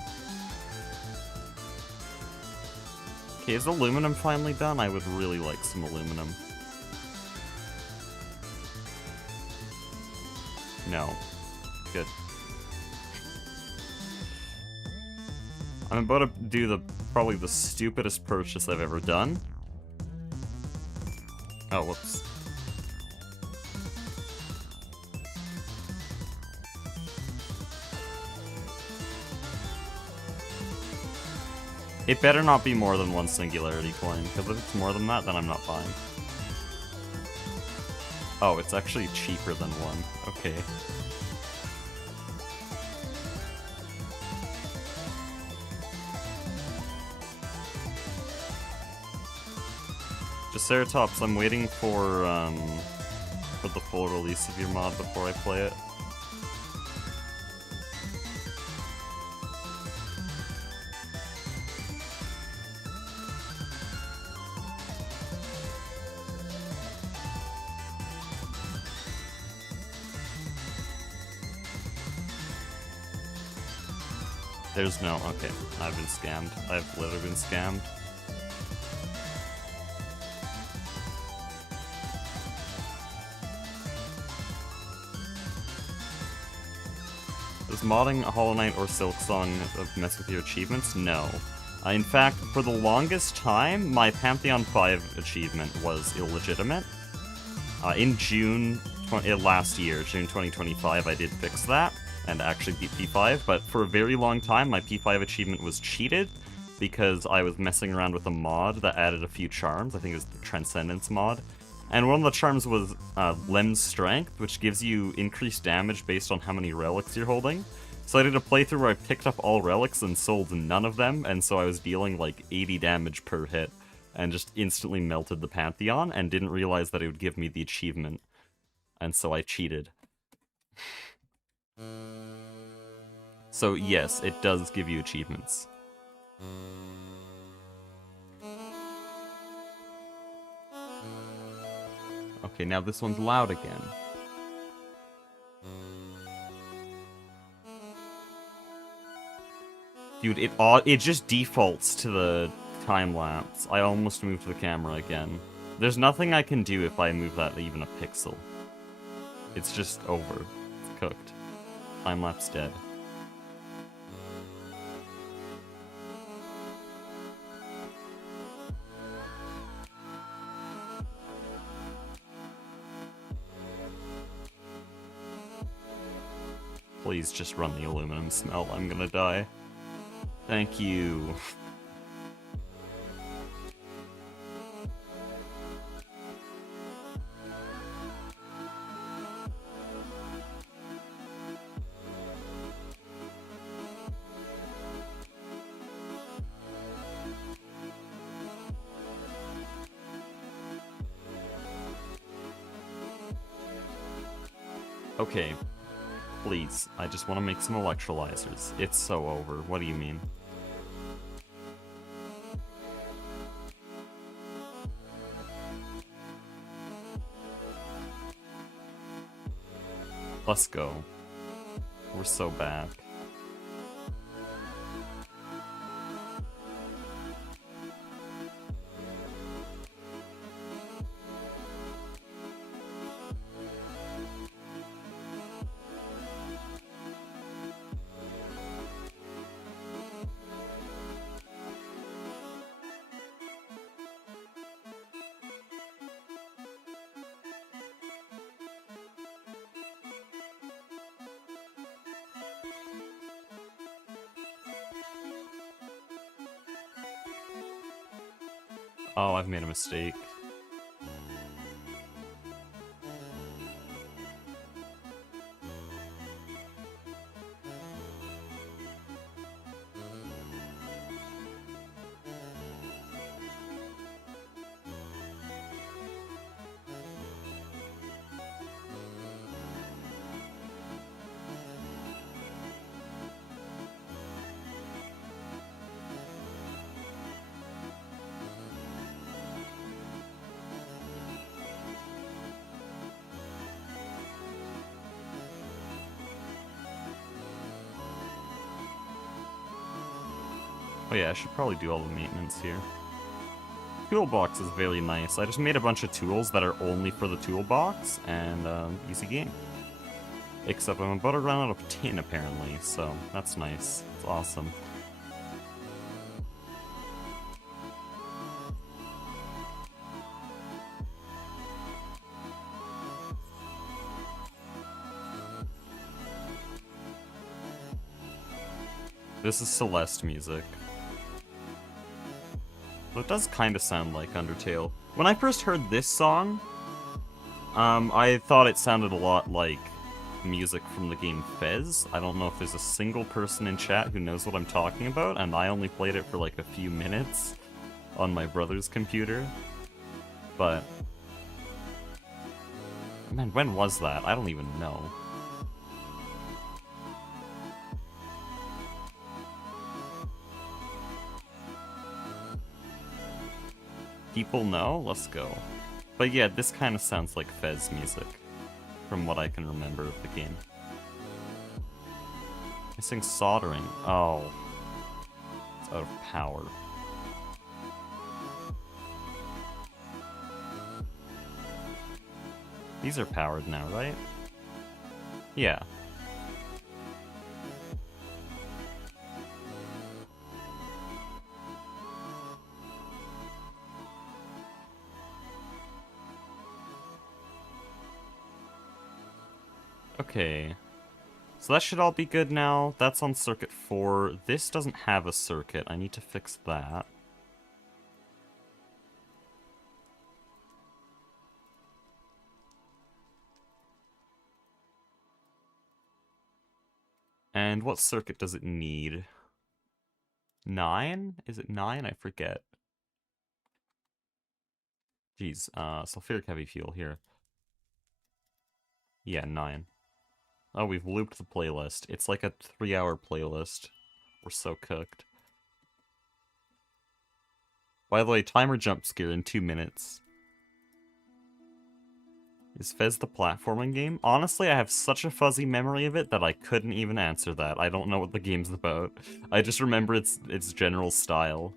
Okay, is aluminum finally done? I would really like some aluminum. No. Good. I'm about to do probably the stupidest purchase I've ever done. Oh, whoops. It better not be more than one Singularity coin, because if it's more than that, then I'm not buying. Oh, it's actually cheaper than one. Okay. Triceratops, I'm waiting for the full release of your mod before I play it. There's no... okay, I've been scammed. I've literally been scammed. Does modding Hollow Knight or Silksong mess with your achievements? No. In fact, for the longest time, my Pantheon 5 achievement was illegitimate. In June last year, June 2025, I did fix that and actually beat P5, but for a very long time, my P5 achievement was cheated because I was messing around with a mod that added a few charms. I think it was the Transcendence mod. And one of the charms was Lem's Strength, which gives you increased damage based on how many relics you're holding. So I did a playthrough where I picked up all relics and sold none of them, and so I was dealing like 80 damage per hit, and just instantly melted the Pantheon, and didn't realize that it would give me the achievement. And so I cheated. So yes, it does give you achievements. Okay, now this one's loud again. Dude, it just defaults to the time-lapse. I almost moved the camera again. There's nothing I can do if I move that even a pixel. It's just over. It's cooked. Time-lapse dead. Please just run the aluminum smelt. I'm gonna die. Thank you. Okay. Please, I just want to make some electrolyzers. It's so over. What do you mean? Let's go. We're so back. Oh, I've made a mistake. Oh yeah, I should probably do all the maintenance here. Toolbox is very nice. I just made a bunch of tools that are only for the toolbox, and easy game. Except I'm about to run out of tin, apparently, so that's nice. It's awesome. This is Celeste music. So it does kind of sound like Undertale. When I first heard this song, I thought it sounded a lot like music from the game Fez. I don't know if there's a single person in chat who knows what I'm talking about, and I only played it for like a few minutes on my brother's computer. But man, when was that? I don't even know. People know? Let's go. But yeah, this kind of sounds like Fez music, from what I can remember of the game. Missing soldering. Oh. It's out of power. These are powered now, right? Yeah. Okay. So that should all be good now. That's on circuit 4. This doesn't have a circuit. I need to fix that. And what circuit does it need? 9? Is it 9? I forget. Jeez, sulfuric heavy fuel here. Yeah, 9. Oh, we've looped the playlist. It's like a 3-hour playlist. We're so cooked. By the way, timer jump scare in 2 minutes. Is Fez the platforming game? Honestly, I have such a fuzzy memory of it that I couldn't even answer that. I don't know what the game's about. I just remember its general style.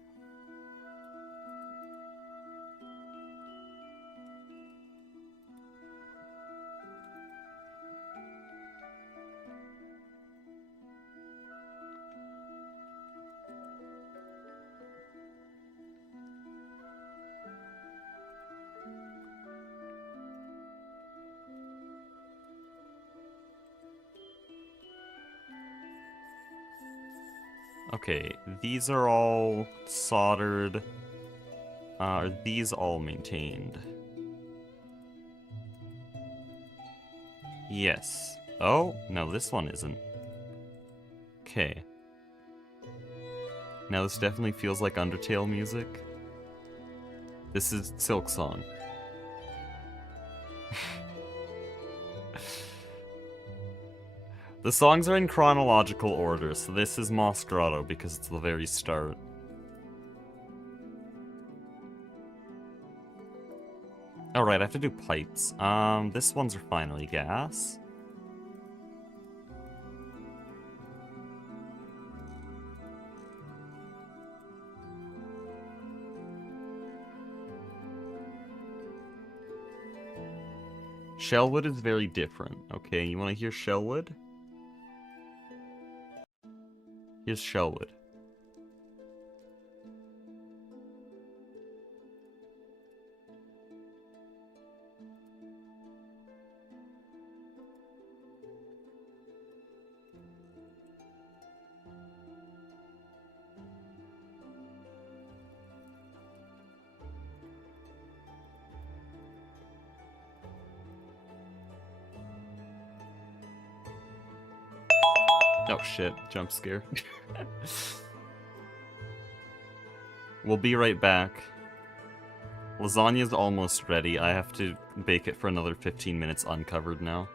Okay, these are all soldered. Are these all maintained? Yes. Oh, no, this one isn't. Okay. Now this definitely feels like Undertale music. This is Silk Song. The songs are in chronological order, so this is Moss Grotto because it's the very start. Oh right, I have to do pipes. This one's Refinery gas. Shellwood is very different. Okay, you want to hear Shellwood? Here's Shellwood. Oh shit, jump scare. We'll be right back. Lasagna's almost ready. I have to bake it for another 15 minutes uncovered now.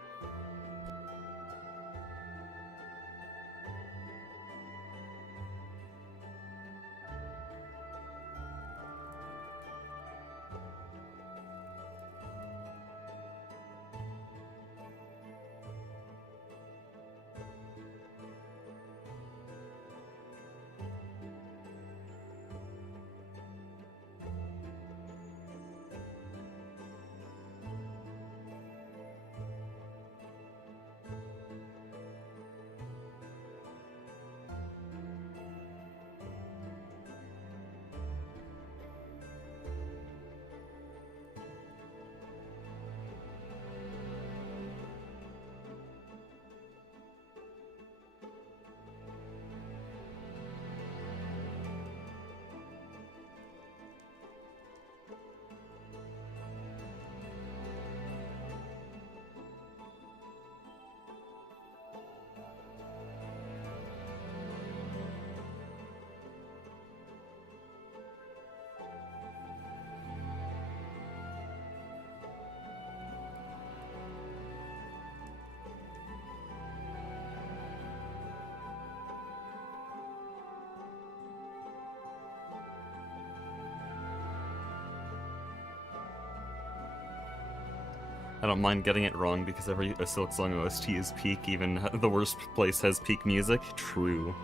I don't mind getting it wrong because every Silk Song OST is peak, even the worst place has peak music. True.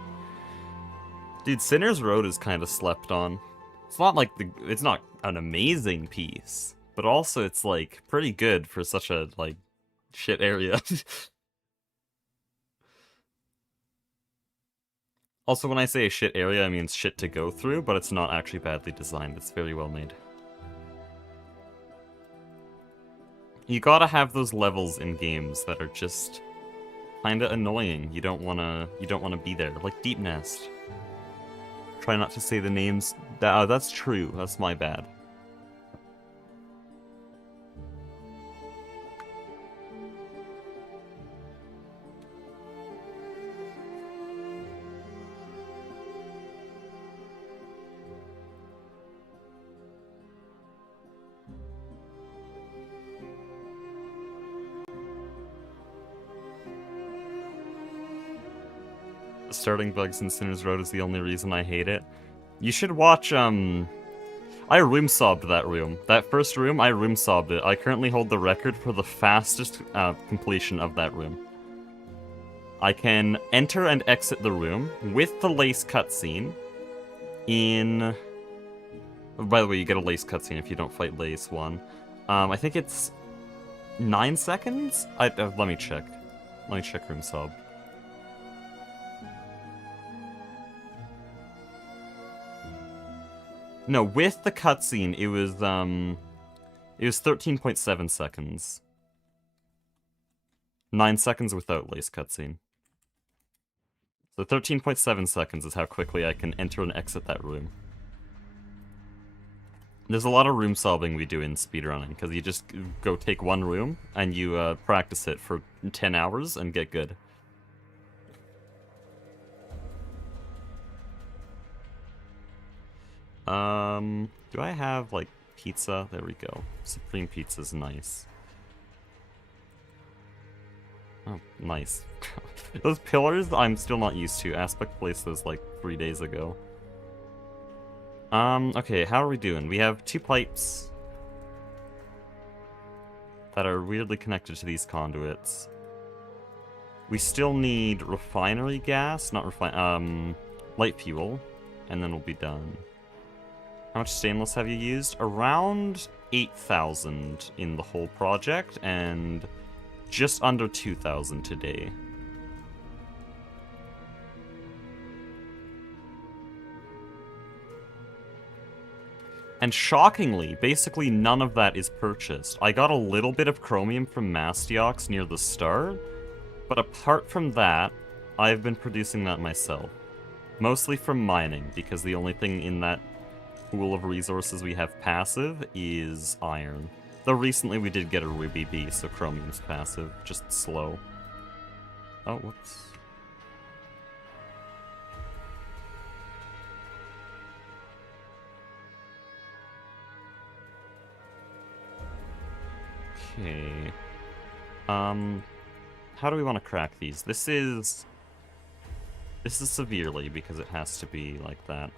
Dude, Sinner's Road is kind of slept on. It's not like it's not an amazing piece, but also it's like pretty good for such a like shit area. Also, when I say a shit area, I mean shit to go through, but it's not actually badly designed. It's very well made. You gotta have those levels in games that are just kinda annoying. You don't wanna be there. Like Deep Nest. Try not to say the names. That's true. That's my bad. Starting bugs in Sinner's Road is the only reason I hate it. You should watch, I room sobbed that room. That first room, I room sobbed it. I currently hold the record for the fastest completion of that room. I can enter and exit the room with the lace cutscene in... By the way, you get a lace cutscene if you don't fight Lace 1. I think it's 9 seconds? Let me check. Let me check room sob. No, with the cutscene, it was 13.7 seconds. 9 seconds without lace cutscene. So 13.7 seconds is how quickly I can enter and exit that room. There's a lot of room solving we do in speedrunning, because you just go take one room, and you practice it for 10 hours and get good. Do I have, like, pizza? There we go. Supreme pizza's nice. Oh, nice. Those pillars, I'm still not used to. Aspect placed those, like, 3 days ago. Okay, how are we doing? We have 2 pipes that are weirdly connected to these conduits. We still need refinery gas, not light fuel, and then we'll be done. How much stainless have you used? Around 8,000 in the whole project, and just under 2,000 today. And shockingly, basically none of that is purchased. I got a little bit of chromium from Mastiox near the start, but apart from that, I've been producing that myself. Mostly from mining, because the only thing in that pool of resources we have passive is iron. Though recently we did get a Ruby B, so chromium's passive, just slow. Oh, whoops. Okay. How do we want to crack these? This is severely, because it has to be like that.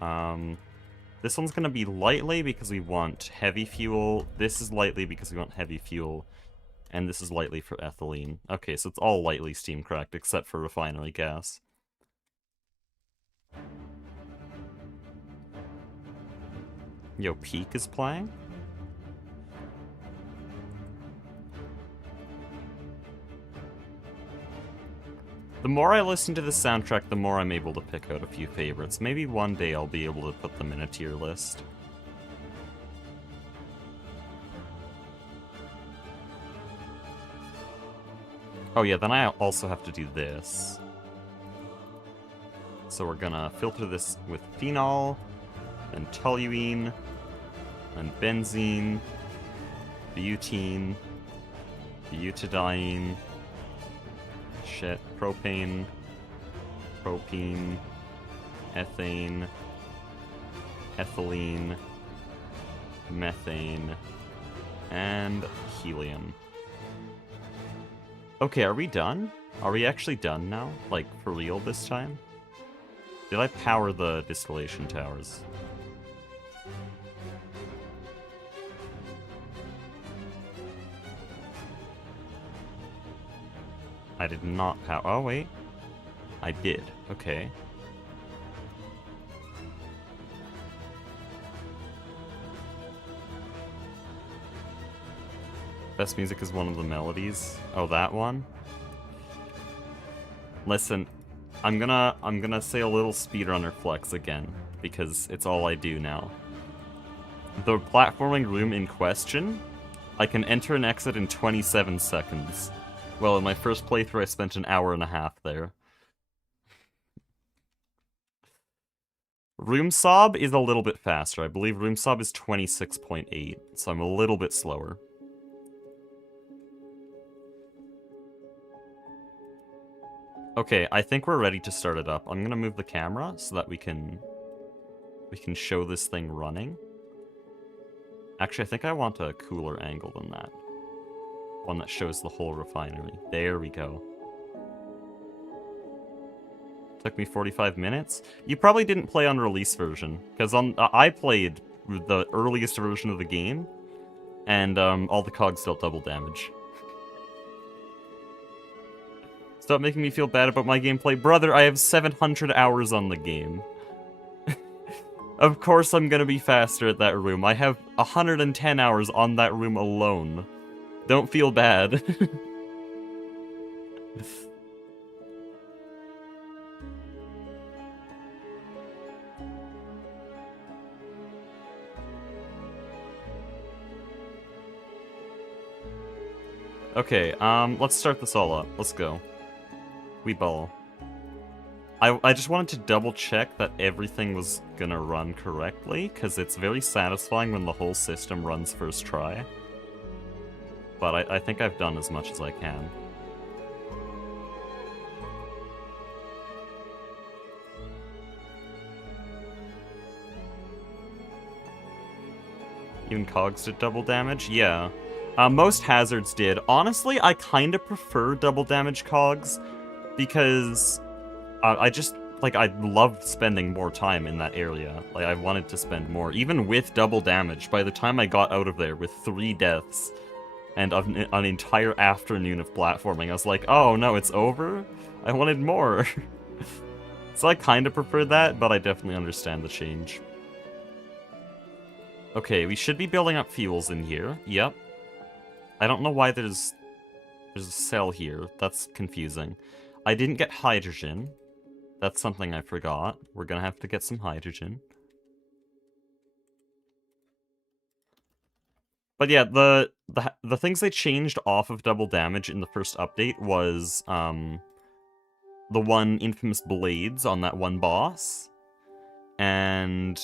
This one's gonna be lightly because we want heavy fuel. This is lightly because we want heavy fuel. And this is lightly for ethylene. Okay, so it's all lightly steam cracked except for refinery gas. Yo, Peak is playing? The more I listen to the soundtrack, the more I'm able to pick out a few favorites. Maybe one day I'll be able to put them in a tier list. Oh yeah, then I also have to do this. So we're gonna filter this with phenol, and toluene, and benzene, butene, butadiene, propane, propene, ethane, ethylene, methane, and helium. Okay, are we done? Are we actually done now? Like, for real this time? Did I power the distillation towers? I did not power. Oh, wait. I did. Okay. Best music is one of the melodies. Oh, that one? Listen, I'm gonna say a little speedrunner flex again, because it's all I do now. The platforming room in question, I can enter and exit in 27 seconds. Well, in my first playthrough, I spent an hour and a half there. Room Sob is a little bit faster. I believe Room Sob is 26.8, so I'm a little bit slower. Okay, I think we're ready to start it up. I'm gonna move the camera so that we can show this thing running. Actually, I think I want a cooler angle than that. One that shows the whole refinery. There we go. Took me 45 minutes. You probably didn't play on release version, because I played the earliest version of the game, and all the cogs dealt double damage. Stop making me feel bad about my gameplay. Brother, I have 700 hours on the game. Of course I'm gonna be faster at that room. I have 110 hours on that room alone. Don't feel bad. Okay, let's start this all up. Let's go. We ball. I just wanted to double check that everything was gonna run correctly, because it's very satisfying when the whole system runs first try. But I think I've done as much as I can. Even cogs did double damage? Yeah. Most hazards did. Honestly, I kind of prefer double damage cogs, because I just, like, I loved spending more time in that area. Like, I wanted to spend more. Even with double damage, by the time I got out of there with 3 deaths and an entire afternoon of platforming, I was like, oh no, it's over? I wanted more. So I kind of prefer that, but I definitely understand the change. Okay, we should be building up fuels in here. Yep. I don't know why there's a cell here. That's confusing. I didn't get hydrogen. That's something I forgot. We're gonna have to get some hydrogen. But yeah, the things they changed off of double damage in the first update was the one infamous blades on that one boss, and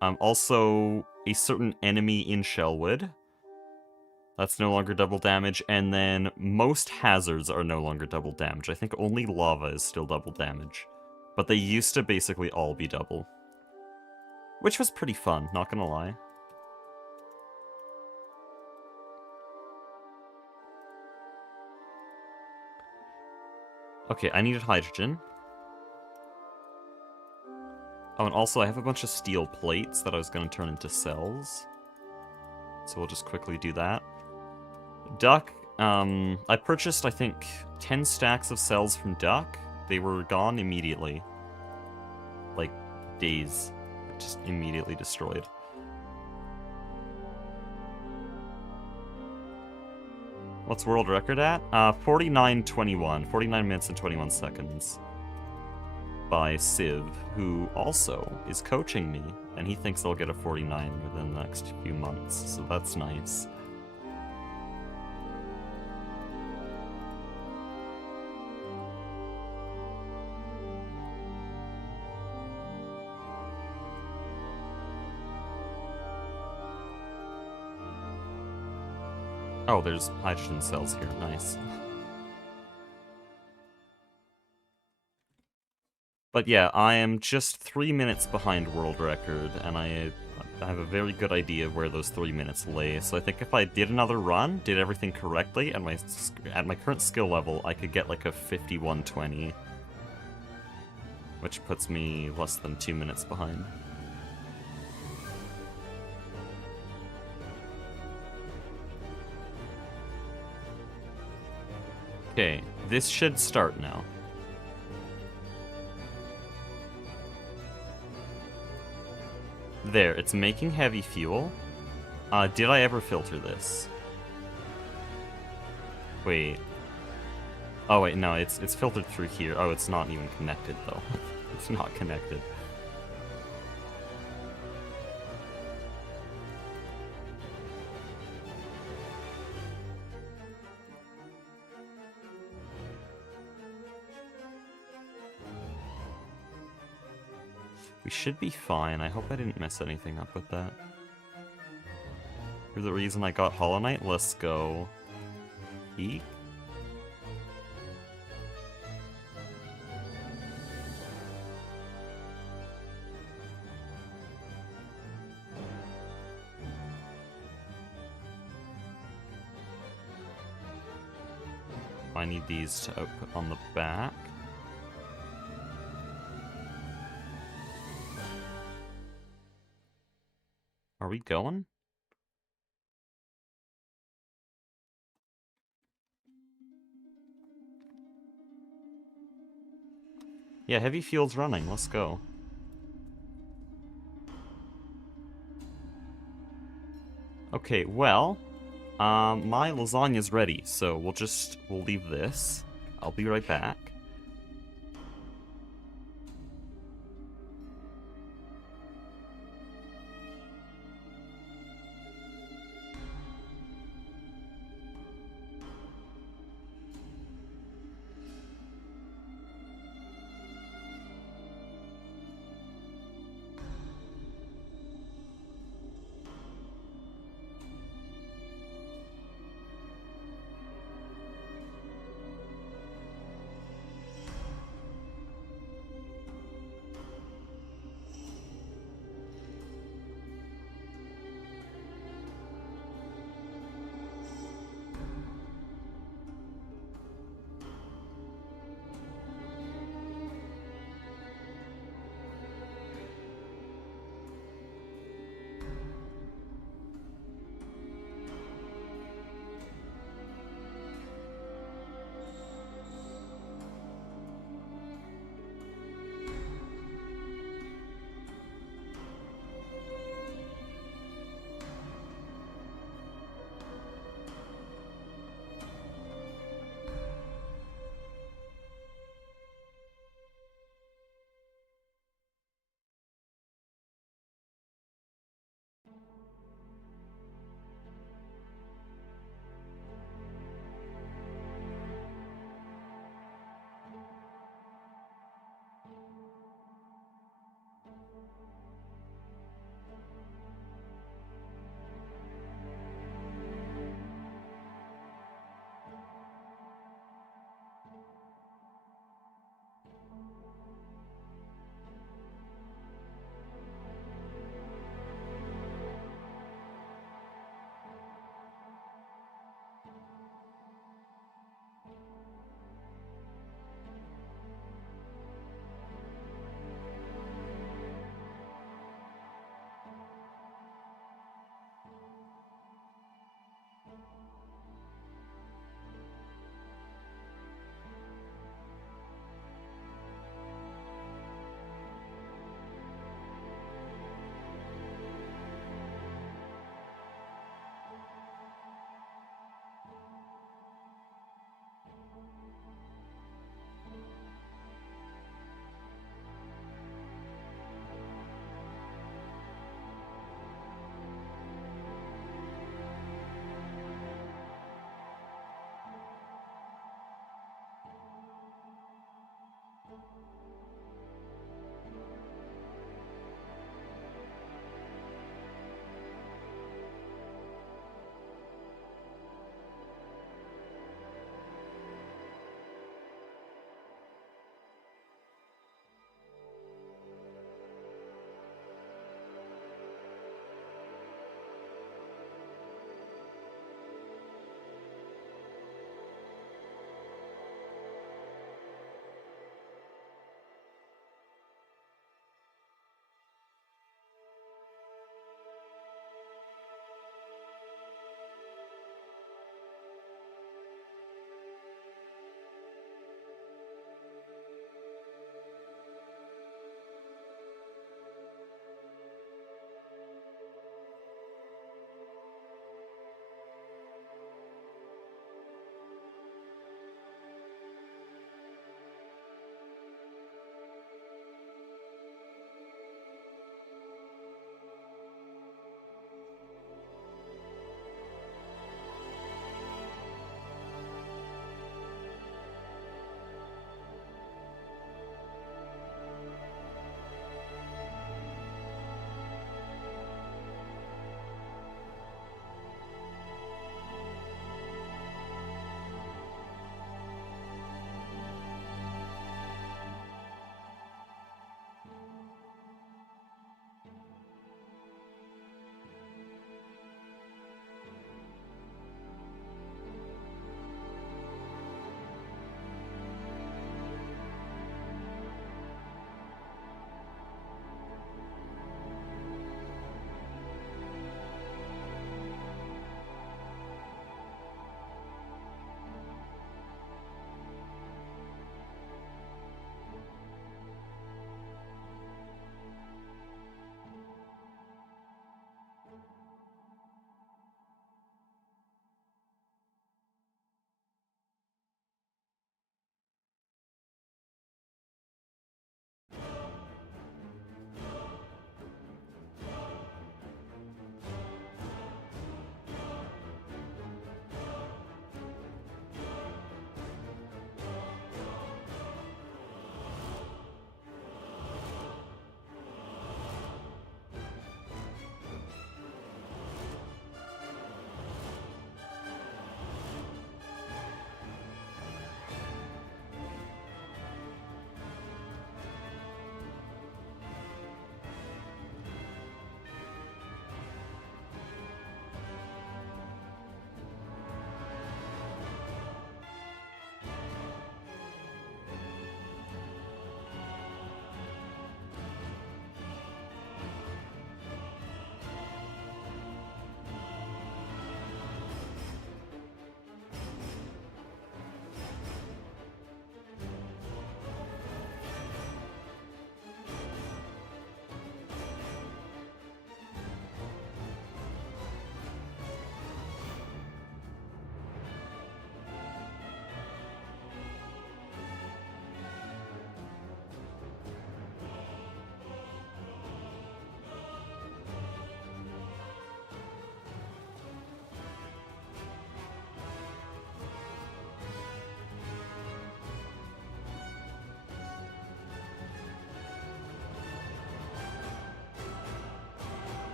also a certain enemy in Shellwood. That's no longer double damage, and then most hazards are no longer double damage. I think only lava is still double damage. But they used to basically all be double. Which was pretty fun, not gonna lie. Okay, I needed hydrogen. Oh, and also I have a bunch of steel plates that I was gonna turn into cells. So we'll just quickly do that. Duck, I purchased, I think, 10 stacks of cells from Duck. They were gone immediately. Like, days. Just immediately destroyed. What's world record at? 49:21. 49 minutes and 21 seconds. By Civ, who also is coaching me, and he thinks I'll get a 49 within the next few months, so that's nice. Oh, there's hydrogen cells here. Nice. But yeah, I am just 3 minutes behind world record, and I have a very good idea of where those 3 minutes lay. So I think if I did another run, did everything correctly, at my current skill level, I could get like a 51:20, which puts me less than 2 minutes behind. Okay, this should start now. There, it's making heavy fuel. Did I ever filter this? Wait. Oh wait, no, it's filtered through here. Oh, it's not even connected though. It's not connected. We should be fine. I hope I didn't mess anything up with that. For the reason I got Hollow Knight, let's go. Eek. I need these to output on the back. Are we going? Yeah, heavy fuel's running. Let's go. Okay, well, my lasagna's ready, so we'll leave this. I'll be right back.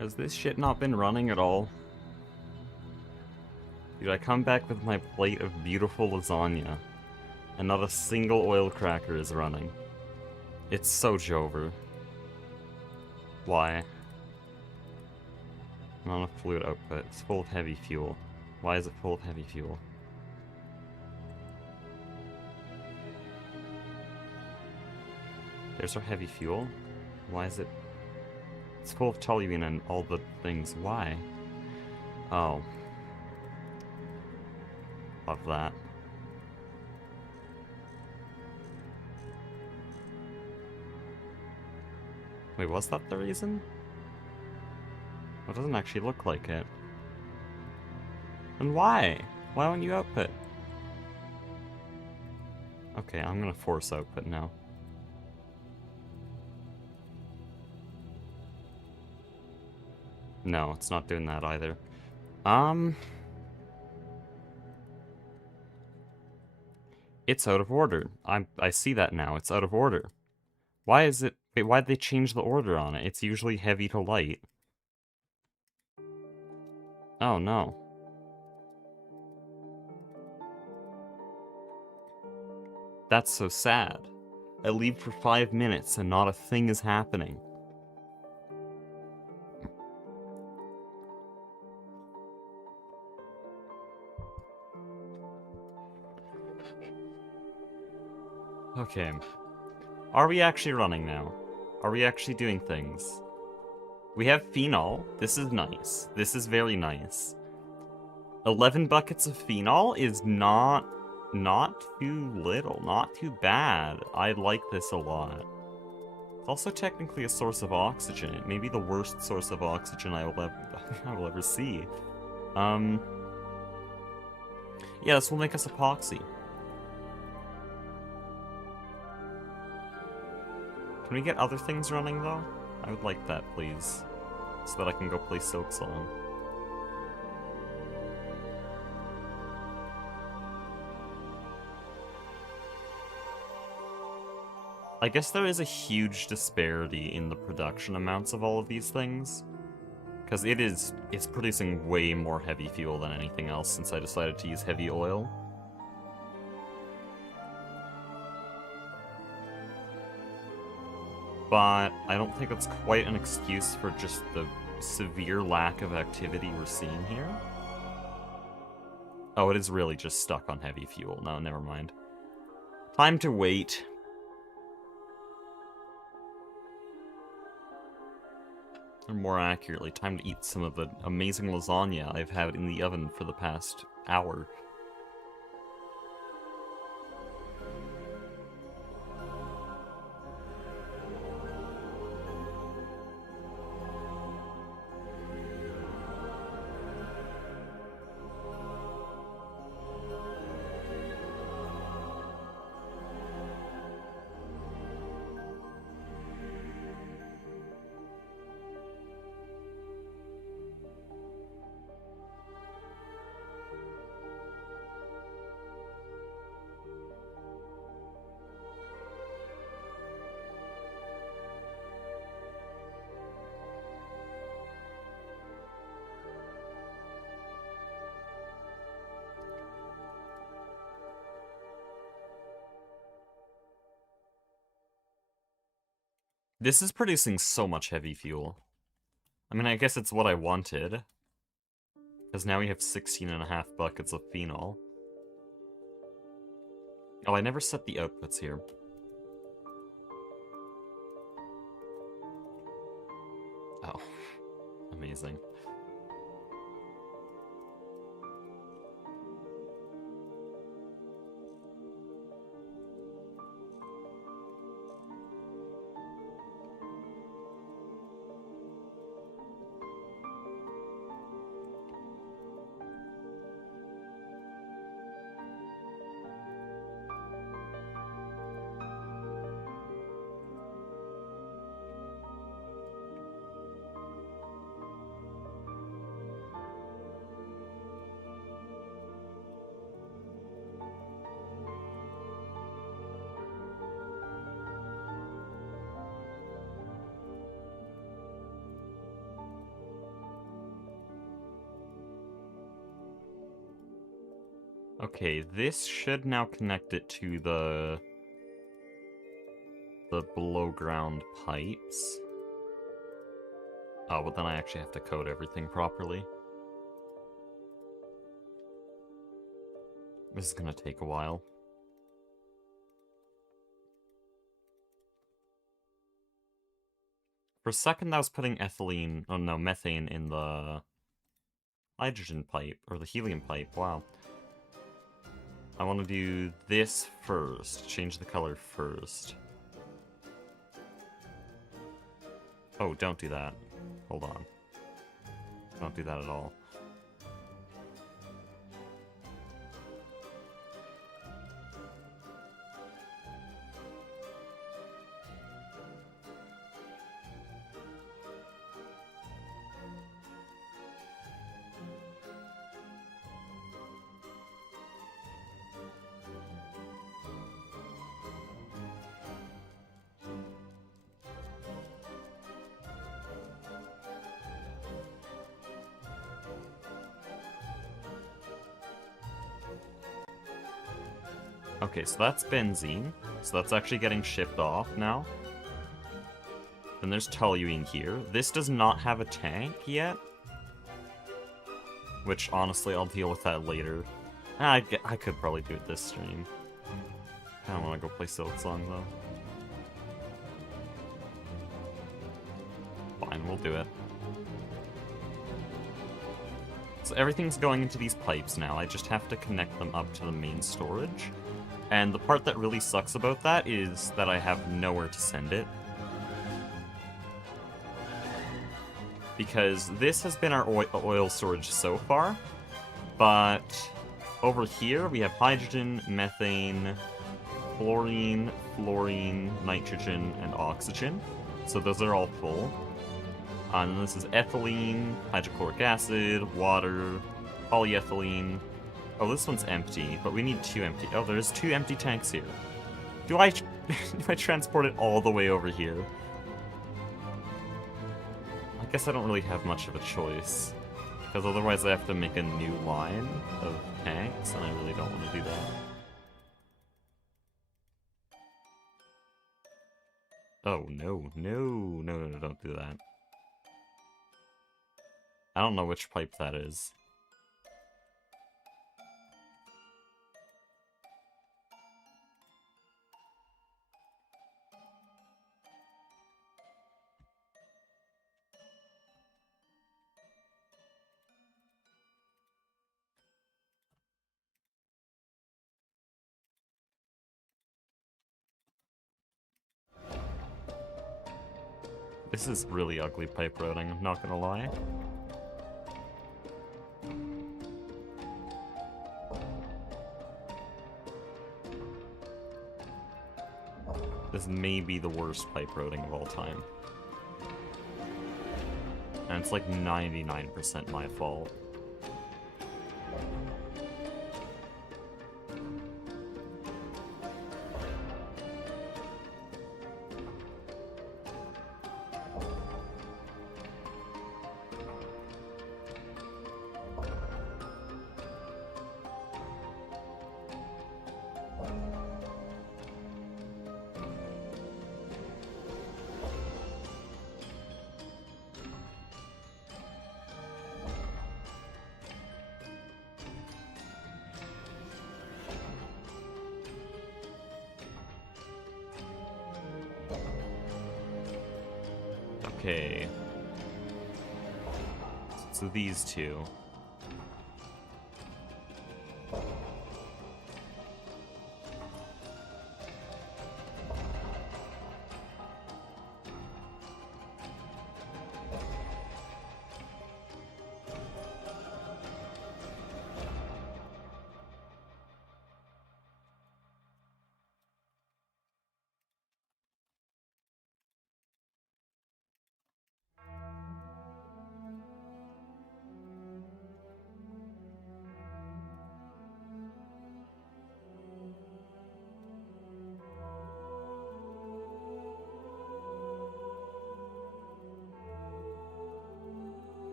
Has this shit not been running at all? Dude, I come back with my plate of beautiful lasagna, and not a single oil cracker is running. It's so Jover. Why? Not enough fluid output. It's full of heavy fuel. Why is it full of heavy fuel? There's our heavy fuel. Why is it... It's full of toluene and all the things. Why? Oh. Love that. Wait, was that the reason? It doesn't actually look like it. Then why? Why won't you output? Okay, I'm gonna force output now. No, it's not doing that either. It's out of order. I see that now. It's out of order. Why is it... Wait, why'd they change the order on it? It's usually heavy to light. Oh, no. That's so sad. I leave for 5 minutes and not a thing is happening. Okay. Are we actually running now? Are we actually doing things? We have phenol. This is nice. This is very nice. 11 buckets of phenol is not too little, not too bad. I like this a lot. It's also technically a source of oxygen. It may be the worst source of oxygen I will ever see. Yeah, this will make us epoxy. Can we get other things running, though? I would like that, please. So that I can go play Silksong. I guess there is a huge disparity in the production amounts of all of these things. Because it's producing way more heavy fuel than anything else since I decided to use heavy oil. But I don't think that's quite an excuse for just the severe lack of activity we're seeing here. Oh, it is really just stuck on heavy fuel. No, never mind. Time to wait. Or more accurately, time to eat some of the amazing lasagna I've had in the oven for the past hour. This is producing so much heavy fuel. I mean, I guess it's what I wanted. Because now we have 16.5 buckets of phenol. Oh, I never set the outputs here. Oh, amazing. Okay, this should now connect it to the below ground pipes. Oh, but then I actually have to code everything properly. This is gonna take a while. For a second I was putting methane in the hydrogen pipe, or the helium pipe, wow. I want to do this first, change the color first. Oh, don't do that. Hold on. Don't do that at all. Okay, so that's benzene. So that's actually getting shipped off now. Then there's toluene here. This does not have a tank yet. Which, honestly, I'll deal with that later. I could probably do it this stream. I don't want to go play Silksong, though. Fine, we'll do it. So everything's going into these pipes now. I just have to connect them up to the main storage. And the part that really sucks about that is that I have nowhere to send it. Because this has been our oil storage so far, but over here we have hydrogen, methane, fluorine, nitrogen, and oxygen. So those are all full. And this is ethylene, hydrochloric acid, water, polyethylene. Oh, this one's empty, but we need 2 empty. Oh, there's 2 empty tanks here. Do I transport it all the way over here? I guess I don't really have much of a choice, because otherwise I have to make a new line of tanks, and I really don't want to do that. Oh, no, don't do that. I don't know which pipe that is. This is really ugly pipe routing, I'm not gonna lie. This may be the worst pipe routing of all time. And it's like 99% my fault. Okay. So these two.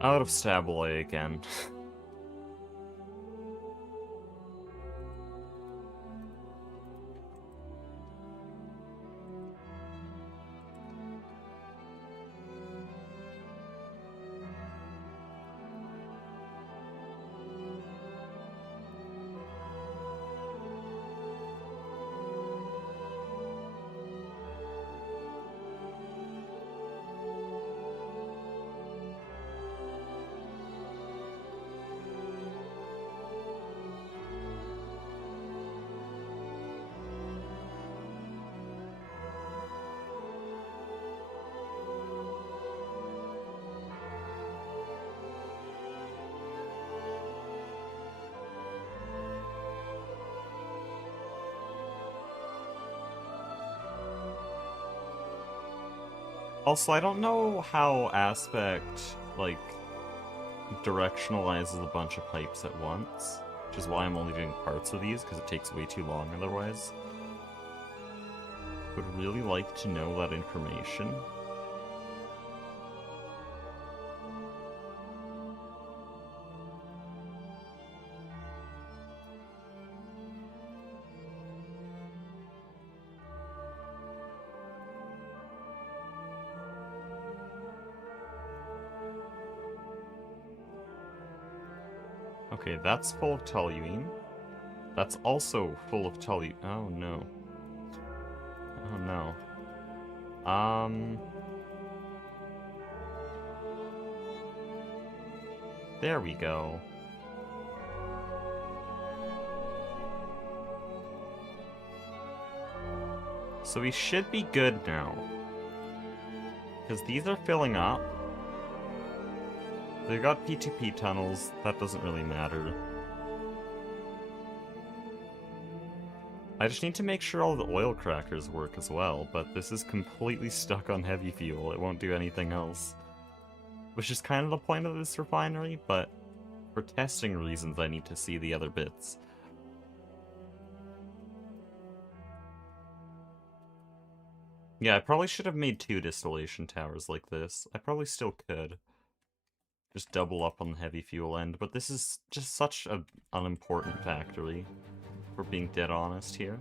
Out of Stabile again. Also, I don't know how Aspect, like, directionalizes a bunch of pipes at once, which is why I'm only doing parts of these, because it takes way too long otherwise. Would really like to know that information. Okay, that's full of toluene. That's also full of toluene. Oh no. Oh no. There we go. So we should be good now. Because these are filling up. They got P2P tunnels, that doesn't really matter. I just need to make sure all the oil crackers work as well, but this is completely stuck on heavy fuel, it won't do anything else. Which is kind of the point of this refinery, but for testing reasons I need to see the other bits. Yeah, I probably should have made 2 distillation towers like this. I probably still could. Just double up on the heavy fuel end, but this is just such an unimportant factory, if we're being dead honest here.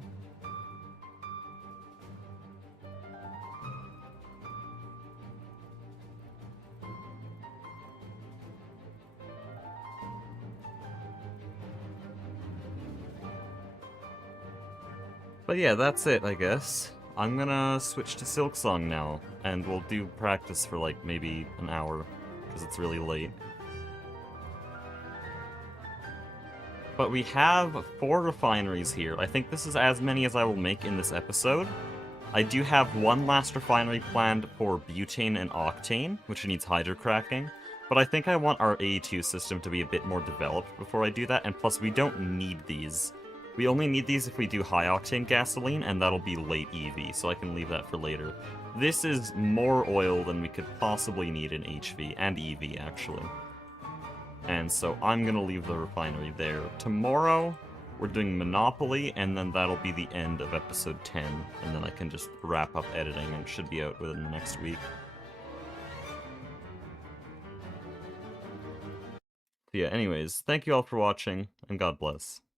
But yeah, that's it, I guess. I'm gonna switch to Silksong now, and we'll do practice for like maybe an hour, because it's really late. But we have 4 refineries here. I think this is as many as I will make in this episode. I do have one last refinery planned for butane and octane, which needs hydrocracking. But I think I want our A2 system to be a bit more developed before I do that, and plus we don't need these. We only need these if we do high-octane gasoline, and that'll be late EV, so I can leave that for later. This is more oil than we could possibly need in HV, and EV, actually. And so I'm gonna leave the refinery there. Tomorrow, we're doing Monopoly, and then that'll be the end of episode 10, and then I can just wrap up editing and should be out within the next week. So yeah, anyways, thank you all for watching, and God bless.